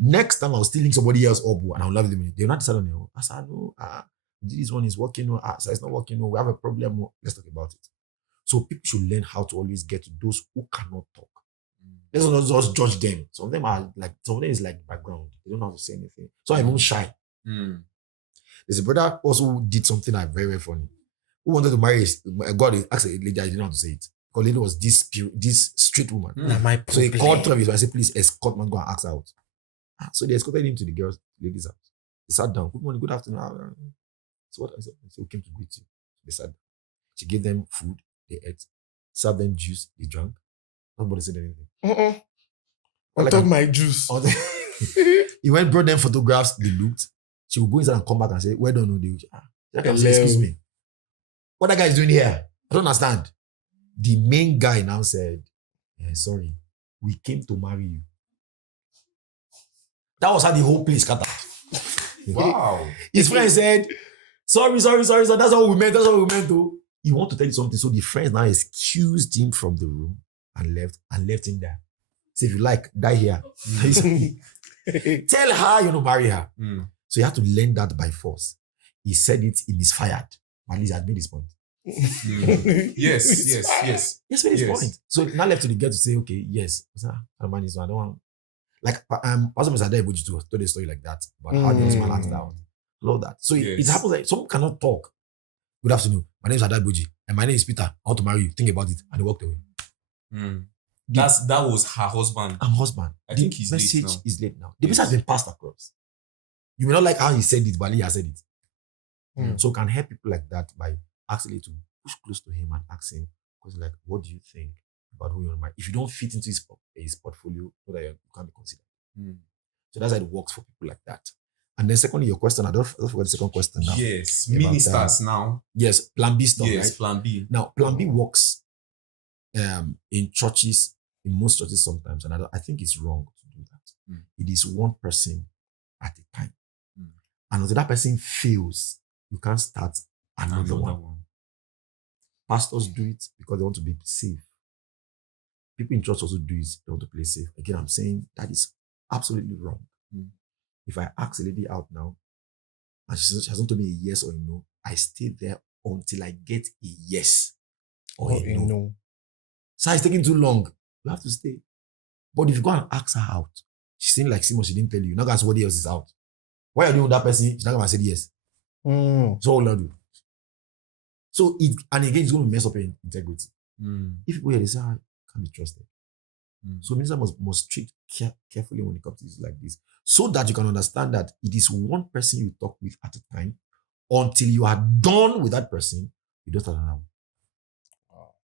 Next time I'll still link somebody else up and I'll love them. They'll not decide on their own. I said, no, this one is working. No, so it's not working. No, we have a problem. No, let's talk about it. So people should learn how to always get to those who cannot talk. Let's not just judge them. Some of them is like background. They don't know how to say anything. So I'm even shy. There's a brother also who did something like very, very funny. Who wanted to marry God asked a lady, I didn't know how to say it. Because lady was this street woman. So he called 12 years. I said, please escort man, go and ask her out. So they escorted him to the lady's house. They sat down. Good morning, good afternoon. So what I said, we came to greet you. They sat down. She gave them food, they ate, served them juice, they drank. Nobody said anything. I took my juice. He went, brought them photographs, they looked. She would go inside and come back and say, where don't know they say, excuse me. What that guy is doing here? I don't understand. The main guy now said, sorry, we came to marry you. That was how the whole place scattered. Wow. His friend said, sorry, that's all we meant to. He want to tell you something. So the friends now excused him from the room and left him there. So if you like, die here. Tell her you don't marry her. So you have to learn that by force. He said it, he misfired. At least he had made his point. Yes. Yes, made his point. So now left to the girl to say, okay, yes. I don't want. Like, Pastor Mr. Agbeje told a story like that about how the husband acted out. Love that. So it happens like someone cannot talk. Good afternoon. My name is Agbeje and my name is Peter. I want to marry you. Think about it. And they walked away. That was her husband. I'm husband. I think he's late now. Is late now. The message has been passed across. You may not like how he said it, but he has said it. So can help people like that by actually to push close to him and ask him, because like, what do you think about who you want to marry? If you don't fit into his portfolio, so that you can't be considered. So that's how it works for people like that. And then secondly, your question, I don't forget the second question now. Yes, ministers now. Yes, plan B stuff, Yes, right? plan B. Now, plan B works in churches, in most churches sometimes, and I think it's wrong to do that. It is one person at a time. And until that person fails, you can't start another one. Pastors do it because they want to be safe. People in church also do it, they want to play safe. Again, I'm saying that is absolutely wrong. If I ask a lady out now, and she hasn't told me a yes or a no, I stay there until I get a yes or a no. So it's taking too long. You have to stay. But if you go and ask her out, she's saying like Simon, she didn't tell you. You're not going to ask somebody else is out. Why are you doing with that person? She's not going to say yes. So what will I do? So and again, it's going to mess up your integrity. If people hear this, can't be trusted. So minister must treat carefully when it comes to things like this, so that you can understand that it is one person you talk with at a time until you are done with that person. You don't start another one.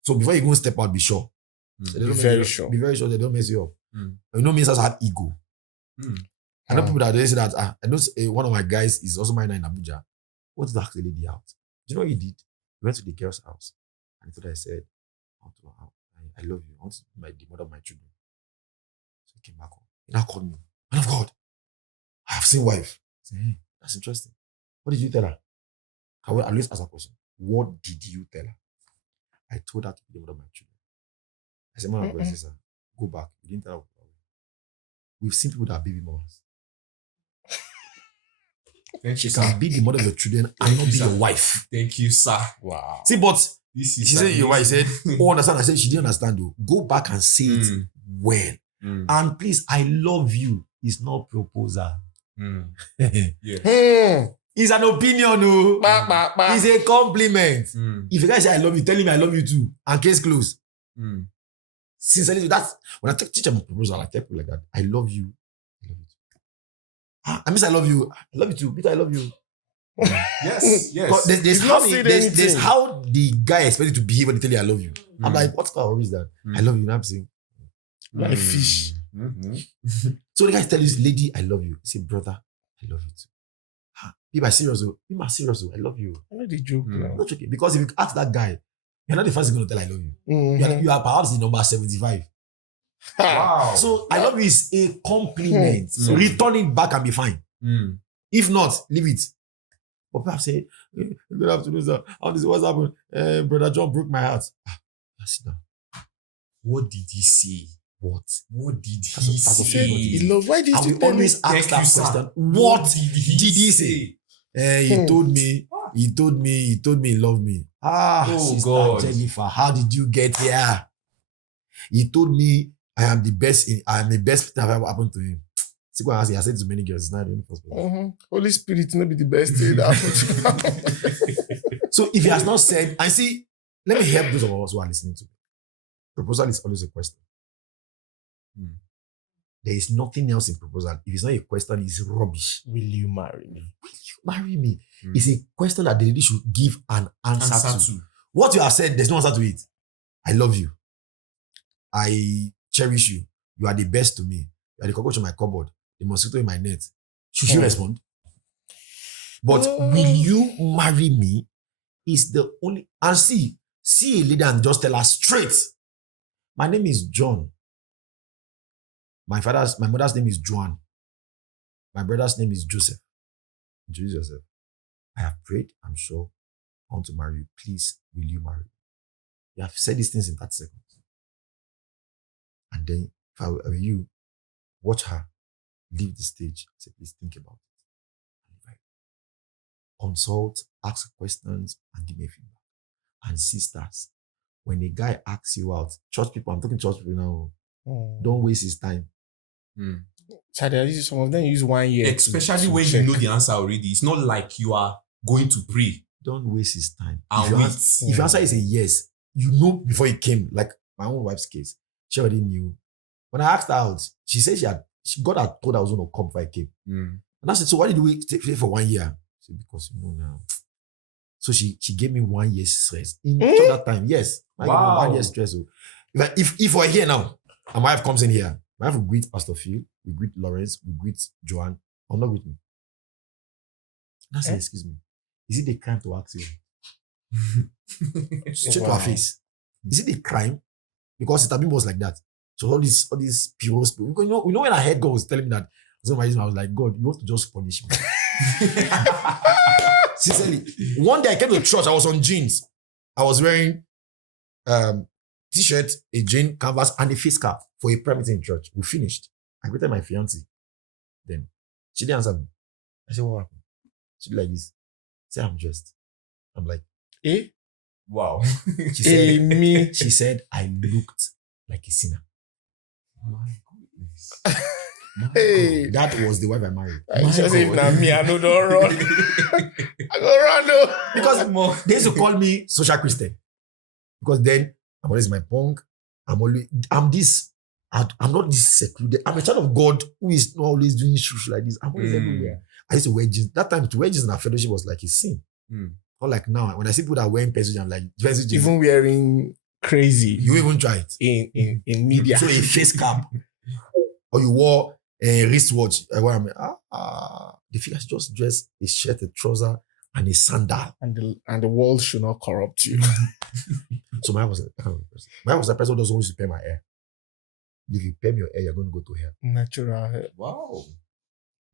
So before you go step out, be sure. Be very sure they don't mess you up. You know, ministers have ego. I know people that they say that. I know one of my guys is also married in Abuja. What did ask the lady out? Do you know what he did? He went to the girl's house and he told her, I said, I love you. I want to be the mother of my children. So he came back home. He now called me. Man of God, I have seen wife. I said, hey, that's interesting. What did you tell her? I will at least ask a question. What did you tell her? I told her to be the mother of my children. I said, man of God, sister, go back. You didn't tell her. We've seen people that are baby mothers. She can be the mother of your children and not be your wife. Thank you, sir. Wow. See, but she said your wife said, oh, understand. I said she didn't understand though. Go back and say it well. And please, I love you. It's not proposal. It's an opinion, no. It's a compliment. If a guy say I love you, tell him I love you too. And case closed. Sincerely, that's when I teach them a proposal, I tell people like that. I love you. I love you too. I miss I love you. I love you too. Peter, I love you. Yes. There's how the guy expected to behave when they tell you I love you. I'm like, what kind of is that? I love you. Now I'm saying, like fish. So the guy tell this lady, I love you. He say, brother, I love you too. Be my serious. Be my serious. I love you. I'm not the joke. I'm not joking. Because if you ask that guy, you're not the first going to tell I love you. You are perhaps the number 75. Wow. So I love you is a compliment. So return it back and be fine. If not, leave it. But perhaps say, good afternoon, sir. How this what's happened? Brother John broke my heart. Sit down. What did he say? What did he say? Why did you always ask that question? What did he say? He told me he loved me. Sister God. Jennifer, how did you get here? He told me I am the best thing that ever happened to him. See what I said to many girls, it's not the first person. Holy Spirit not be the best thing that happened to him. So if he has not said, and see, let me help those of us who are listening to me. Proposal is always a question. There is nothing else in proposal. If it's not a question, it's rubbish. Will you marry me? Will you marry me? It's a question that the lady should give an answer to. What you have said, there's no answer to it. I love you. I cherish you. You are the best to me. You are the cockroach in my cupboard, the mosquito in my net. Should she respond? But will you marry me? Is the only. And see a lady and just tell her straight. My name is John. My mother's name is Joan. My brother's name is Joseph. Introduce yourself. I have prayed, I'm sure. I want to marry you. Please, will you marry me? You have said these things in 30 seconds. And then, if I were you, watch her, leave the stage, say, please think about it. Consult, ask questions, and give me feedback. And sisters, when a guy asks you out, church people, I'm talking church people now, don't waste his time. Some of them use 1 year. Especially when you know the answer already. It's not like you are going to pray. Don't waste his time. If your answer is a yes, you know before he came, like my own wife's case, she already knew. When I asked her out, she said God had told her I was going to come before I came. And I said, so why did we stay for 1 year? She said, because you know now. So she gave me 1 year stress. In that time, yes. Wow. 1 year stress. If we're here now, and my wife comes in here, my wife will greet Pastor Phil, we greet Lawrence, we greet Joanne. I'm not greet me. And I said, excuse me, is it a crime to ask you? Straight to her face. Is it a crime because Itabim was like that. So all these pure spirit. Because you know when I heard God was telling me that, so I was like, God, you want to just punish me. Sincerely. One day I came to church, I was on jeans. I was wearing t-shirt, a jean canvas, and a face cap for a prayer meeting in church. We finished. I greeted my fiancée. Then she didn't answer me. I said, what happened? She be like this. Say, I'm dressed. I'm like, Eh? Wow. she said, me. she said, I looked like a sinner. My goodness. Hey. That was the wife I married. Just if not me, I know don't run. I go run though. Because they used to call me social Christian. Because then I'm always my punk. I'm not this secluded. I'm a child of God who is not always doing shoosh like this. I'm always everywhere. I used to wear jeans. That time to wear jeans in our fellowship was like a sin. Not like now. When I see people that are wearing pencil, I'm like, jeans. Even wearing crazy You even try it. in media. So a face cap. Or you wore a wristwatch. The figure just dress a shirt, a trouser, and a sandal. and the world should not corrupt you. So my was the person who doesn't want to pay my hair. If you pay me your hair, you're going to go to hell. Natural hair. Wow.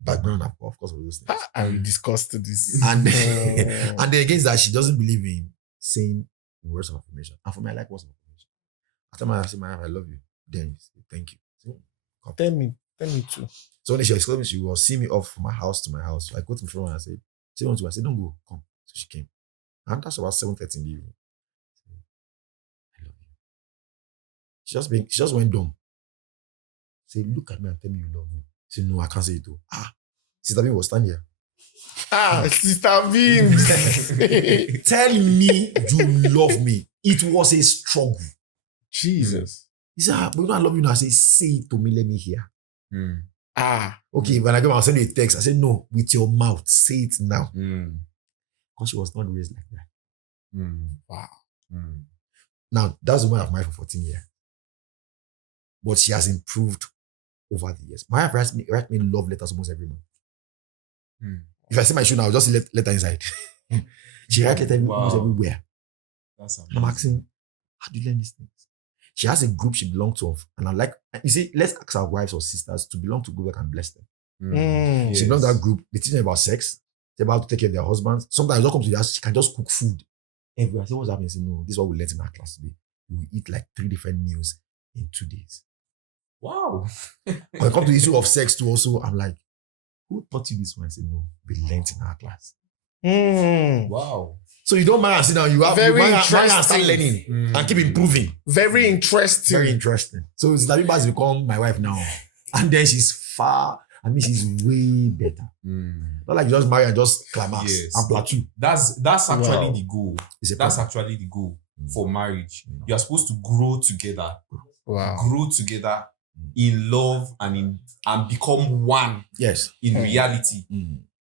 Background, of course, of those things. And we discussed this. And and then again, is that she doesn't believe in saying words of affirmation. And for me, I like words of affirmation. After I say, I love you. Then you say, thank you. So, Tell me too. so when she exclaimed me, she will see me off from my house to my house. So I go to my friend and I said, she wants to. I said, don't go, come. So she came. And that's about 7:30 in the evening. I love you. She just went dumb. Say, look at me and tell me you love me. Say, no, I can't say it too. Sister Beam was standing here. Sister Beams. Tell me you love me. It was a struggle. Jesus. He said, but you know I love you now. I say it to me, let me hear. Okay, when I go, I'll send you a text. I said, no, with your mouth, say it now. Because she was not raised like that. Wow. Now, that's the woman I've married for 14 years. But she has improved over the years. My wife writes me love letters almost every month. If I see my shoe now, I'll just let her inside. She writes letters almost everywhere. That's amazing. And I'm asking, how do you learn these things? She has a group she belongs to. And I'm like, you see, let's ask our wives or sisters to belong to a group that can bless them. She belongs to that group. They teach them about sex. They're about to take care of their husbands. Sometimes they'll come to the house, she can just cook food. Everywhere. I say, what's happening? I say, no, this is what we learned in our class today. We eat like 3 different meals in 2 days. Wow. When it comes to the issue of sex too, also, I'm like, who taught you this one? I said, no, we learned in our class. Wow. So you don't mind and sit down, you have Very you mind and interesting. start learning and keep improving. Very interesting. Very interesting. So Zabiba has become my wife now. And then she's she's way better. Not like you just marry and just climax and plateau. That's actually the goal. That's Actually the goal for marriage. You are supposed to grow together. Wow. Grow together in love and become one in reality.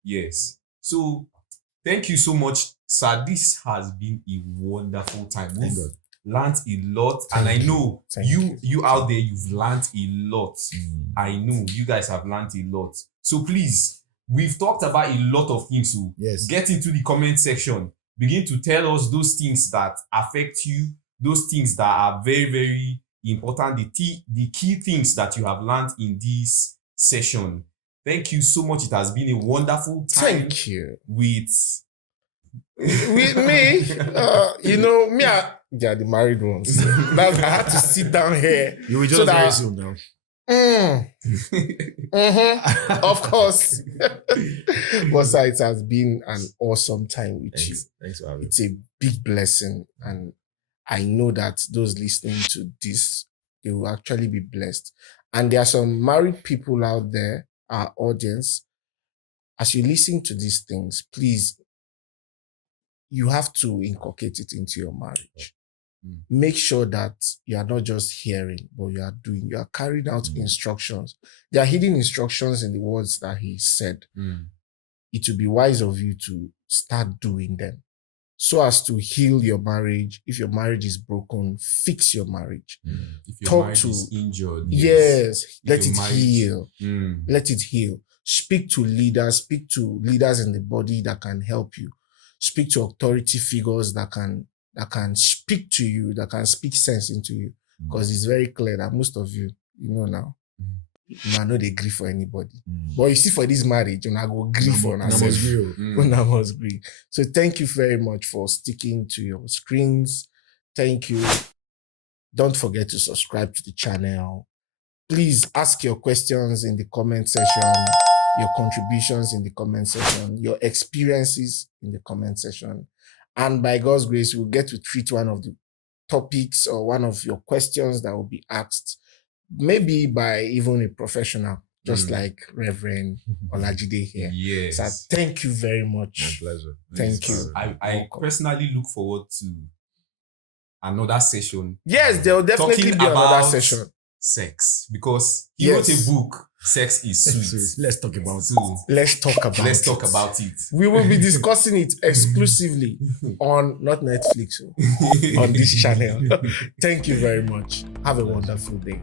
Yes. So thank you so much, sir. This has been a wonderful time. We've learned a lot. And I know you out there, you've learned a lot. I know you guys have learned a lot. So please, we've talked about a lot of things. So get into the comment section. Begin to tell us those things that affect you, those things that are very, very important, the key things that you have learned in this session. Thank you so much. It has been a wonderful time. Thank you. With me, they are the married ones. That's I had to sit down here. You will just very soon now. Of course. But sir, it has been an awesome time with you. Thanks for having me. It's a big blessing, and I know that those listening to this, they will actually be blessed. And there are some married people out there, our audience. As you listen to these things, please, you have to inculcate it into your marriage. Make sure that you are not just hearing, but you are carrying out instructions. There are hidden instructions in the words that he said. It will be wise of you to start doing them so as to heal your marriage. If your marriage is broken, fix your marriage. If your marriage is injured, let it heal. Let it heal. Speak to leaders in the body that can help you. Speak to authority figures that can speak to you, that can speak sense into you. because it's very clear that most of you, now, I know they agree for anybody. But you see, for this marriage, I go agree for Una must ourselves. agree. Una must agree. So thank you very much for sticking to your screens. Thank you. Don't forget to subscribe to the channel. Please ask your questions in the comment section, your contributions in the comment section, your experiences in the comment section. And by God's grace, we'll get to treat one of the topics or one of your questions that will be asked, maybe by even a professional, just like Reverend Jide here. Yes. So thank you very much. My pleasure. Thank you. I personally look forward to another session. Yes, there will definitely Talking be another about session. Sex, because he wrote a book, Sex is Sweet. Let's talk about So, Let's talk about let's it. talk about it. We will be discussing it exclusively on not Netflix, on this channel. Thank you very much. Have a wonderful day.